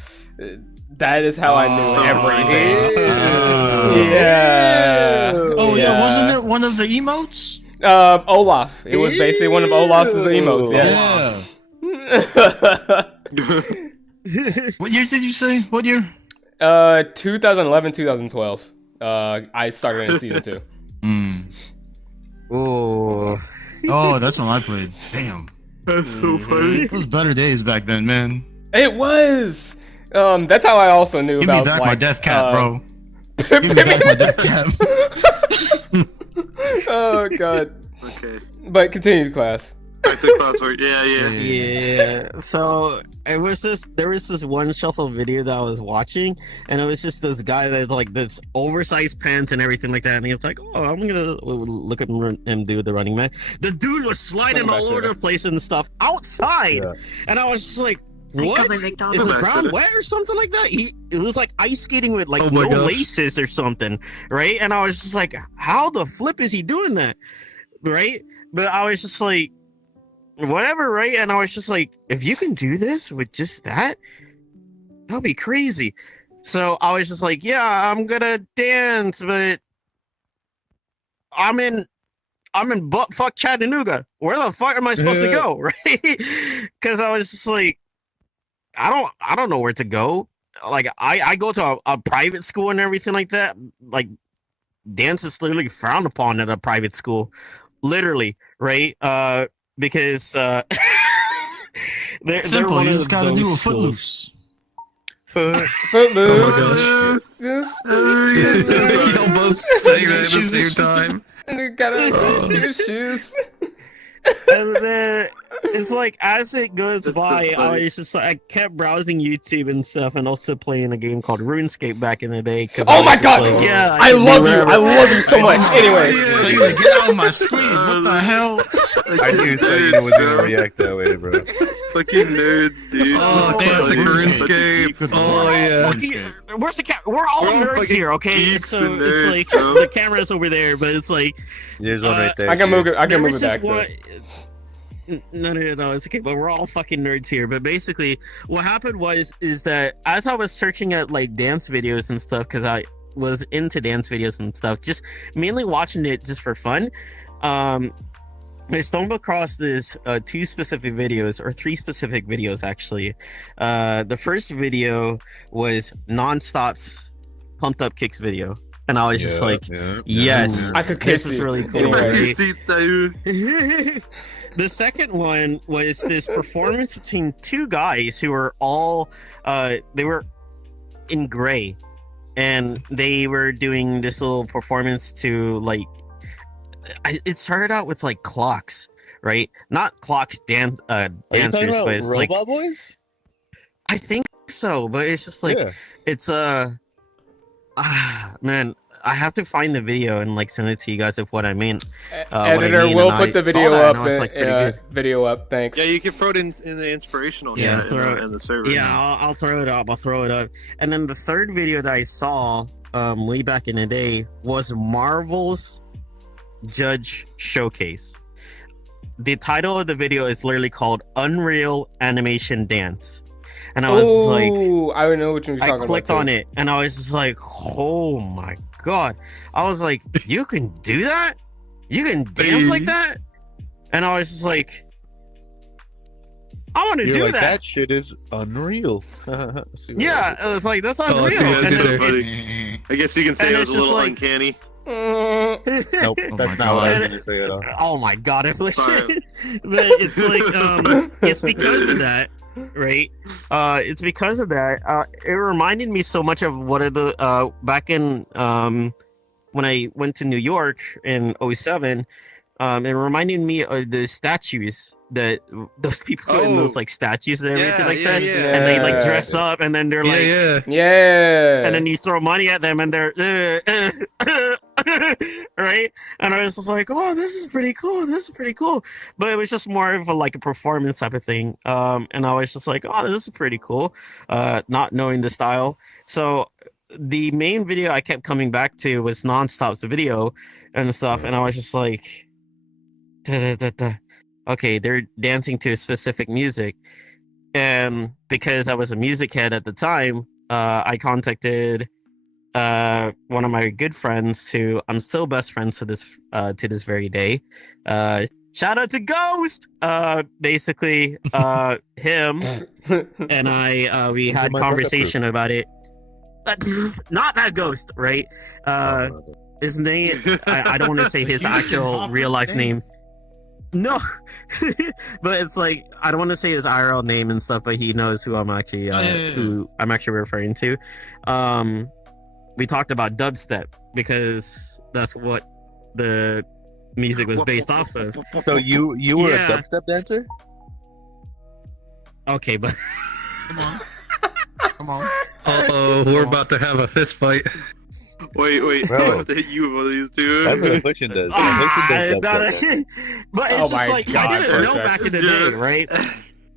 That is how I knew everything. Yeah. Oh yeah, wasn't it one of the emotes? Olaf. It was basically one of Olaf's emotes. Yes. Yeah. What year did you say? What year? 2011, 2012. I started in season 2. Oh. Oh, that's when I played. Damn. That's so funny. Those better days back then, man. It was. That's how I also knew Give me about back like, my death cap, bro. Give me back my death cap. Oh god. Okay. But continue, class. Back to classwork. Yeah. So there was this one shuffle video that I was watching, and it was just this guy that had like this oversized pants and everything like that, and he was like, "Oh, I'm gonna look at him do the running man." The dude was sliding all over the place and stuff outside, and I was just like, "What? Is the ground wet or something like that?" It was like ice skating with like no laces or something, right? And I was just like, "How the flip is he doing that?" Right? But I was just like, whatever, right? And I was just like, if you can do this with just that, that'll be crazy. So I was just like, yeah, I'm gonna dance, but I'm in buttfuck Chattanooga. Where the fuck am I supposed to go, right? Because I was just like, I don't know where to go. Like I go to a private school and everything like that. Like dance is literally frowned upon at a private school, literally, right? Because they're Simple. one You of just gotta those do a schools. Footloose. Yes. Y'all both saying that at the same time. And you gotta your shoes. And then it's like as it goes That's by, so funny. I was just like, I kept browsing YouTube and stuff, and also playing a game called RuneScape back in the day. Oh my god! Like, yeah, I love you so much. Anyways, So you like, get out of my screen. What the hell? I knew you was gonna react that way, bro. Fucking nerds, dude. Oh, classic RuneScape. Oh yeah. Where's the We're all nerds fucking here, okay? geeks So and it's nerds, like bro. the camera's over there, but it's like There's one right there. I can move it. I can there move was it this back. though. one- No, it's okay. But we're all fucking nerds here. But basically, what happened is that as I was searching at like dance videos and stuff, because I was into dance videos and stuff, just mainly watching it just for fun. I stumbled across this three specific videos actually. The first video was Nonstop's Pumped Up Kicks video, and I was just like, yes, I could kiss this is you. really cool. Anyways. Right? The second one was this performance between two guys who were all they were in gray, and they were doing this little performance to like it started out with like clocks, right? Not clocks dancers, but it's like Robot Boys? I think so, but it's just like it's Man, I have to find the video and like send it to you guys of what I mean. Editor, we'll put the video up. Video up. Thanks. Yeah, you can throw it in the inspirational. Yeah, in the server. Yeah, I'll throw it up. And then the third video that I saw way back in the day was Marvel's Judge Showcase. The title of the video is literally called Unreal Animation Dance. And I was like, I know what you're talking about. I clicked on it and I was just like, oh my god. I was like, you can do that? You can dance like that? And I was just like, I want to do that. That shit is unreal. Yeah, it was like, that's unreal. I guess you can say it was a little uncanny. Nope, that's not what I was going to say at all. Oh my god, I wish. But it's like, it's because of that. Right, it's because of that. It reminded me so much of what are the back in when I went to New York in 2007. It reminded me of the statues that those people put in those like statues and everything that, and they like dress up and then they're like, and then you throw money at them and they're right. And I was just like, oh, this is pretty cool. But it was just more of a performance type of thing. And I was just like, oh, this is pretty cool. Not knowing the style. So the main video I kept coming back to was Nonstop's video and stuff. And I was just like, okay, they're dancing to a specific music. And because I was a music head at the time, I contacted one of my good friends who I'm still best friends to this very day. Shout out to Ghost. Basically, him and I we had conversation about it. Not that Ghost, right? His name I don't want to say his actual real life name. No, but it's like I don't want to say his IRL name and stuff, but he knows who I'm actually referring to. We talked about dubstep because that's what the music was based off of. So you were a dubstep dancer? Okay, but come on. We're about to have a fist fight. Wait, Bro. I have to hit you with one of these two. That's what Affliction does. But it's just like God, I didn't know back in the day, right?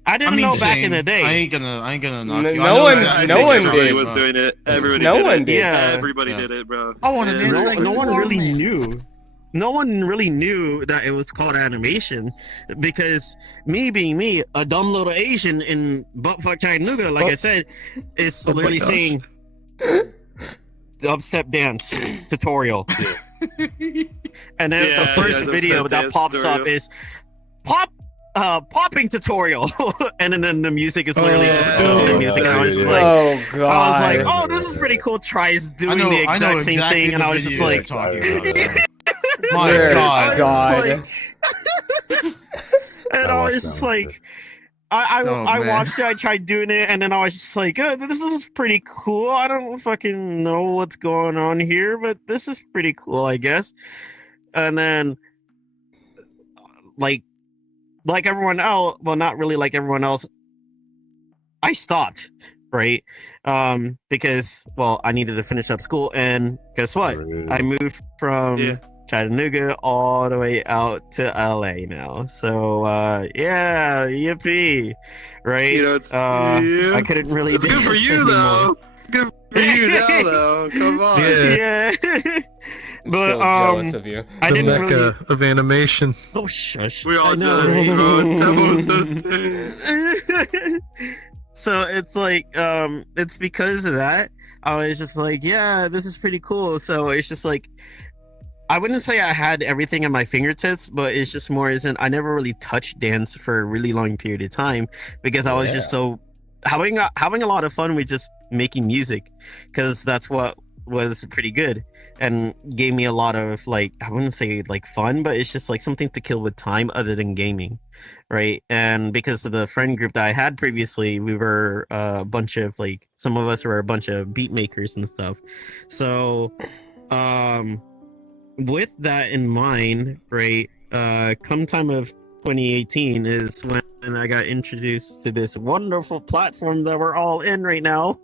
I didn't know back in the day. I ain't gonna knock you. No one Everybody did. was doing it. Everybody No did one it. did. Yeah. Everybody did it, bro. I want to dance like no one really man. knew. No one really knew that it was called animation because me being me, a dumb little Asian in buttfuck Chattanooga, like I said, is literally saying dubstep dance tutorial. And then the first video that pops up is popping tutorial. And then the music is literally the music. And I was just like, oh god. I was like, oh, this is pretty cool. Tries doing the exact same thing, and I was just like, my god. And I was just like, I watched it, I tried doing it, and then I was just like, oh, this is pretty cool. I don't fucking know what's going on here, but this is pretty cool, I guess. And then, like everyone else, well, not really like everyone else, I stopped, right? Because, well, I needed to finish up school, and guess what? I moved from Chattanooga all the way out to LA now. So yippee, right? You know, it's, I couldn't really. It's good for you though. It's good for you now though. Come on. Yeah. But so jealous of you. I The didn't mecca really. of animation. Oh shush. We all know. So it's like it's because of that. I was just like, yeah, this is pretty cool. So it's just like, I wouldn't say I had everything at my fingertips, but it's just more isn't I never really touched dance for a really long period of time because I was just so having a lot of fun with just making music because that's what was pretty good and gave me a lot of like, I wouldn't say like fun, but it's just like something to kill with time other than gaming, right? And because of the friend group that I had previously, we were a bunch of like, some of us were a bunch of beat makers and stuff. So with that in mind, right, come time of 2018 is when I got introduced to this wonderful platform that we're all in right now.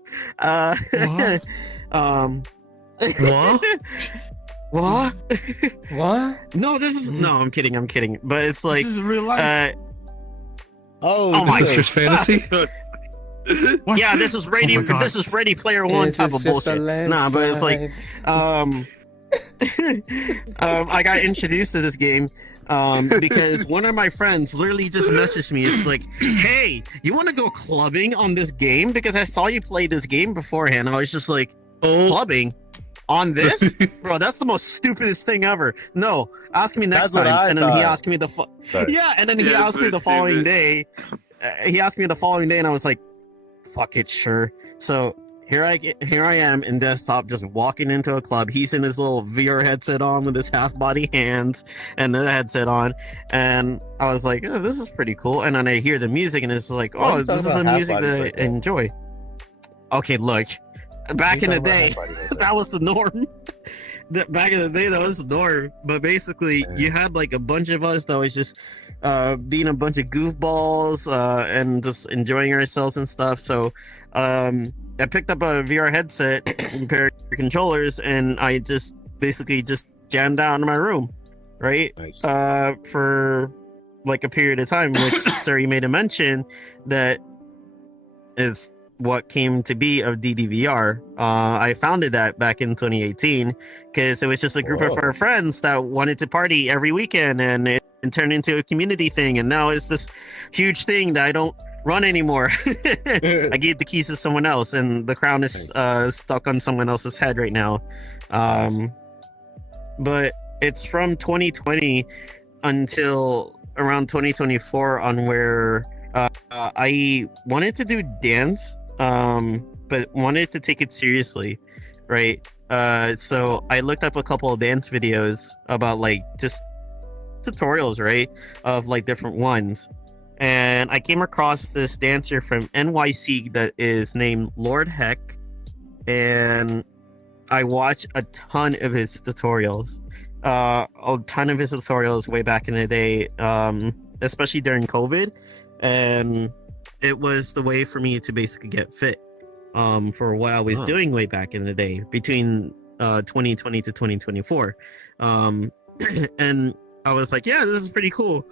What? What? What? No, this is no. I'm kidding. But it's like This is real life. Oh This my is just fantasy. yeah, this is Ready. Oh my God. This is Ready Player One This type is of just a bullshit. Nah, but it's like, I got introduced to this game because one of my friends literally just messaged me. It's like, hey, you want to go clubbing on this game? Because I saw you play this game beforehand. I was just like, clubbing on this, bro? That's the most stupidest thing ever. No, ask me next time. And then he asked me and then he asked me the following day. He asked me the following day, and I was like, fuck it, sure. So here I am in desktop, just walking into a club. He's in his little VR headset on with his half body hands and the headset on, and I was like, oh, this is pretty cool. And then I hear the music, and it's like, oh, this is the music that I enjoy. Okay, look, back in the day, that was the norm. Back in the day, that was the norm. But basically, you had like a bunch of us that was just being a bunch of goofballs and just enjoying ourselves and stuff. So I picked up a VR headset and a pair of controllers, and I just basically just jammed out in my room, right? Nice. For like a period of time, which Suri made a mention that is what came to be of DDVR. I founded that back in 2018 because it was just a group of our friends that wanted to party every weekend, and it turned into a community thing, and now it's this huge thing that I don't run anymore. I gave the keys to someone else, and the crown is stuck on someone else's head right now. But it's from 2020 until around 2024 on where I wanted to do dance, but wanted to take it seriously, right? So I looked up a couple of dance videos about like just tutorials, right, of like different ones, and I came across this dancer from NYC that is named Lord Heck, and I watched a ton of his tutorials way back in the day, especially during COVID, and it was the way for me to basically get fit for what I was doing way back in the day between 2020 to 2024, and I was like, yeah, this is pretty cool.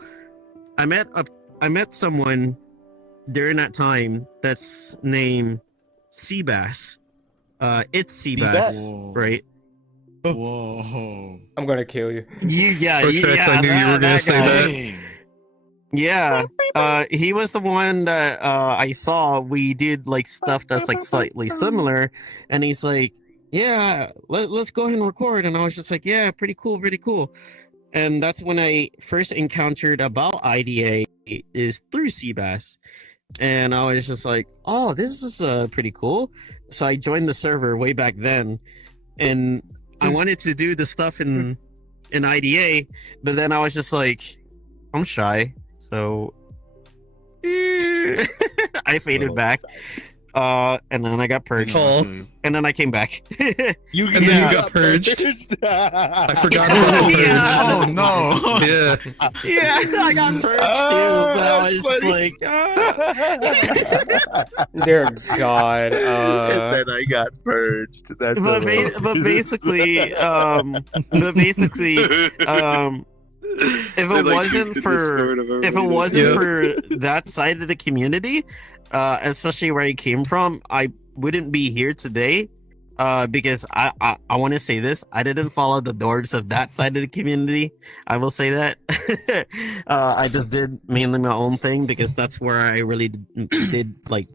I met someone during that time that's named Seabass. It's Seabass, right? Whoa. I'm gonna kill you. Protrax, I knew you were gonna say that. Yeah, he was the one that I saw. We did like stuff that's like slightly similar, and he's like, yeah, let's go ahead and record. And I was just like, yeah, pretty cool. And that's when I first encountered about IDA is through Seabass. And I was just like, oh, this is pretty cool. So I joined the server way back then, and I wanted to do the stuff in IDA, but then I was just like, I'm shy, so I faded back. And then I got purged. And then I came back. You got purged. I forgot about the purge. Oh no. Yeah, I got purged too. But I was just like, Dear God. And then I got purged. That's but basically, if it wasn't for that side of the community, especially where I came from, I wouldn't be here today, because I want to say this, I didn't follow the doors of that side of the community. I will say that. I just did mainly my own thing because that's where I really did like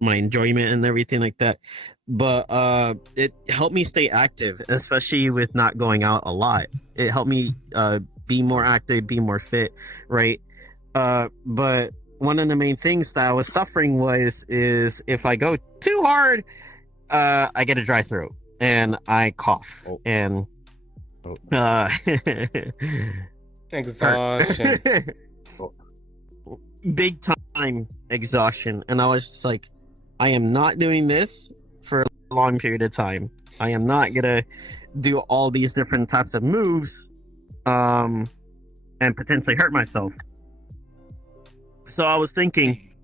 my enjoyment and everything like that. But it helped me stay active, especially with not going out a lot. It helped me be more active, be more fit, right? But one of the main things that I was suffering is if I go too hard, I get a dry throat and I cough and Exhaustion. big time exhaustion. And I was just like, I am not doing this for a long period of time. I am not gonna do all these different types of moves and potentially hurt myself. So I was thinking,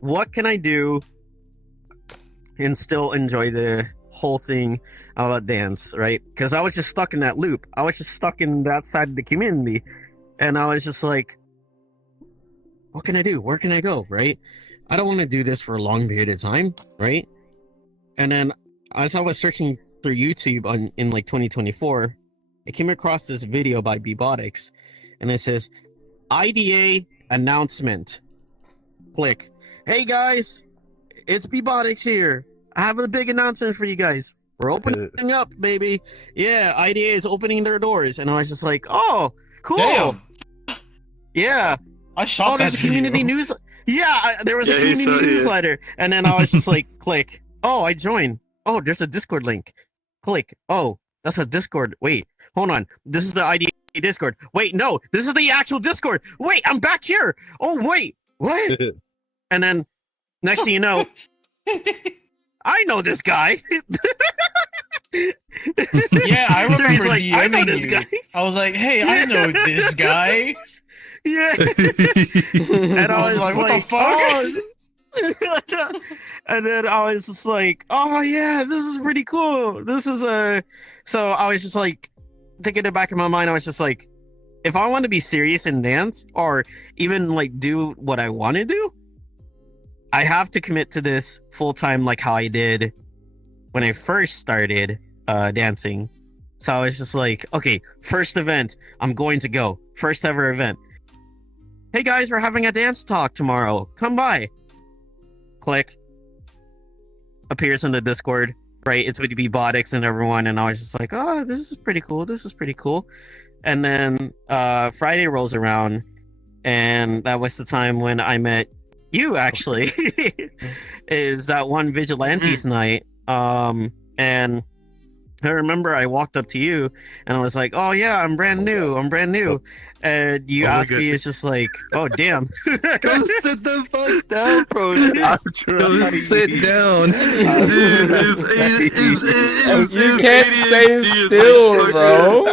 what can I do and still enjoy the whole thing about dance, right? Because I was just stuck in that loop. I was just stuck in that side of the community, and I was just like, what can I do? Where can I go? Right? I don't want to do this for a long period of time, right? And then as I was searching through YouTube in like 2024, I came across this video by Bebotics, and it says, IDA announcement. Click. Hey guys, it's Bebotics here. I have a big announcement for you guys. We're opening up, baby. Yeah, IDA is opening their doors. And I was just like, oh, cool. Damn. Yeah. I shot that community news. Yeah, there was a community newsletter. And then I was just like, click. Oh, I joined. Oh, there's a Discord link. Click. Oh, that's a Discord. Wait, hold on. This is the IDA Discord. Wait, no, this is the actual Discord. Wait, I'm back here. Oh, wait, what? And then next thing you know, I know this guy. Yeah, I remember like, DMing you. I was like, hey, I know this guy. Yeah. And I was like, what the fuck? Oh. And then I was just like, oh yeah, this is pretty cool. This is so I was just like, thinking in the back of my mind, I was just like, if I want to be serious in dance or even like do what I want to do, I have to commit to this full time, like how I did when I first started dancing. So I was just like, okay, first event, I'm going to go. First ever event. Hey guys, we're having a dance talk tomorrow. Come by. Click. Appears in the Discord. Right, it's with Bebotics and everyone, and I was just like, oh, this is pretty cool. This is pretty cool. And then Friday rolls around, and that was the time when I met you. Actually, is that one Vigilantes night? And I remember I walked up to you, and I was like, oh yeah, I'm brand new. And you asked me, it's just like, oh damn. Go sit the fuck down, bro. Go sit down. You can't stay still, bro.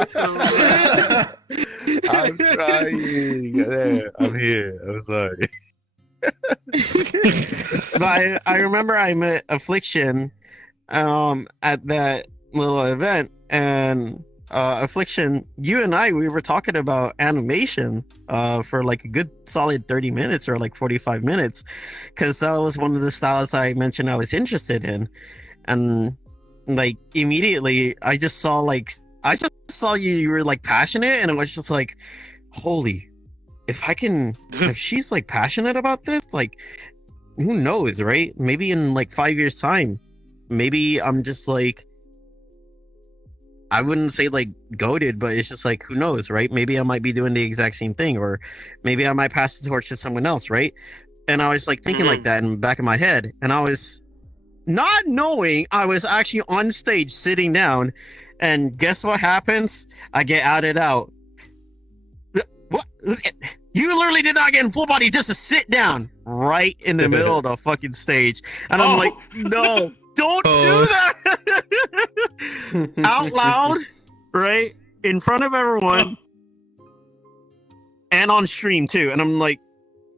I'm trying. I'm here. I'm sorry. But I remember I met Affliction at that little event, and Affliction, you and we were talking about animation for like a good solid 30 minutes or like 45 minutes, because that was one of the styles I mentioned I was interested in. And like immediately I just saw you were like passionate, and I was just like, holy, if she's like passionate about this, like who knows, right? Maybe in like 5 years time, maybe I'm just like, I wouldn't say like goated, but it's just like, who knows, right? Maybe I might be doing the exact same thing, or maybe I might pass the torch to someone else, right? And I was like thinking like that in the back of my head, and I was not knowing I was actually on stage sitting down, and guess what happens? I get outed out. What? You literally did not get in full body just to sit down right in the middle of the fucking stage. And I'm like, no, don't do that out loud, right? In front of everyone and on stream too. And I'm like,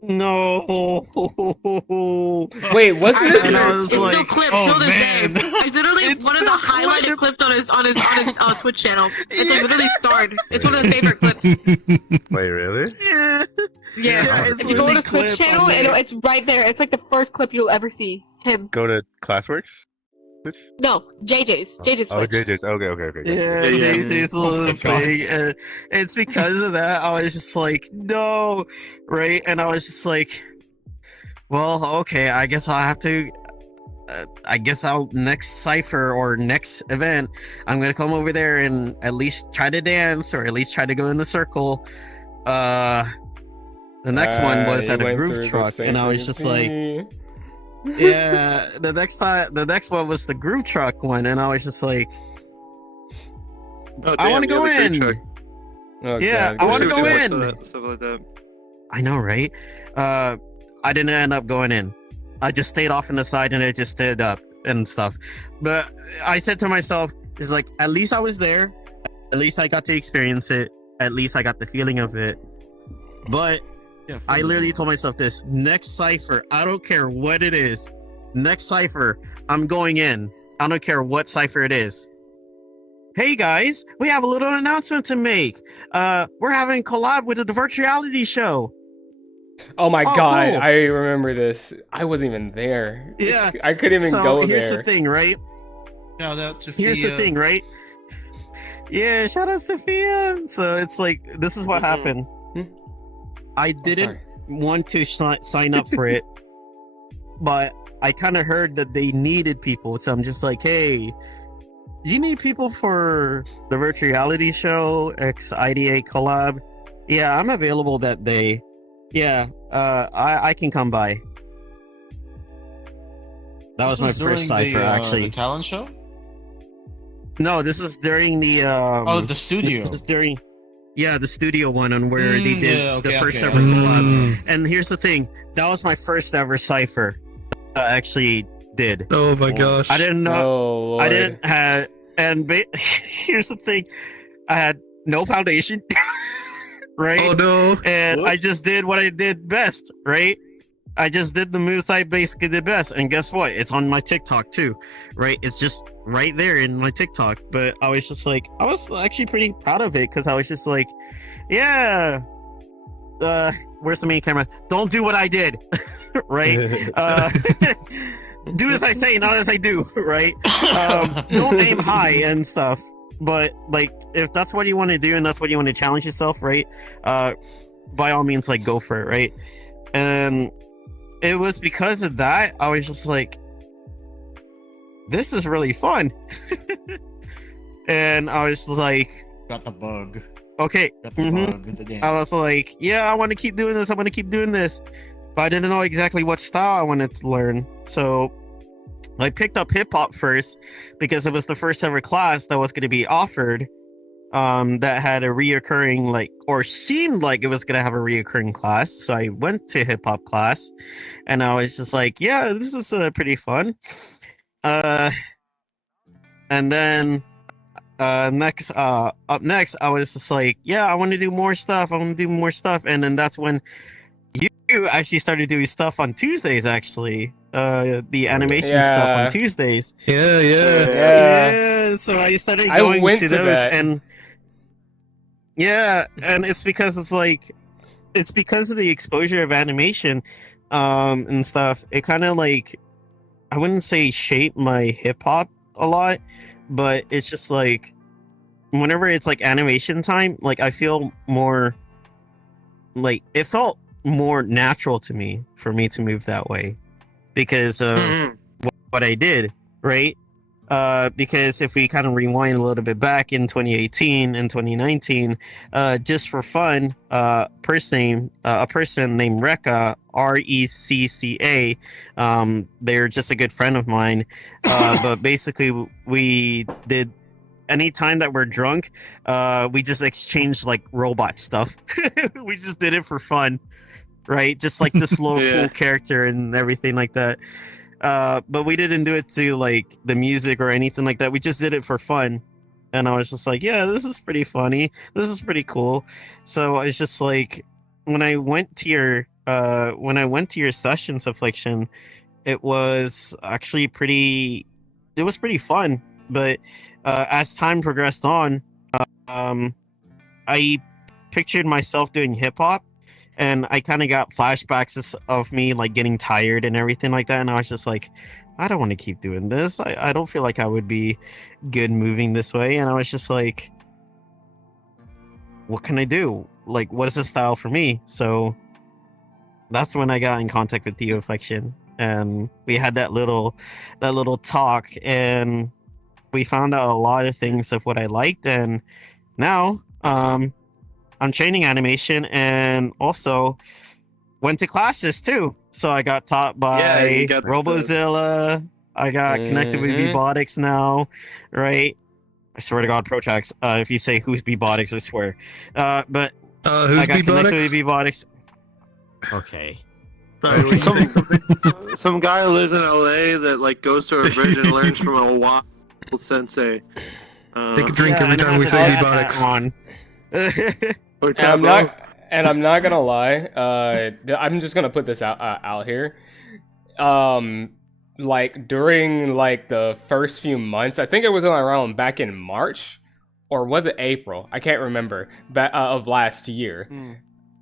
no. Wait, wasn't this? It's still clipped till this day. It's literally one of the highlighted clips on his Twitch channel. It's like literally starred. It's one of the favorite clips. Wait, really? Yeah. If you go to his Twitch channel, it's right there. It's like the first clip you'll ever see him. Go to Classwork? No, JJ's. JJ's Oh, Twitch. JJ's. Okay. Yeah, JJ's little thing. And it's because of that I was just like, no, right? And I was just like, well, okay, I guess I'll have to. I'll next cipher or next event, I'm gonna come over there and at least try to dance, or at least try to go in the circle. The next one was at a groove truck, and I was just like, yeah, the next one was the groove truck one, and I was just like, I want to go in. I want to go in. Stuff like that. I know, right? I didn't end up going in. I just stayed off on the side, and I just stood up and stuff. But I said to myself, it's like, at least I was there. At least I got to experience it. At least I got the feeling of it. But I literally told myself this: next cipher, I don't care what it is. Next cipher, I'm going in. I don't care what cipher it is. Hey guys, we have a little announcement to make. We're having a collab with the virtual reality show. Oh my god, cool. I remember this. I wasn't even there. Yeah. I couldn't even go there. Here's the thing, right? Shout out to Here's the thing, right? Yeah, shout out to Sophia. So it's like, this is what happened. I didn't want to sign up for it, but I kind of heard that they needed people. So I'm just like, hey, you need people for the virtual reality show, IDA collab? Yeah, I'm available that day. Yeah, I can come by. That was my first cipher, actually. The talent show? No, this is during the the studio. This is during the studio one on where they did the first ever Mm. collab. And here's the thing, that was my first ever cipher I actually did. Oh my gosh. I didn't know. Oh, Lord. I didn't have, and here's the thing, I had no foundation, right? Oh no. And I just did what I did best, right? I just did the moves I basically did best, and guess what? It's on my TikTok too, right? It's just right there in my TikTok. But I was just like, I was actually pretty proud of it because I was just like, yeah. Where's the main camera? Don't do what I did, right? Do as I say, not as I do, right? Don't aim high and stuff. But like, if that's what you want to do and that's what you want to challenge yourself, right? By all means, like, go for it, right? And it was because of that I was just like, this is really fun. And I was like, got the bug. Okay. Got the bug. I was like, yeah, I want to keep doing this. I want to keep doing this. But I didn't know exactly what style I wanted to learn. So I picked up hip hop first because it was the first ever class that was going to be offered that had a reoccurring, like, or seemed like it was going to have a reoccurring class. So I went to hip hop class and I was just like, yeah, this is pretty fun. And then up next I was just like, yeah, I want to do more stuff. And then that's when you actually started doing stuff on Tuesdays, actually. The animation stuff on Tuesdays. Yeah. So I started going to those, that. and it's because it's because of the exposure of animation and stuff. It kind of, like, I wouldn't say shape my hip hop a lot, but it's just like whenever it's like animation time, like I feel more like it felt more natural to me for me to move that way because of what I did, right? Because if we kind of rewind a little bit back in 2018 and 2019, just for fun, a person named Recca, Recca, they're just a good friend of mine. But basically, we did any time that we're drunk, we just exchanged like robot stuff. We just did it for fun, right? Just like this little cool character and everything like that. But we didn't do it to like the music or anything like that. We just did it for fun. And I was just like, yeah, this is pretty funny. This is pretty cool. So I was just like, when I went to your sessions, Affliction, it was actually pretty fun. But as time progressed on, I pictured myself doing hip hop. And I kind of got flashbacks of me like getting tired and everything like that. And I was just like, I don't want to keep doing this. I don't feel like I would be good moving this way. And I was just like, what can I do? Like, what is the style for me? So that's when I got in contact with Theo Affliction. And we had that little talk. And we found out a lot of things of what I liked. And now, I'm training animation and also went to classes too. So I got taught by Robozilla. I got connected with Bebotics now, right? I swear to God, Protrax. If you say who's Bebotics, I swear. But who's I got connected with Bebotics? Bebotics. Okay. Sorry, some guy who lives in LA that like goes to a bridge and learns from a wild sensei. Take a drink every time we say Bebotics. And I'm not gonna lie. I'm just gonna put this out here. like during like the first few months, I think it was around back in March, or was it April? I can't remember. Of last year,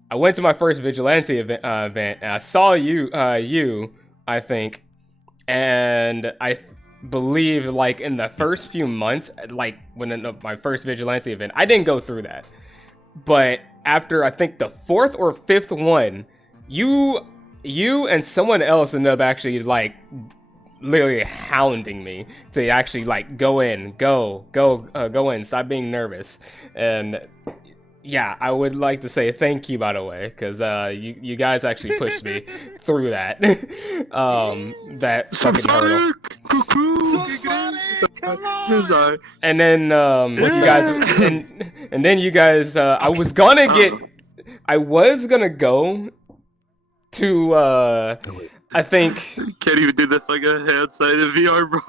I went to my first vigilante event, and I saw you, I think, and I believe like in the first few months, like when in my first vigilante event, I didn't go through that, but after I think the 4th or 5th one, you and someone else ended up actually like literally hounding me to actually like go in, stop being nervous. And yeah, I would like to say thank you, by the way, because you guys actually pushed me through that that fucking hurdle. And then you guys and then you guys I was gonna go to I think Can't even do the fucking hand sign in VR, bro.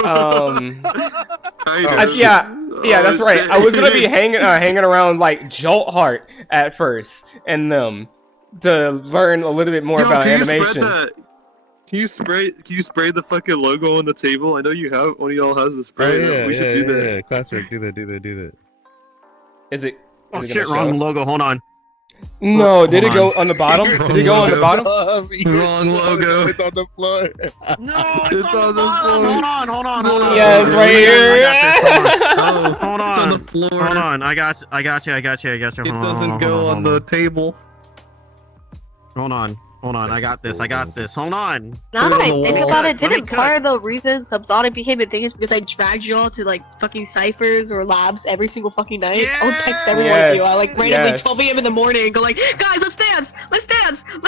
Yeah, that's right. I was gonna be hanging around like Jolt Heart at first, and to learn a little bit more about animation. Can you spray the fucking logo on the table? I know you have. One of y'all has the spray. We should do that. Yeah. Classwork, do that. Is it? Oh shit! Wrong logo. Hold on. No, did it go on the bottom? Did it go on the bottom? Wrong logo. It's on the floor. No, it's on the floor. Hold on. Yeah, it's right here. Hold on. It's on the floor. Hold on. I got you. It doesn't go on the table. Hold on. I got this. Hold on. Now that I think about it, Let me didn't part of the reason SubZonic became a thing is because I dragged you all to like fucking ciphers or labs every single fucking night? Yeah! I would text every one of you. I like randomly 12 a.m. in the morning and go like, guys, let's dance. Let's dance. Look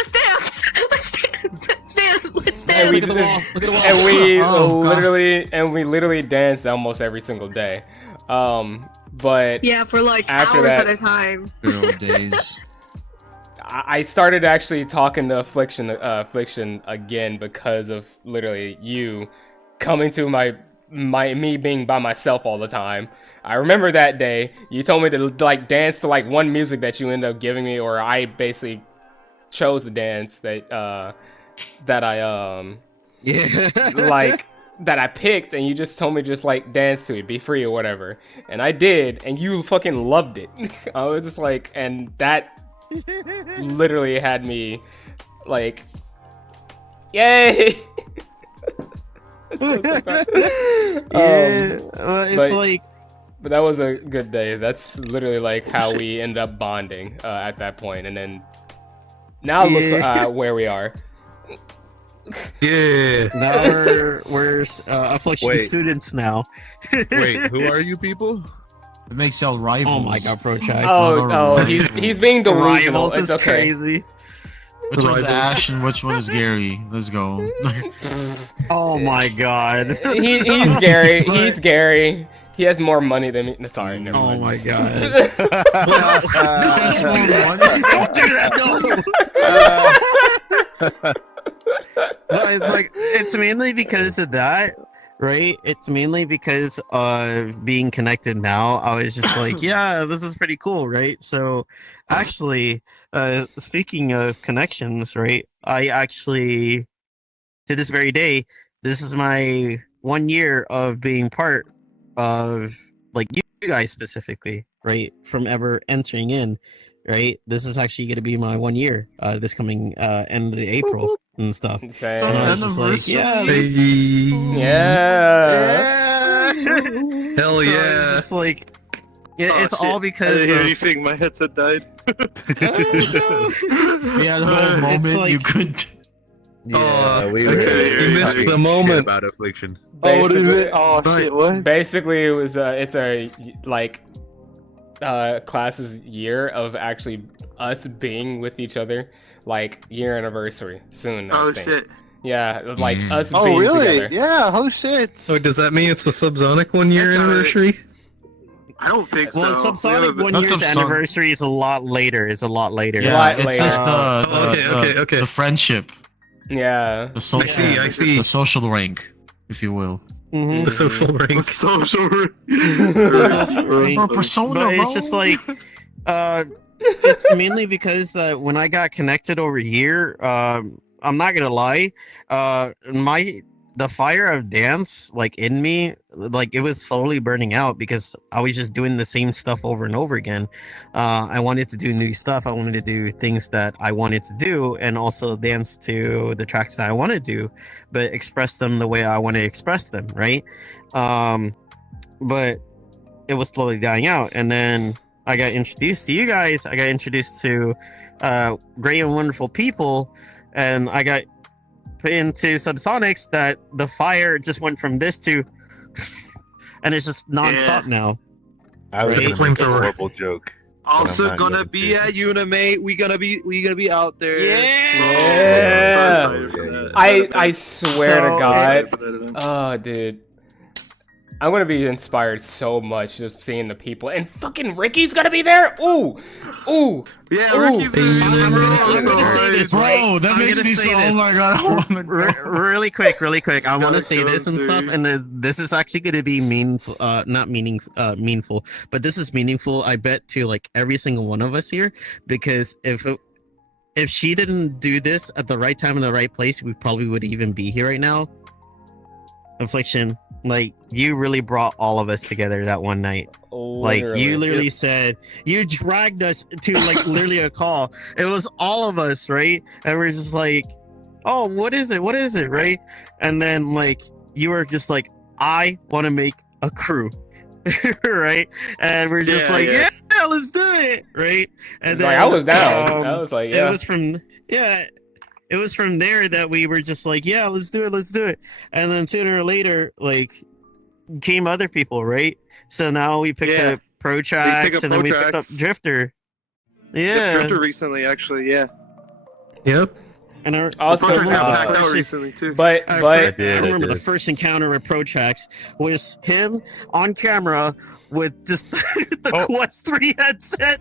at the wall. And we literally danced almost every single day. But Yeah, for like after hours that, at a time. Good old days. I started actually talking to Affliction again because of literally you coming to me being by myself all the time. I remember that day you told me to like dance to like one music that you ended up giving me, or I basically chose the dance that I like that I picked, and you just told me just like dance to it, be free or whatever, and I did, and you fucking loved it. I was just like, and that literally had me like, yay. But that was a good day. That's literally like how we ended up bonding at that point, and then now look where we are. Yeah. Now we're Affliction students now. Wait, who are you people? It makes y'all rivals. Oh my god, Protrax. Oh, he's being delusional. It's okay. Crazy. Which one's Ash and which one is Gary? Let's go. Oh my god. He's Gary. He's Gary. He has more money than me. Sorry, never mind. Oh my god. Don't do that, no! It's mainly because of that, right? It's mainly because of being connected now. I was just like, yeah, this is pretty cool, right? So, actually, speaking of connections, right? I actually, to this very day, this is my 1 year of being part of, like, you guys specifically, right? From ever entering in, right? This is actually going to be my 1 year, this coming end of April and stuff. Okay. And I was just like, yeah. Yeah. Hell So yeah. it's like, it's all I because didn't hear of, anything. My headset died. Yeah, the whole moment like- you couldn't. Yeah, we you missed talking the shit moment. about Affliction. Oh, what is it? Oh shit! What? Basically, it was it's a like class's year of actually us being with each other, like year anniversary soon. I Oh think. shit! Yeah, like us Oh being really? together. Yeah. Oh shit! Oh, does that mean it's the SubZonic 1 year That's alright. anniversary? I don't think so. well, SubZonic Yeah, 1 Not year's SubZonic. anniversary is a lot later. It's a lot later. Yeah. Yeah, Lot it's later. just Okay. the friendship, Yeah. the social, I see. the social rank, if you will. Mhm. The social rank. social. Or persona, But it's bro. just like, it's mainly because that when I got connected over here, I'm not gonna lie, the fire of dance, like in me, like it was slowly burning out because I was just doing the same stuff over and over again. I wanted to do new stuff. I wanted to do things that I wanted to do, and also dance to the tracks that I want to do, but express them the way I want to express them, right? But it was slowly dying out, and then I got introduced to you guys. I got introduced to great and wonderful people, and I got put into SubZonics that the fire just went from this to, and it's just nonstop now. I was Right? gonna make a horrible joke. Also gonna be at Unimate. We gonna be out there. Yeah. I swear to God. Oh, dude. I'm gonna be inspired so much just seeing the people, and fucking Ricky's gonna be there. Ooh. Yeah, Ricky's gonna be there, bro. That makes me so. Oh my god. Really quick. I want to say this and stuff, and this is actually going to be meaningful. Not meaningful, but this is meaningful. I bet to like every single one of us here, because if she didn't do this at the right time in the right place, we probably would even be here right now. Affliction, like you really brought all of us together that one night. Like you literally said, you dragged us to like literally a call. It was all of us, right? And we're just like, oh, what is it, right? And then like you were just like, I want to make a crew. Right? And we're just yeah, let's do it, right? And then like, I was down. I was like, yeah. It was from there that we were just like, yeah, let's do it. And then sooner or later, like, came other people, right? So now we picked up Protrax, and then we picked up Drifter. Yeah. Drifter recently, actually, yeah. Yep. And our also out recently too. But I remember the first encounter with Protrax was him on camera with just the Quest 3 headset.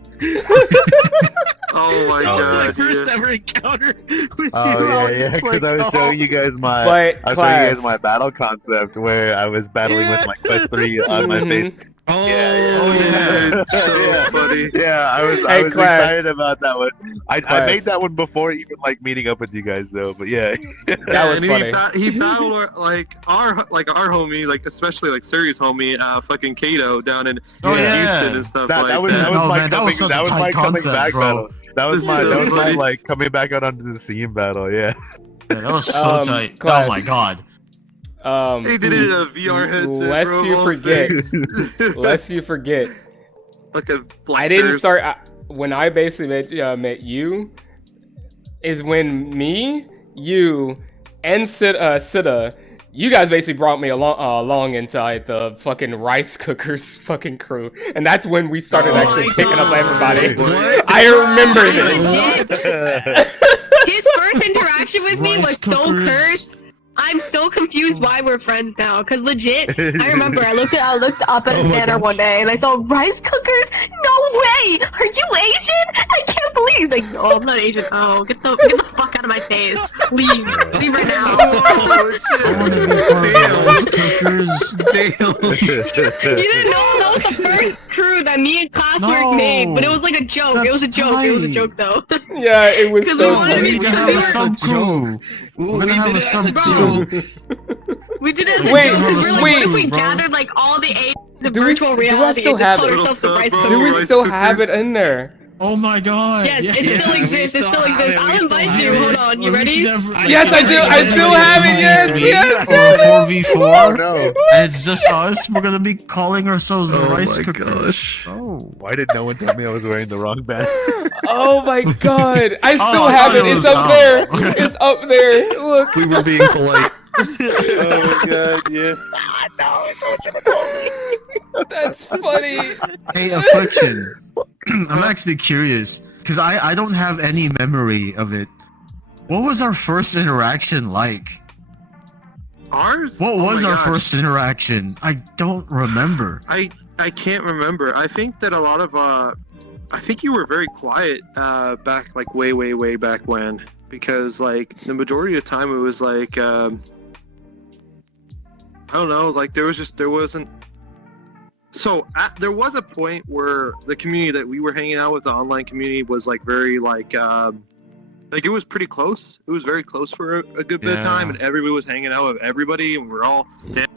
Oh my god! That was my first ever encounter with you. Yeah, because I was showing you guys my battle concept where I was battling with my Quest 3 on my face. Yeah. So funny. Yeah, I was excited about that one. I made that one before even like meeting up with you guys though, but yeah. That was funny. He battled like our homie, like especially like Siri's homie, fucking Kato down in Houston and stuff like that. That was my coming back battle. That was my like coming back out onto the scene battle. Yeah. That was so tight. Class. Oh my god. They did it in a VR headset. Lest you forget. Like a I didn't start when I basically met you. Is when me, you, and Sita, you guys basically brought me along inside the fucking rice cookers fucking crew, and that's when we started actually picking up everybody. I remember this. His first interaction with me was so cursed. I'm so confused why we're friends now, cause legit, I remember I looked up at his banner one day and I saw rice cookers. No way! Are you Asian? I can't believe. Like, no, I'm not Asian. Oh, get the fuck out of my face. Leave right now. Rice cookers. You didn't know that was the first crew that me and Classwork made, but it was like a joke. It was a joke though. Yeah, it was so funny. We're gonna have a sub crew. We did it because what if we gathered like all the Asians in virtual reality and just called ourselves the rice cookers? Do we still have it in there? Oh my god! Yes, it still exists. I'll invite you. Hold on, you ready? Yes, I do. I still have it. Yes. 4v4. No. And it's just us. We're gonna be calling ourselves the rice cookers. Gosh. Oh, why did no one tell me I was wearing the wrong band? Oh my god! I still have it. It's up there. It's up there. Look. We were being polite. Oh my god! Yeah. That's funny. Hey, Affliction. I'm actually curious because I don't have any memory of it. What was our first interaction like? Ours? What was our first interaction? I don't remember. I can't remember. I think that a lot of I think you were very quiet back like way back when, because like the majority of the time it was like I don't know, like there wasn't. So there was a point where the community that we were hanging out with, the online community, was like very like like it was pretty close. It was very close for a good bit of time, and everybody was hanging out with everybody, and we're all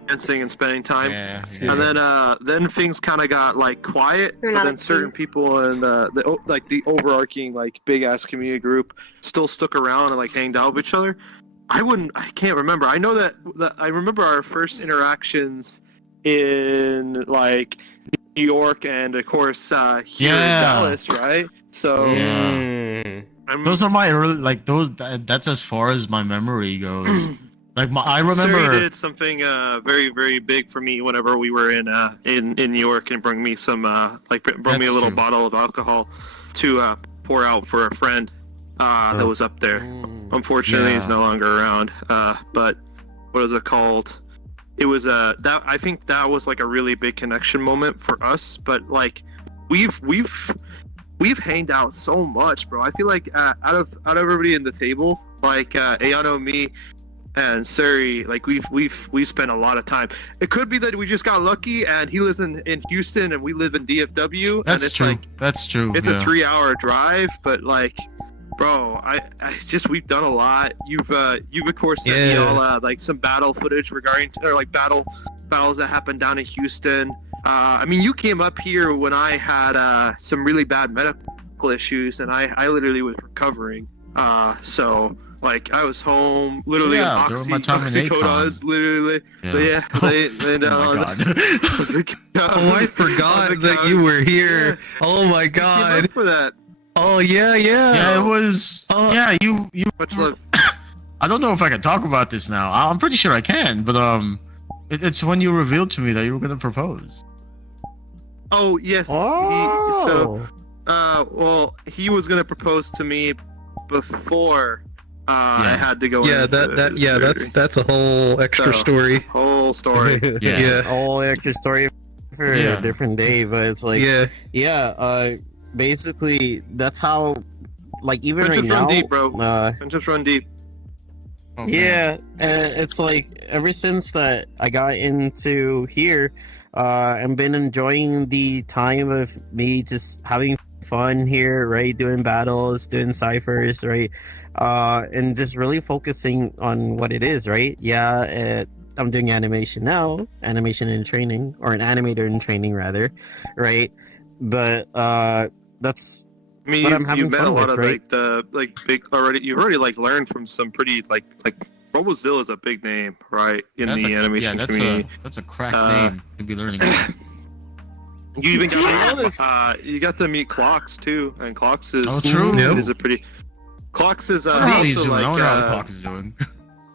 dancing and spending time. And then things kind of got like quiet. But then certain people in the overarching like big ass community group still stuck around and like hanged out with each other. I can't remember. I know that I remember our first interactions in like New York and of course here in Dallas, right? So those are my early, like those. That's as far as my memory goes. Like I remember. Suri did something very very big for me whenever we were in New York and brought me some brought me a little bottle of alcohol to pour out for a friend that was up there. Unfortunately, he's no longer around. But what is it called? It was that I think that was like a really big connection moment for us. But like we've hanged out so much, bro. I feel like out of everybody in the table, like Ayano, me, and Suri, like we've spent a lot of time. It could be that we just got lucky, and he lives in Houston, and we live in DFW. That's and it's true. Like, that's true. It's a 3-hour drive, but like, bro, I just we've done a lot. You've of course sent me all like some battle footage regarding or like battles that happened down in Houston. I mean, you came up here when I had some really bad medical issues, and I literally was recovering. So like I was home literally in oxycodones, literally. Yeah. Oh, I forgot that you were here. Oh my god. For that. Oh yeah. Yeah, it was. You. Much love. I don't know if I can talk about this now. I'm pretty sure I can, but it's when you revealed to me that you were gonna propose. Oh yes. Well, he was gonna propose to me before I had to go. That's a whole extra story. Whole story. Whole extra story for a different day, but it's like basically that's how, like, even friendships right now, run deep, bro. Friendships run deep. And it's like ever since that I got into here, I've been enjoying the time of me just having fun here, right? Doing battles, doing ciphers, right? And just really focusing on what it is, right? I'm doing animation now, animation in training, or an animator in training rather, right? But that's I mean, what I'm having you've met fun a lot with, of right? like the like big already. You've already like learned from some pretty like Robozilla is a big name, right? In the animation community. That's a crack name to be learning. You even got you got to meet Clocks too, and Clocks is is a pretty. Clocks is also like. I wonder how Clocks is doing.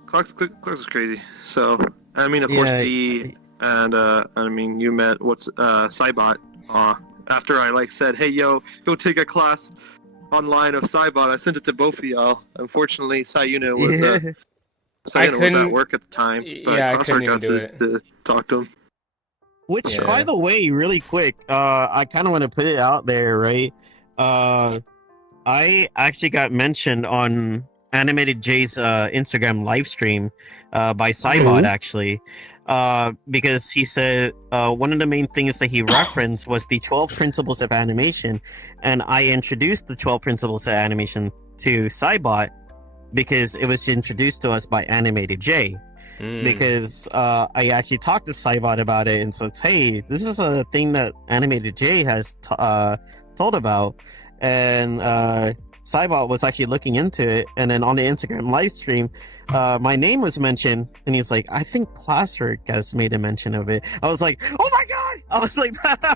Clocks is crazy. So I mean, of course, B and I mean, you met Cybot. After I like said, hey yo, go take a class online of Cybot, I sent it to both of y'all. Unfortunately, Sayuna was at work at the time, but I couldn't even do it. to talk to him. Which, by the way, really quick, I kind of want to put it out there, right? I actually got mentioned on Animated J's Instagram live stream by Cybot, actually. Because he said one of the main things that he referenced was the 12 principles of animation, and I introduced the 12 principles of animation to Cybot because it was introduced to us by Animated J. Because I actually talked to Cybot about it and said, hey, this is a thing that Animated J has told about, and Cybot was actually looking into it, and then on the Instagram live stream, my name was mentioned, and he's like, I think Classwork has made a mention of it. I was like, oh my god! I was like, I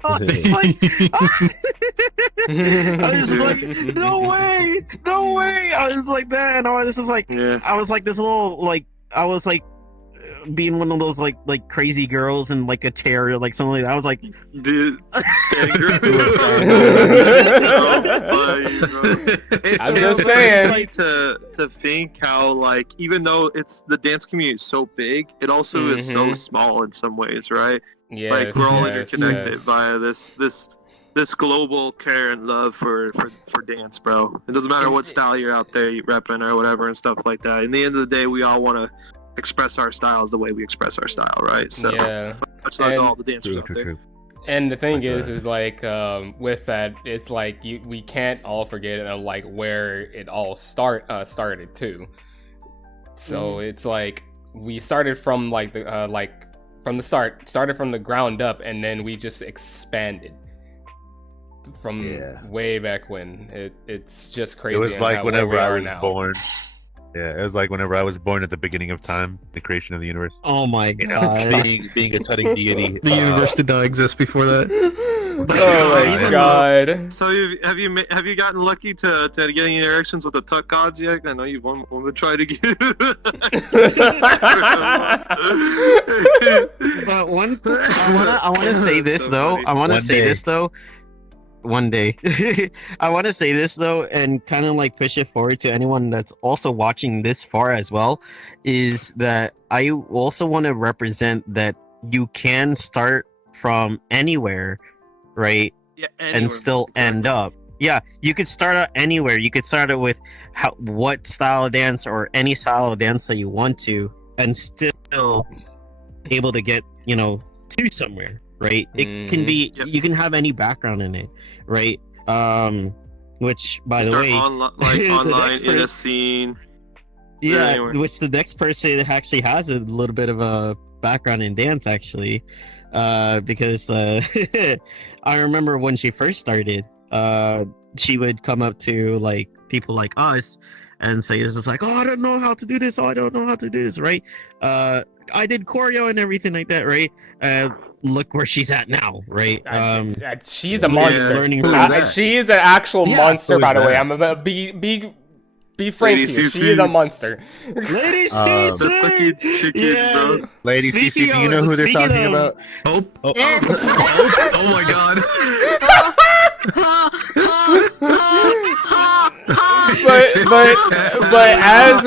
was like, no way! I was like that, and I was just like, I was like this little, like, I was like, being one of those like crazy girls in like a chair or like something like that. I was like, dude, I'm just saying to think how like even though it's the dance community is so big, it also is so small in some ways, right? Like we're all interconnected via this global care and love for dance, bro. It doesn't matter what style you're out there repping or whatever and stuff like that. In the end of the day, we all want to express our styles the way we express our style, right? So much like all the dancers out there. And the thing is like with that, it's like we can't all forget like where it all started too. So it's like we started from like the from the start, started from the ground up, and then we just expanded from way back when. It's just crazy. It was like whenever I was now. born. Yeah, it was like whenever I was born at the beginning of time, the creation of the universe. Oh my god! Being a tutting deity. The universe did not exist before that. Oh my god! So have you gotten lucky to getting interactions with the Tut gods yet? I know you want to try to get. But I want to say this though. I want to say this though. One day. I want to say this though, and kind of like push it forward to anyone that's also watching this far as well, is that I also want to represent that you can start from anywhere, right? Yeah, and still end up. Yeah, you could start out anywhere. You could start out with what style of dance or any style of dance that you want to, and still able to get, to somewhere. Right, it can be. You can have any background in it, right? Which, by the way, online in a scene. Yeah, anyway. Which the next person actually has a little bit of a background in dance, actually, because I remember when she first started, she would come up to like people like us and say, "It's just like, oh, I don't know how to do this. Oh, I don't know how to do this." Right? I did choreo and everything like that, right? Look where she's at now, right? She's a monster. She's an actual monster, by the way. I'm about be frank here. She is a monster. Lady CC! Yeah. Lady CC, do you know who they're talking about? Oh my god. but as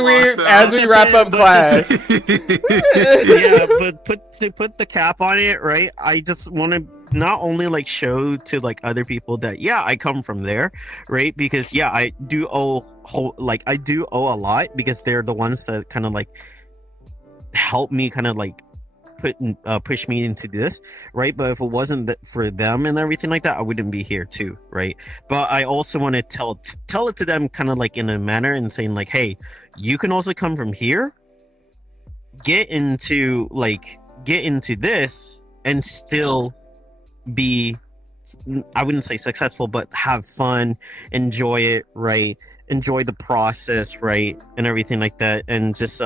we wrap up class, yeah, but put the cap on it, right? I just want to not only like show to like other people that I come from there, right? Because I do owe a lot, because they're the ones that kind of like help me kind of like push me into this, right? But if it wasn't for them and everything like that, I wouldn't be here too, right? But I also want to tell it to them kind of like in a manner and saying like, hey, you can also come from here, get into this and still be, I wouldn't say successful, but have fun, enjoy it, right? Enjoy the process, right? And everything like that, and just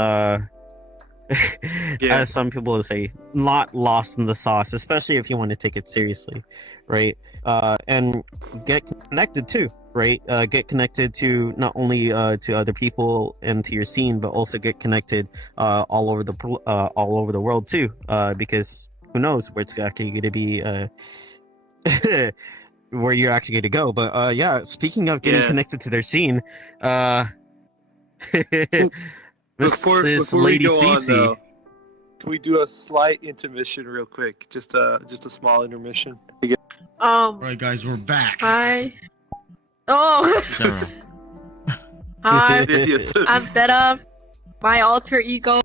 as some people say, not lost in the sauce, especially if you want to take it seriously, right? And get connected too, right? Get connected to not only to other people and to your scene, but also get connected all over the world too, because who knows where it's actually going to be, where you're actually going to go. But speaking of getting connected to their scene, Before we go on, though, can we do a slight intermission real quick? Just a small intermission. Right, guys, we're back. Hi. Oh. Sarah. Hi. I'm set up. My alter ego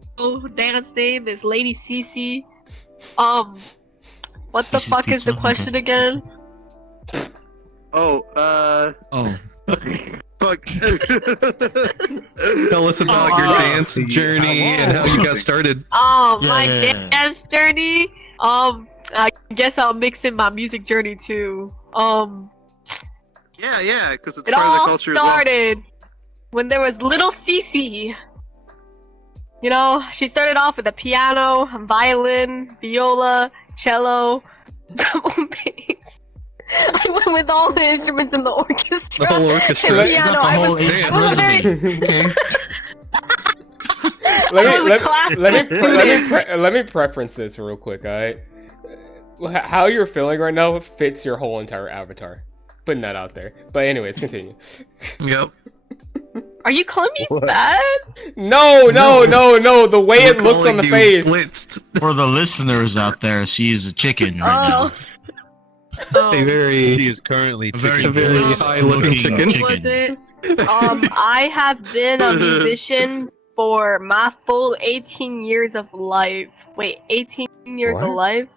dance name is Lady CC. What the fuck is the question again? Fuck. Tell us about your dance journey and how you got started. My dance journey. I guess I'll mix in my music journey too. Yeah, because it's it part of the all culture started when there was little Cece. She started off with a piano, violin, viola, cello, double bass. I went with all the instruments in the orchestra. The whole orchestra. And piano. I was very... Let me preference this real quick, alright? How you're feeling right now fits your whole entire avatar. Putting that out there. But anyways, continue. Yep. Are you calling me bad? No. The way it looks on the face. Blitzed. For the listeners out there, she's a chicken right now. She is currently a very high-looking chicken. Was it? I have been a musician for my full 18 years of life. Wait, 18 years of life?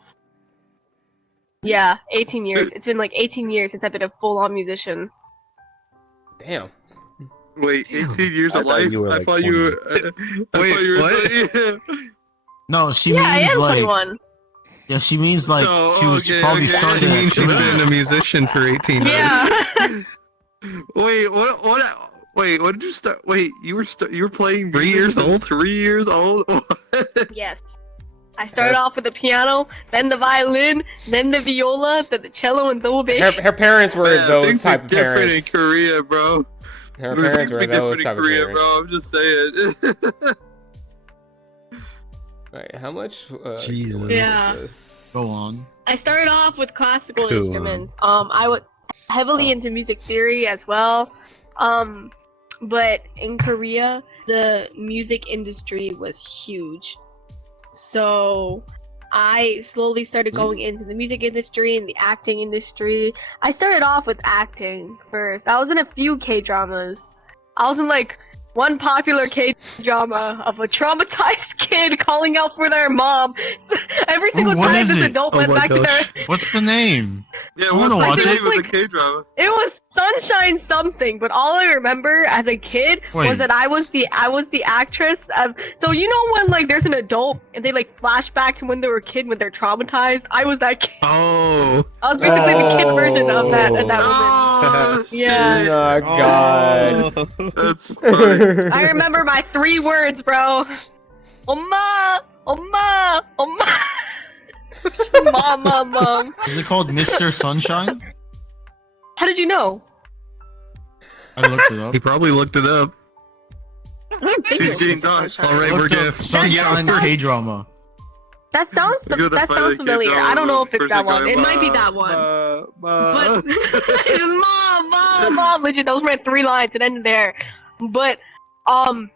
Yeah, 18 years. It's been like 18 years since I've been a full-on musician. Damn. Wait, 18 years I of thought life? you were I like thought you were. Wait, what? No, she Yeah, I means am like 21. yeah, she means like No, she was okay, probably okay. started. She means at she's 30. been a musician for 18 years. Yeah. Wait, what? Wait, what did you start? Wait, you were playing 3 music years since old? 3 years old? Yes. I started off with the piano, then the violin, then the viola, then the cello and double bass. Her parents were Man, those things type be of different parents. in Korea, bro. Her parents Things were be those different type in of Korea, parents. bro. I'm just saying. Wait, how much? Jesus. was Yeah. this? Go on. I started off with classical Cool. instruments. I was heavily into music theory as well. But in Korea, the music industry was huge. So I slowly started going into the music industry and the acting industry. I started off with acting first. I was in a few K-dramas. I was in like one popular K-drama of a traumatized kid calling out for their mom. Every single what time is this it? adult Oh went my back gosh. there. What's the name? Yeah, I what's wanna the watch name it. of the Like- K-drama? It was Sunshine something, but all I remember as a kid Wait. was that I was the actress of. So you know when like there's an adult and they like flash back to when they were a kid when they're traumatized. I was that kid. Oh, I was basically the kid version of that woman. Oh, Yeah. Oh god. That's funny. I remember my 3 words, bro. Oma, oma, oma. Mama, mom. Is it called Mr. Sunshine? How did you know? I looked it up. he probably looked it up. She's getting dodged. All right, we're Looked up good. Sunshine K-drama. That sounds You're the that funny sounds kid, familiar. though, I don't know if it's person that one. going, It might be "Ma, that one. ma, ma." But it's just mom, mom, mom. Legit, those were my 3 lines. It ended there. But I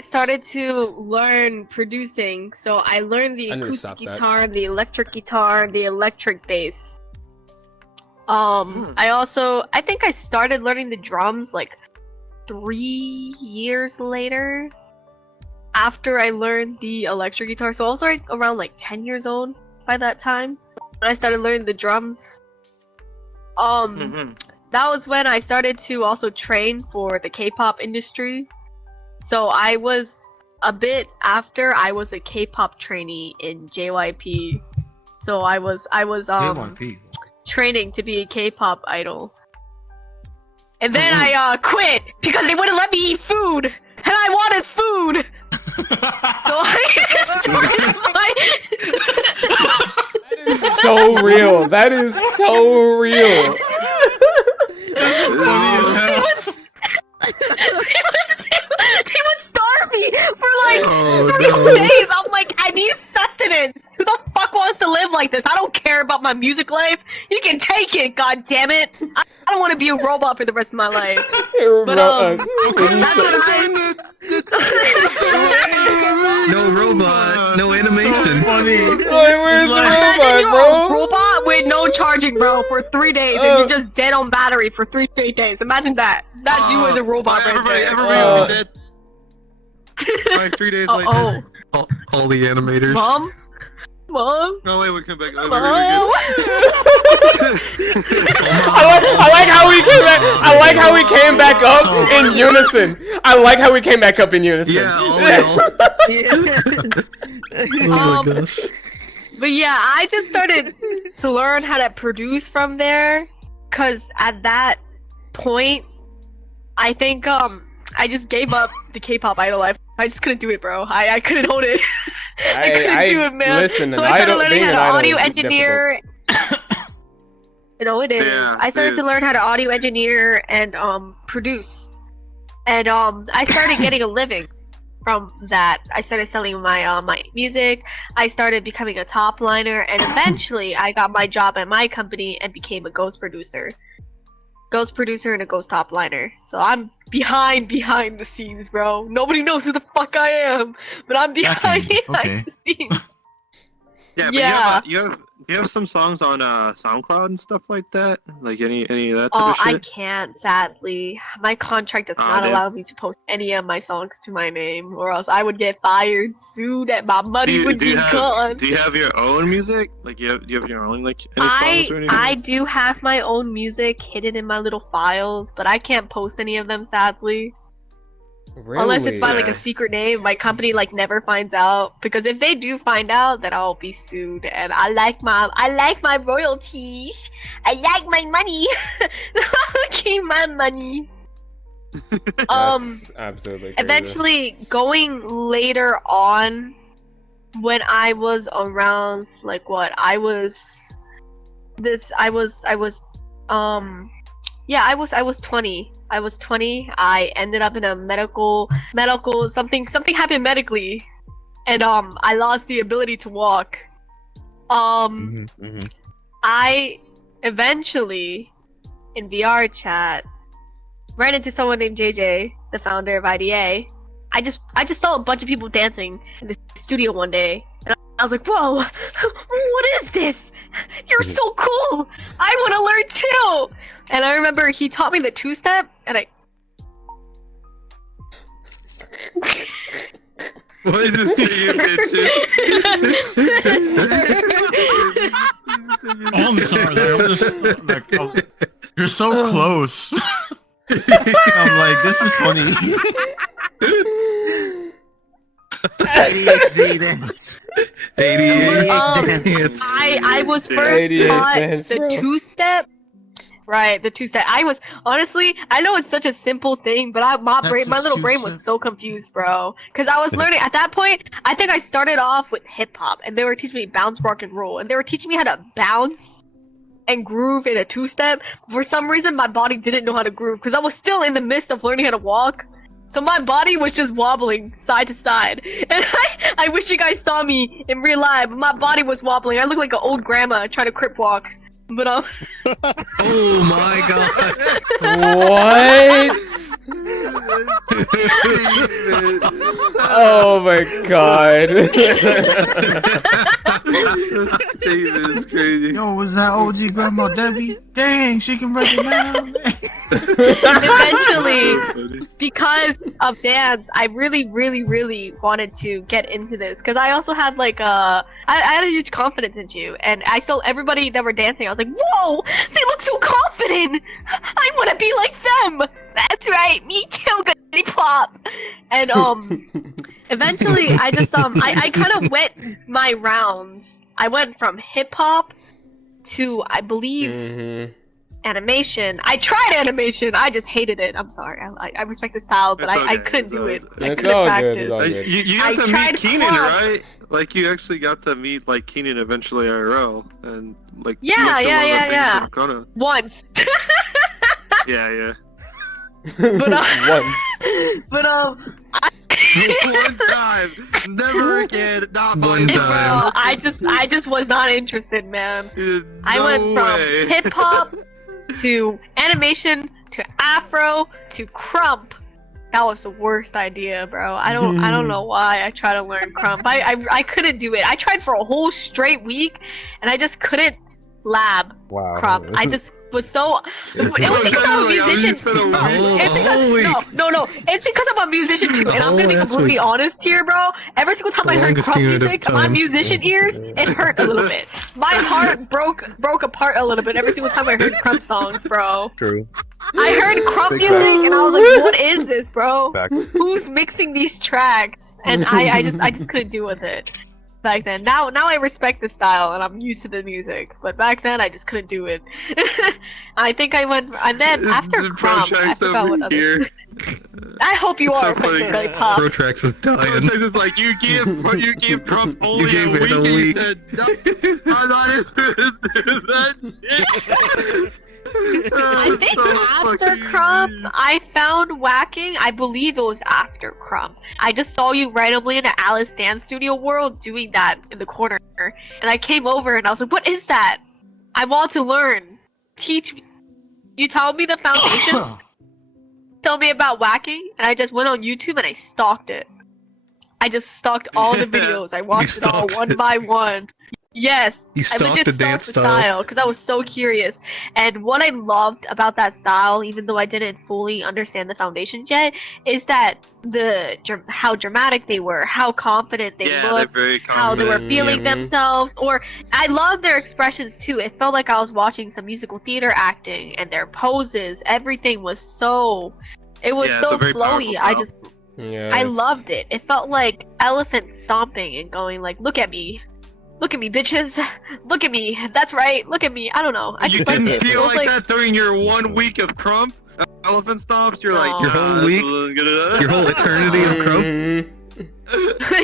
started to learn producing. So I learned the I never acoustic stopped that. guitar, the electric bass. I think I started learning the drums like 3 years later. After I learned the electric guitar, so I was like around like 10 years old by that time when I started learning the drums. That was when I started to also train for the K-pop industry. So I was a bit after I was a K-pop trainee in JYP. So I was JYP. training to be a K-pop idol. And then I quit because they wouldn't let me eat food, and I wanted food. So That is so real. That is so real. They would starve me for like Oh, 3 no. days. I'm like, I need sustenance. Who the fuck wants to live like this? I don't care about my music life. You can take it, god damn it. I don't want to be a robot for the rest of my life. But No robot, no animation. Funny. Where's the Imagine robot, you're bro? a robot with no charging, bro, for 3 days, and you're just dead on battery for 3 straight days. Imagine that. That's you as a robot right there. Everybody will be dead. Like 3 days later. All the animators. Mom? Mom? No, wait, we come back. Mom? I like how we came back. I like how we came back up in unison. I like how we came back up in unison. Yeah, all Oh my gosh. But yeah, I just started to learn how to produce from there, cause at that point, I think I just gave up the K-pop idol life. I just couldn't do it, bro. I couldn't hold it. I couldn't do it, man. Listen, So an I started idol, learning being how an to idol audio is engineer. You know it is. Yeah, I started it to is. learn how to audio engineer and produce, and I started getting a living from that. I started selling my my music. I started becoming a top liner, and eventually I got my job at my company and became a ghost producer and a ghost top liner. So I'm behind the scenes, bro. Nobody knows who the fuck I am, but I'm behind Okay. the scenes. Yeah, but Yeah. you have you have some songs on SoundCloud and stuff like that? Like any of that type Oh, of shit? I can't, sadly. My contract does not allow me to post any of my songs to my name, or else I would get fired, sued, and my money would be gone. Do you have your own music? Like, do you have your own, like, any songs or anything? I do have my own music hidden in my little files, but I can't post any of them, sadly. Really? Unless it's by like a secret name, my company like never finds out. Because if they do find out, then I'll be sued. And I like my royalties. I like my money. Keep my money. That's absolutely crazy. Eventually, going later on, when I was around like what I was 20. I was 20. I ended up in a medical something happened medically, and I lost the ability to walk. I eventually in VR chat ran into someone named JJ, the founder of IDA. I just saw a bunch of people dancing in the studio one day, and I was like, "Whoa, what is this? You're so cool! I want to learn too!" And I remember he taught me the two-step, and I. What is this to you, Oh, I'm sorry. I'm just like, you're so close. I'm like, this is funny. ADHDance. ADHDance. I was first taught the two-step. Right, the two-step. I was honestly, I know it's such a simple thing, but my little brain was so confused, bro. Because I was learning at that point. I think I started off with hip hop, and they were teaching me bounce, rock, and roll, and they were teaching me how to bounce and groove in a two-step. For some reason, my body didn't know how to groove because I was still in the midst of learning how to walk. So my body was just wobbling side to side. And I wish you guys saw me in real life, but my body was wobbling. I looked like an old grandma trying to crip walk. But oh my god. What? Oh my god. David is crazy. Yo, was that OG Grandma Debbie? Dang, she can break it down. Eventually, because of dance, I really wanted to get into this because I also had like I had a huge confidence in you, and I saw everybody that were dancing. I was like, whoa, they look so confident. I want to be like them. That's right, me too, goody pop. And eventually, I just I kind of went my rounds. I went from hip hop to I believe. Animation. I tried animation. I just hated it. I'm sorry. I respect the style, but I couldn't do it. I couldn't practice. You got to meet Keenan, right? Like you actually got to meet like Keenan eventually IRL, and like yeah. Once. Yeah. But once. But one time, never again. Not one time. Bro, I just was not interested, man. No I went from way. hip hop to animation to afro to crump. That was the worst idea, bro. I don't know why I tried to learn crump. I couldn't do it. I tried for a whole straight week, and I just couldn't lab crump. I just was so. It was because I'm a musician. No. It's because I'm a musician too, and I'm gonna be completely honest here, bro. Every single time I heard crump music, my musician ears, it hurt a little bit. My heart broke apart a little bit every single time I heard crump songs, bro. True. I heard crump music, and I was like, "What is this, bro? Who's mixing these tracks?" And I just couldn't do with it. Back then. Now I respect the style and I'm used to the music, but back then I just couldn't do it. I think I went, and then after Crump, I forgot what other. I hope you are really pop. Protrax was dying. Protrax is like, you give Crump only you gave a it week. a And he said, no, I'm not interested in that. I think after Crump, I found whacking. I believe it was after Crump. I just saw you randomly in an Alice Dance Studio world doing that in the corner, and I came over and I was like, "What is that? I want to learn. Teach me." You told me the foundations. Tell me about whacking, and I just went on YouTube and I stalked it. I just stalked all the videos. I watched it all one by one. Yes, You I stalked legit the stalked dance the style. style because I was so curious. And what I loved about that style, even though I didn't fully understand the foundations yet, is that how dramatic they were, how confident they looked, how they were feeling themselves. Or I love their expressions too. It felt like I was watching some musical theater acting, and their poses, everything was so. It was so flowy. I loved it. It felt like elephant stomping and going like, "Look at me, bitches! Look at me! That's right! Look at me!" I don't know. I You just liked didn't it. feel It was like that during your 1 week of Crump? Elephant stomps? You're like, Your whole week? Your whole eternity of Crump?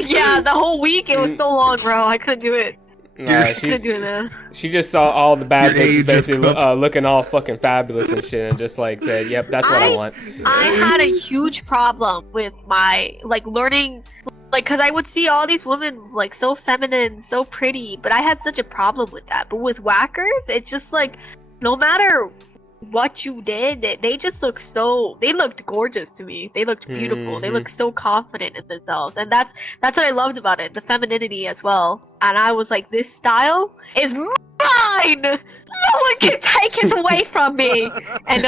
Yeah, the whole week. It was so long, bro. I couldn't do it. I couldn't do it, man. She just saw all the bad bitches basically looking all fucking fabulous and shit, and just like said, "Yep, that's what I want." I had a huge problem with my learning, because I would see all these women like so feminine, so pretty, but I had such a problem with that. But with whackers, it's just like no matter what you did, they just they looked gorgeous to me. They looked beautiful. They looked so confident in themselves, and that's what I loved about it, the femininity as well. And I was like, this style is mine. No one can take it away from me. And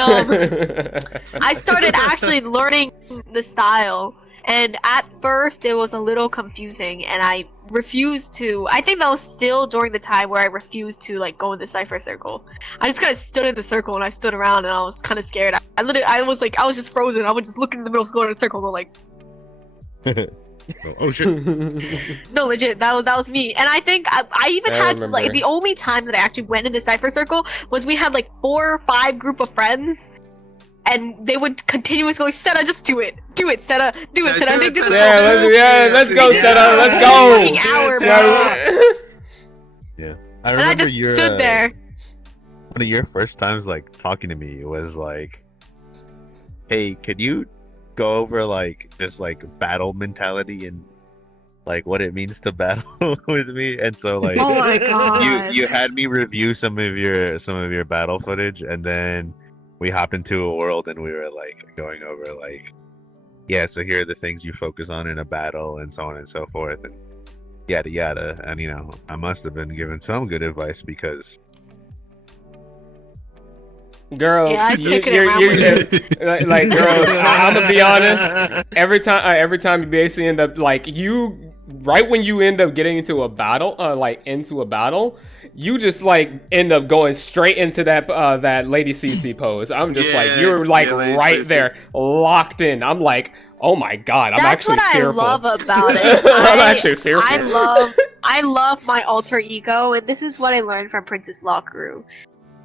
I started actually learning the style. And at first, it was a little confusing, and I refused to. I think that was still during the time where I refused to go in the cipher circle. I just kind of stood in the circle and I stood around, and I was kind of scared. I was just frozen. I would just look in the middle, go in a circle, and go like. Oh shit! No, legit, that was me. And I think I even had the only time that I actually went in the cipher circle was we had 4 or 5 group of friends. And they would continuously Seta, just do it, Seta, do it, Seta. And they did let's go, Seta, let's go. Hour, Yeah, I remember I just stood there. One of your first times talking to me was like, "Hey, could you go over just battle mentality and what it means to battle with me?" And so oh my God. you had me review some of your battle footage, and then we hopped into a world and we were going over yeah, so here are the things you focus on in a battle and so on and so forth and yada yada. And I must have been given some good advice because girl, yeah, you're girl, I'm gonna be honest, every time you basically end up right when you end up getting into a battle, you just end up going straight into that Lady CC pose. I'm just you're right there, locked in. I'm like, oh my God, I'm actually fearful. That's what I love about it. I'm actually fearful. I love my alter ego, and this is what I learned from Princess Lockaroo.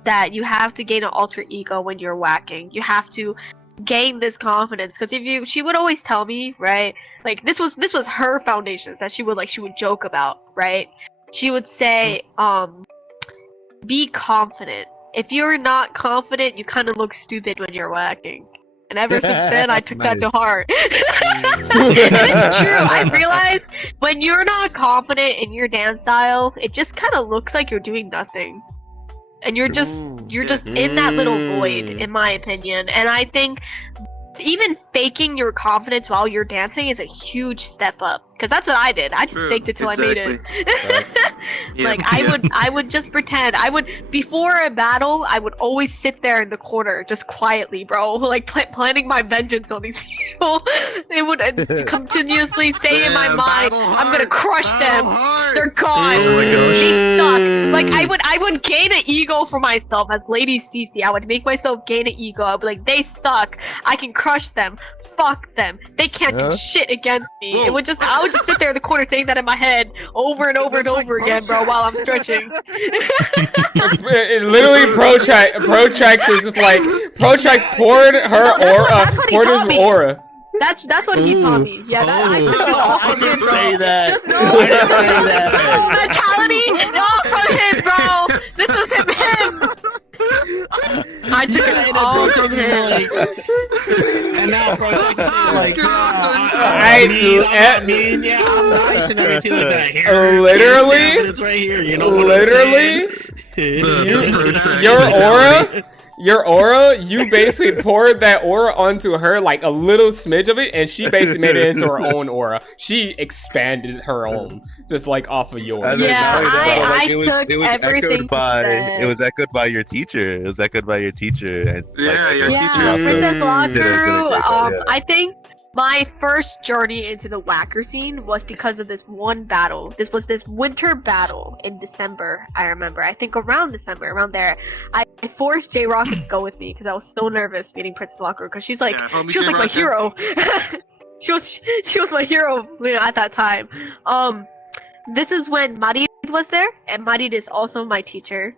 That you have to gain an alter ego when you're whacking. You have to gain this confidence, because she would always tell me, right, this was her foundations that she would joke about, right? She would say, be confident. If you're not confident, you kind of look stupid when you're whacking. And ever since then, I took that to heart. It's true. I realized when you're not confident in your dance style, it just kind of looks like you're doing nothing. And you're just in that little void, in my opinion. And I think even faking your confidence while you're dancing is a huge step up, because that's what I did. I just faked it till I made it. I would just pretend. Before a battle, I would always sit there in the corner just quietly, bro, planning my vengeance on these people. They would continuously say in my mind, I'm gonna crush them. They're gone. They suck. I would gain an ego for myself as Lady CC. I would make myself gain an ego. I'd be like, they suck. I can crush them. Fuck them. They can't do shit against me. I would just sit there in the corner saying that in my head over and over and over again, bro, while I'm stretching. Literally, Protrax is Protrax poured his aura. That's what he taught me. Yeah, I took it all from him, bro. Say that. Just know mentality, all from him, bro. This was him. I took it all from him. And now Protrax is I'm nice and everything like that. Here, literally, it's right here. You know, literally, your aura. your aura, you basically poured that aura onto her, like a little smidge of it, and she basically made it into her own aura. She expanded her own, just like off of yours. Yeah, I it was everything echoed by said. it was echoed by your teacher. It was echoed by your teacher. And your Yeah, teacher. Princess did a Lockaroo. great job, yeah. I think my first journey into the whacker scene was because of this one battle. This was this winter battle in December, I remember. I think around December, around there. I forced J-Rocket to go with me because I was so nervous meeting Princess Lockaroo because she's like, she was like my hero. she was my hero, you know, at that time. This is when Marid was there, and Marid is also my teacher.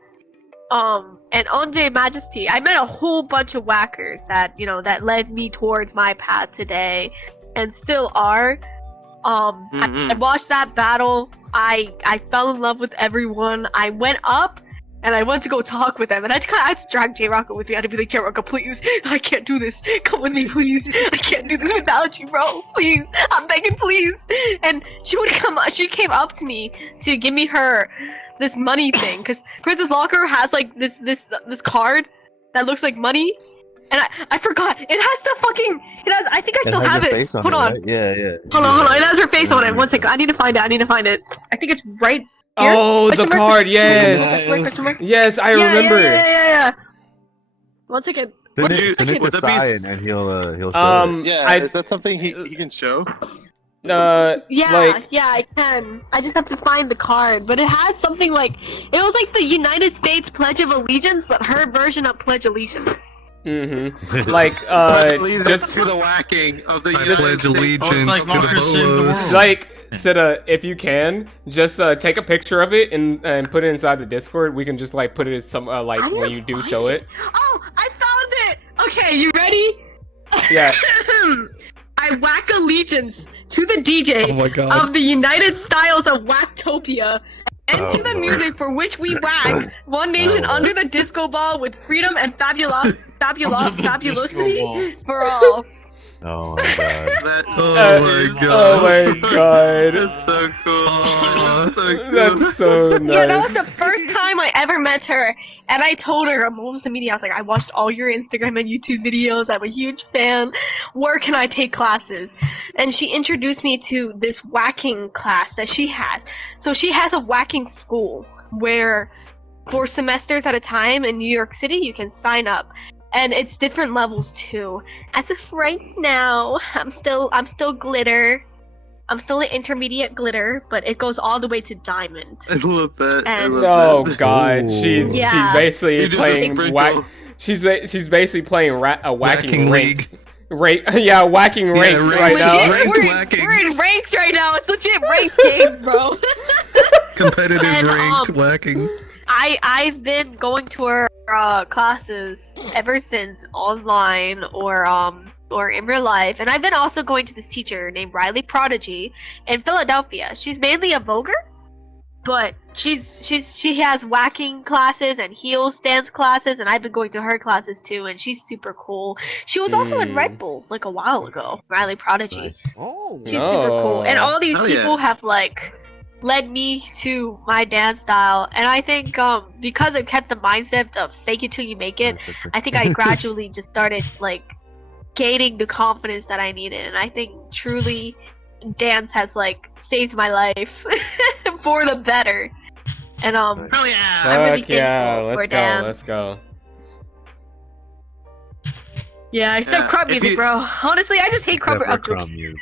And on J Majesty, I met a whole bunch of whackers that, you know, that led me towards my path today, and still are. I watched that battle. I fell in love with everyone. I went up, and I went to go talk with them, and I just dragged J-Rocket with me. I had to be like, J-Rocket, please, I can't do this. Come with me, please. I can't do this without you, bro. Please, I'm begging, please. And she came up to me to give me this money thing, because Princess Locker has like this card that looks like money, and I forgot. I think I still have it. Hold on. Right? Yeah. Hold on. It has her face on it. One second. I need to find it. I think it's right here. Oh, the card. Yes. Yes, I remember. Yeah. One second. Send it to Cyan and he'll show it. Yeah, is that something he can show? Yeah, I can. I just have to find the card, but it had something like, it was like the United States Pledge of Allegiance, but her version of Pledge Allegiance. Like just to the whacking of the I pledge allegiance to the bolos. Like, Sita, if you can, just take a picture of it and put it inside the Discord. We can just like put it in some like when you do show it. Oh, I found it. Okay, you ready? Yeah. I whack allegiance to the DJ of the United Styles of Wacktopia, and to the music for which we whack one nation under the disco ball with freedom and fabulosity for all. Oh my god. Oh my god. That's so cool. That's so cool. That's so nice. Yeah, that was the first time I ever met her, and I told her on Moments to Media, I was like, I watched all your Instagram and YouTube videos, I'm a huge fan, where can I take classes? And she introduced me to this whacking class that she has. So she has a whacking school where 4 semesters at a time in New York City you can sign up. And it's different levels too. As of right now, I'm still glitter. I'm still an intermediate glitter, but it goes all the way to diamond. I love that. Oh god, she's basically playing whack. She's basically playing a whacking league. Whacking ranks right now. We're in ranks right now. It's legit ranked games, bro. Competitive ranked whacking. I've been going to her classes ever since, online or in real life, and I've been also going to this teacher named Riley Prodigy in Philadelphia. She's mainly a voguer, but she has whacking classes and heels dance classes, and I've been going to her classes too, and she's super cool. She was also in Red Bull like a while ago. Riley Prodigy. Nice. She's super cool, and all these people have like led me to my dance style, and I think because I've kept the mindset of fake it till you make it, I think I gradually just started like gaining the confidence that I needed, and I think truly dance has like saved my life for the better. And I'm really thankful for dance. Let's go. Yeah, except crumb music, bro. Honestly, I just hate crumb music.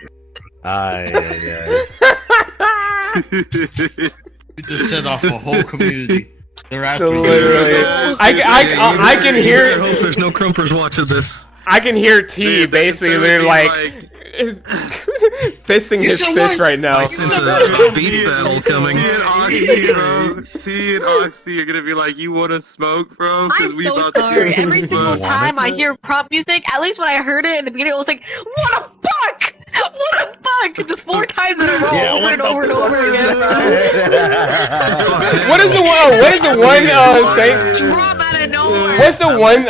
You just set off a whole community. They're after literally. I can hear. I hope there's no crumpers watching this. I can hear T basically. They're like fisting his fist right now. I sense a beef battle coming. T and Oxy are gonna be like, "You want to smoke, bro?" I'm so sorry. Every single time I hear prompt music, at least when I heard it in the beginning, it was like, "What a fuck! What a fuck!" Just 4 times in a row, over and over and over again, bro. What is the one saying? Drop out of nowhere. What's the one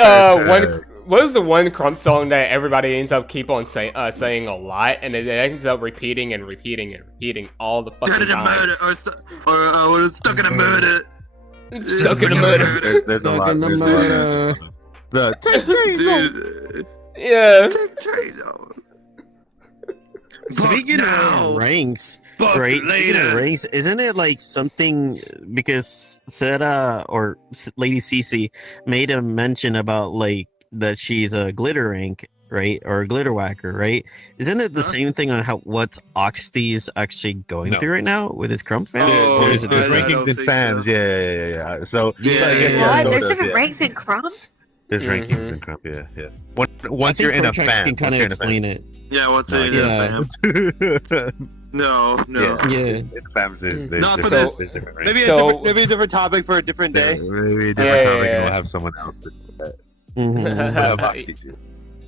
what is the one crump song that everybody ends up keep on saying a lot, and it ends up repeating and repeating and repeating all the fucking time? Murder, or stuck in a murder. Stuck in a murder. There's a lot. The Dude. Yeah. Speaking of ranks, right? Speaking of ranks, isn't it like something because Sarah or Lady Cece made a mention about like that she's a glitter rank, right? Or a glitter whacker, right? Isn't it the same thing on how what Oxty's actually going through right now with his Crump fan? Or is it there's different? rankings and fans. So. Yeah. So What? There's different ranks in Crump? There's rankings in Crump. Yeah. Once you're in a fan, can kind of explain it. Yeah, what's it? No. Yeah. In fams, there's Not for there's this. different Maybe rankings. maybe a different topic for a different day. Maybe a different topic, and we'll have someone else to do that. We'll have Oxy too.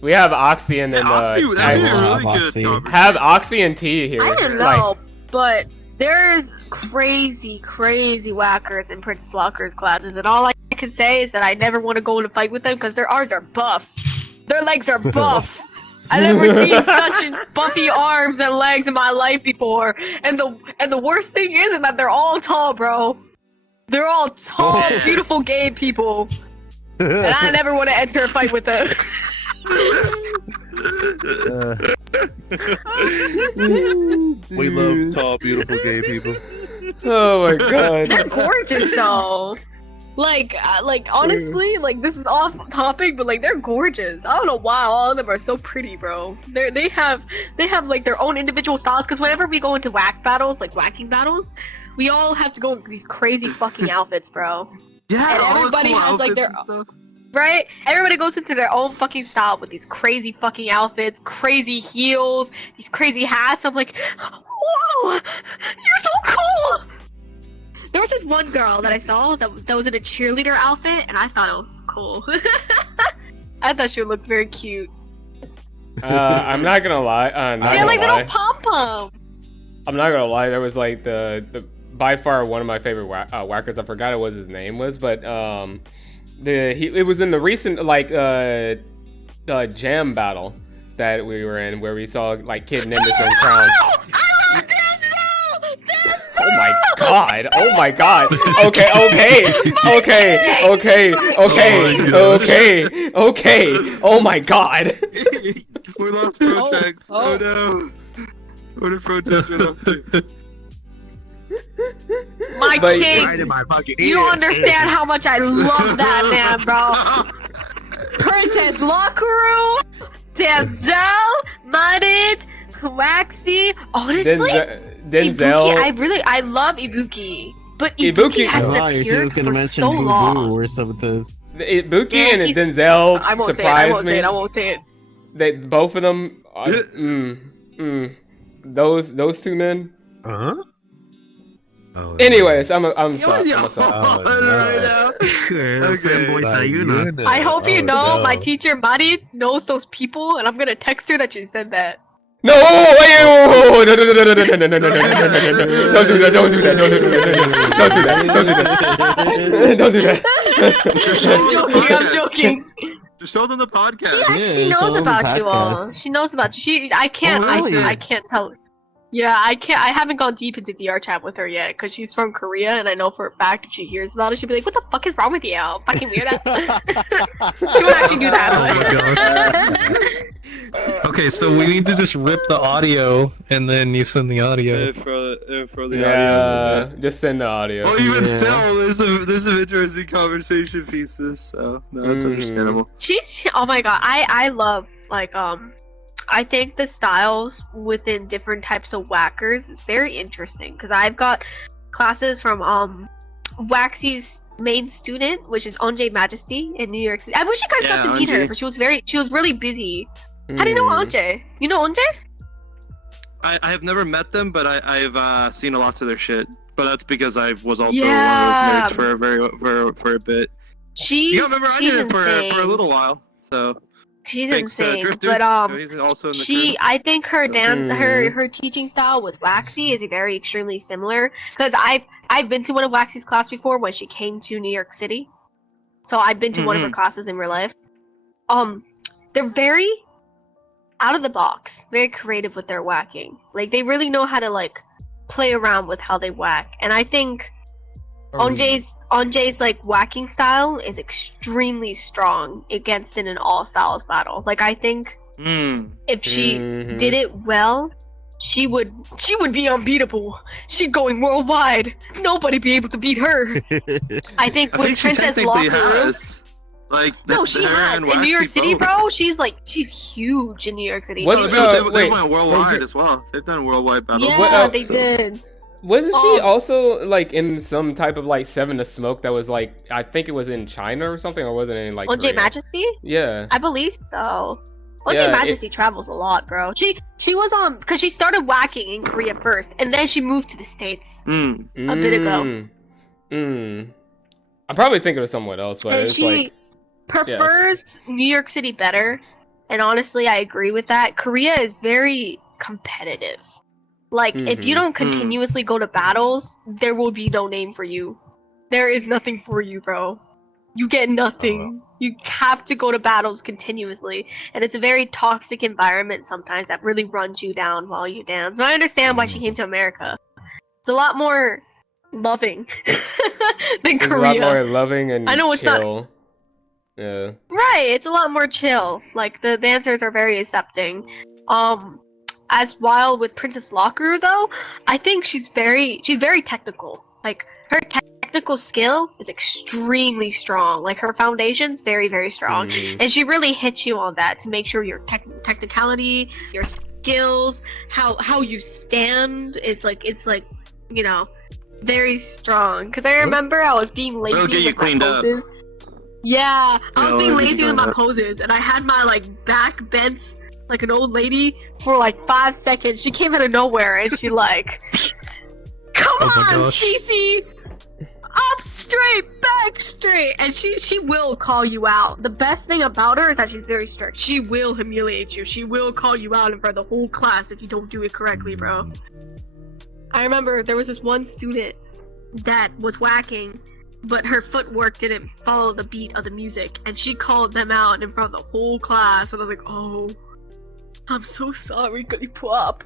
We have Oxy and then Oxy, that'd be a really good topic. have Oxy and T here. I don't know, but there's crazy whackers in Princess Walker's classes, and all I can say is that I never want to go in a fight with them because their arms are buff. Their legs are buff. I've never seen such buffy arms and legs in my life before. And the worst thing is that they're all tall, bro. They're all tall, beautiful gay people. And I never want to enter a fight with them. We love tall, beautiful gay people. Oh my god. They're gorgeous though. Like honestly, like this is off topic, but like they're gorgeous. I don't know why all of them are so pretty, bro. They have like their own individual styles. Because whenever we go into whack battles, like whacking battles, we all have to go in these crazy fucking outfits, bro. Yeah, and everybody has like their right. Everybody goes into their own fucking style with these crazy fucking outfits, crazy heels, these crazy hats. I'm like, whoa, you're so cool. There was this one girl that I saw that was in a cheerleader outfit, and I thought it was cool. I thought she looked very cute. I'm not gonna lie. She had like little pom-pom. I'm not gonna lie. There was like the by far one of my favorite whackers. I forgot what his name was, but it was in the recent like jam battle that we were in where we saw like Kid Nimbus and Crown. Oh my god! Oh my god! Okay. Oh my god! We lost Protex. Oh no! What did Protex get up to? My king! You don't understand how much I love that man, bro. Princess Lockaroo, Denzel, Mudded, Waxy. Honestly, Denzel. Ibuki, I love Ibuki, but Ibuki has appeared for so long. Or something. Ibuki and Denzel surprised me. I won't say it. They both of them. Those two men. Oh, anyways, I'm sorry. I hope you know my teacher Mari knows those people, and I'm gonna text her that you said that. No, wait, don't do that, don't do that. I'm joking. Just show them the podcast. She knows about you all. She knows about you. I can't tell her. Yeah, I haven't gone deep into VR chat with her yet because she's from Korea, and I know for a fact if she hears about it, she'll be like, "What the fuck is wrong with you? Fucking weirdo." She won't actually do that. Okay, so we need to just rip the audio, and then you send the audio. For the audio. Just send the audio. Well, even still, there's some interesting conversation pieces, so no, that's understandable. Oh my god, I love like I think the styles within different types of whackers is very interesting because I've got classes from Waxy's main student, which is Onje Majesty in New York City. I wish you guys got to meet her, but she was really busy. How do you know Onje? You know Onje? I have never met them, but I've seen lots of their shit. But that's because I was also one of those nerds for a bit. She's insane. for a little while, so. She's insane, but he's also in the she. I think her her teaching style with Waxy is very extremely similar. Because I've been to one of Waxy's class before when she came to New York City, so I've been to one of her classes in real life. They're very out of the box, very creative with their whacking. Like they really know how to like play around with how they whack, and I think Anjay's like whacking style is extremely strong against in an all styles battle. Like I think if she did it well, she would be unbeatable. She'd going worldwide. Nobody be able to beat her. I think with Princess Locker Room. Like no, she has in New York City, bro. She's huge in New York City. They went worldwide as well. They've done worldwide battles. Yeah, they did. Wasn't she also like in some type of like Seven to Smoke that was like I think it was in China or something, or wasn't it in like Anjay Majesty? Yeah, I believe so. Anjay Majesty travels a lot, bro. She was on because she started whacking in Korea first, and then she moved to the States a bit ago. I'm probably thinking of someone else, but it's like prefers New York City better, and honestly I agree with that. Korea is very competitive. Like if you don't continuously go to battles, there will be no name for you. There is nothing for you, bro. You get nothing. You have to go to battles continuously, and it's a very toxic environment sometimes that really runs you down while you dance. So I understand why she came to America. It's a lot more loving than Korea. A lot more loving and I know it's chill. not. Yeah. Right, it's a lot more chill. Like the dancers are very accepting. As wild with Princess Locker though, I think she's very technical. Like her technical skill is extremely strong. Like her foundation's very, very strong, and she really hits you on that to make sure your technicality, your skills, how you stand is like very strong. Because I remember I was being lazy with my poses. Yeah, I was being lazy with my poses, and I had my like back bent like an old lady for like 5 seconds. She came out of nowhere and she like, come on, Cece, up straight, back straight, and she will call you out. The best thing about her is that she's very strict. She will humiliate you. She will call you out in front of the whole class if you don't do it correctly, bro. I remember there was this one student that was whacking, but her footwork didn't follow the beat of the music, and she called them out in front of the whole class, and I was like, oh, I'm so sorry, Gully Pop.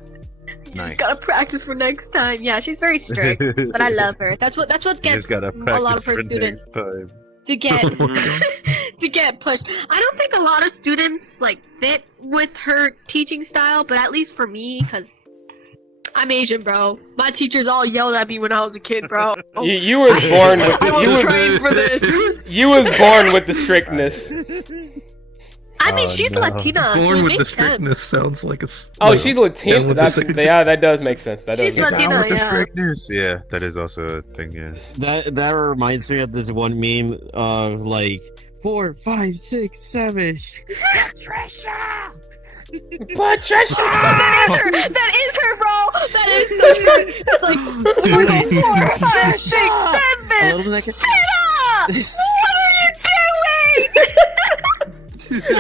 You just gotta practice for next time. Yeah, she's very strict, but I love her. That's what gets a lot of her students to get to get pushed. I don't think a lot of students like fit with her teaching style, but at least for me, because I'm Asian, bro. My teachers all yelled at me when I was a kid, bro. You were born with I was trained for this. You was born with the strictness. I mean, she's Latina. Born so with the strictness sounds like a. She's Latina. That does make sense. She's Latina, the strictness. Yeah, that is also a thing. Yeah. That reminds me of this one meme of like 4, 5, 6, 7. Patricia. That is her, bro. That is such her. It's like 4, 5, 6, 7. What are you doing?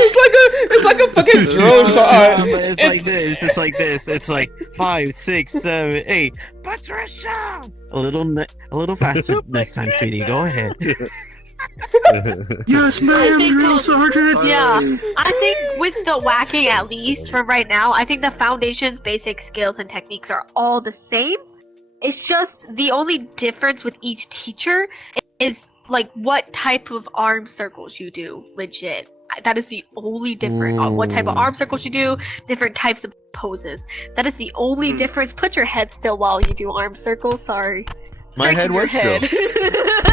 It's like a fucking drill shot. It's like this. It's like this. It's like 5, 6, 7, 8. Patricia. A little faster next time, sweetie. Go ahead. Yes, ma'am, drill sergeant. Yeah, I think with the whacking, at least for right now, I think the foundation's basic skills and techniques are all the same. It's just the only difference with each teacher is like what type of arm circles you do. Legit. That is the only difference. What type of arm circles you do, different types of poses. That is the only difference. Put your head still while you do arm circles. Sorry. My head was still.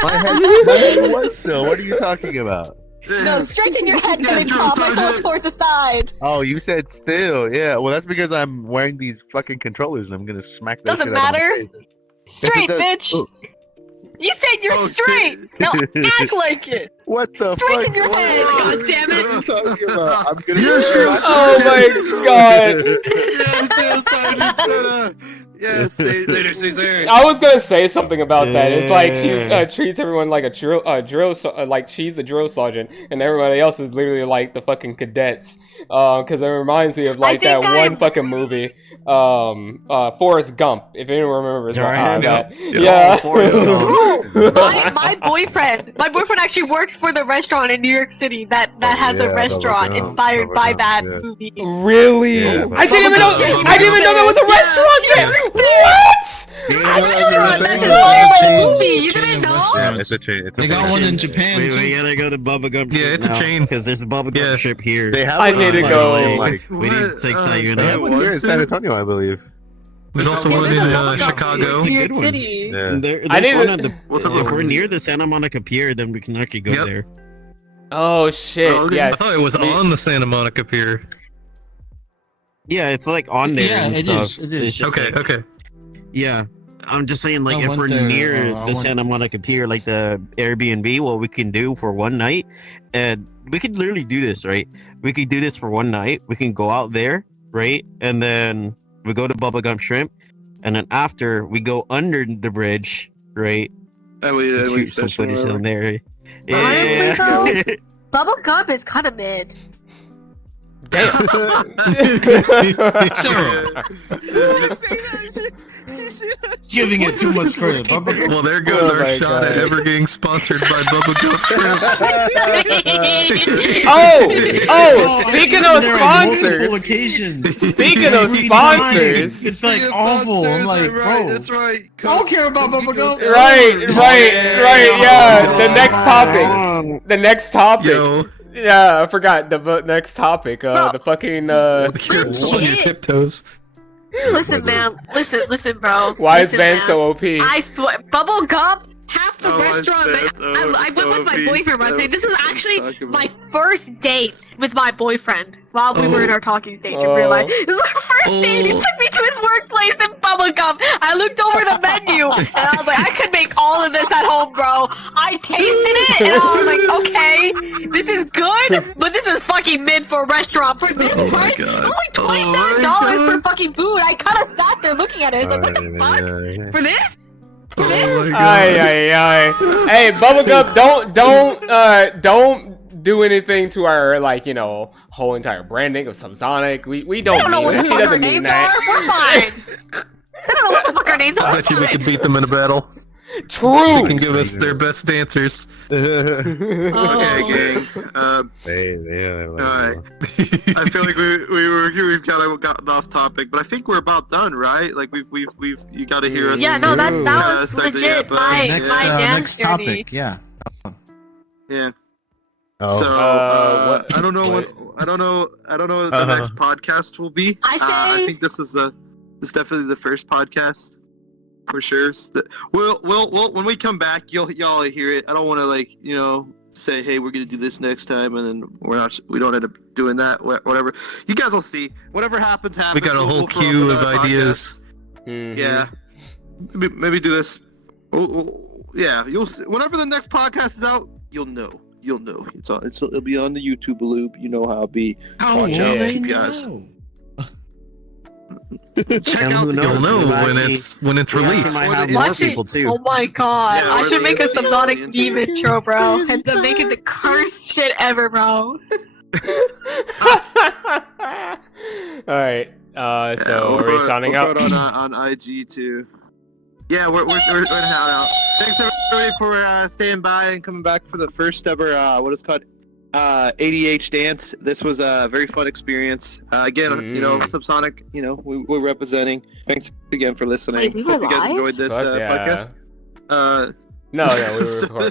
My head was still. What are you talking about? No, straighten your head, Billy Pop. I saw it towards the side. Oh, you said still. Yeah, well, that's because I'm wearing these fucking controllers and I'm gonna smack that Doesn't shit out of my matter. face. Straight, bitch. Oh. You said you're straight. Now act like it. What the Straighten fuck? your head. God damn What are you it. talking about? I'm gonna Oh my god. Yes, later, Caesar. I was gonna say something about that. It's like she treats everyone like like she's a drill sergeant, and everybody else is literally like the fucking cadets. Because it reminds me of like that one fucking movie, Forrest Gump. If anyone remembers that. Yeah. My boyfriend actually works for the restaurant in New York City that has a restaurant inspired by that movie. Really? Yeah, I didn't even know that was a restaurant there. What? That's his movie. You didn't know? It's a chain. They got one in Japan we too. gotta go to Bubblegum. Yeah, it's a chain. Because there's a Bubblegum ship here. They have I one need to on, go. Like, We need 6 they have one here in San Antonio, I believe. There's also one in Chicago. New York City. Yeah. I need one to- on the, if we're near the Santa Monica Pier, then we can actually go there. Oh shit! Oh, okay. Yes. I thought it was on the Santa Monica Pier. Yeah, it's like on there Yeah, and it stuff. is, it is. It's just Okay, like- okay. Yeah. I'm just saying, like, I if went we're there, near I the went- Santa Monica Pier, like the Airbnb, what we can do for one night, and we could literally do this, right? We could do this for one night. We can go out there, right? And then we go to Bubblegum Shrimp, and then after we go under the bridge, right? And we Shoot some footage down there. Honestly, though, Yeah. Bubble Gum is kind of mid. Damn. Giving it too much credit. Well, there goes Oh our my shot at God. ever getting sponsored by Bubblegum Shrimp. Oh! Speaking of There are multiple sponsors. occasions. Speaking of Every time. sponsors. It's like awful. I'm like, bro, That's right. I don't care about Bubblegum. Right. Yeah. The next topic. The next topic. Yo, Yeah, I forgot the next topic. The fucking. you're on your tiptoes. Listen, man. Listen, bro. Why is Listen, Van man. so OP? I swear, Bubble Gum. Half the Oh, restaurant. it's I went with my so boyfriend. Right? big. This is What are you actually talking about? my first date with my boyfriend while we were in our talking stage in real life. This is our first date. He took me to his workplace in Bubblegum. I looked over the menu and I was like, I could make all of this at home, bro. I tasted it and I was like, okay, this is good, but this is fucking mid for a restaurant. For this price, it was like $27 for fucking food. I kind of sat there looking at it. I was like, what the fuck? For this? For this? Ay. Hey, Bubblegum, don't do anything to our whole entire branding of SubZonic. We don't know mean what that. the She fuck doesn't our mean names that. are. We're fine. I don't know what the fuck our names are. I bet you we could beat them in a battle. True. They can give us their best dancers. Okay, gang. Alright. I feel like we've kind of gotten off topic, but I think we're about done, right? Like we've you got to hear us. Yeah, no, that was start the legit. yap, My Next, my next dance journey. topic. Yeah. Yeah. Oh. So what- I don't know what the next podcast will be. I I say- think this is definitely the first podcast for sure. Well, when we come back, y'all hear it. I don't want to say, hey, we're gonna do this next time, and then we don't end up doing that. Whatever. You guys will see. Whatever happens. We got a whole We'll throw up queue of another podcast. ideas. Mhm. Yeah. Maybe do this. Yeah, you'll see. Whenever the next podcast is out, you'll know. It'll be on the YouTube loop. You know how it be. Watch out, keep your eyes. Check And out who the You'll knows? know Actually, when it's we actually released. might have Watch more Watch it. people too. Oh my god. Yeah, I should make a we're SubZonic into meme intro, bro. And to make it the cursed shit ever, bro. Alright. So we'll are we throw signing we'll out? throw it on IG too. Yeah, we're heading out. Thanks everybody for staying by and coming back for the first ever what is called ADHDance. This was a very fun experience. Again, SubZonic, we're representing. Thanks again for listening. Wait, we were Hope you guys live? enjoyed this Fuck yeah. podcast. No,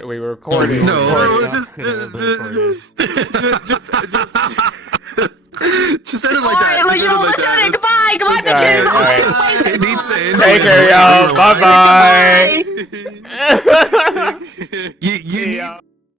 we were recording. No. Just end it like that. Alright, Just end it like let's that. end it. Goodbye, Alright, bitches. alright. It needs to end. Take care, y'all. Bye bye. You Yeah.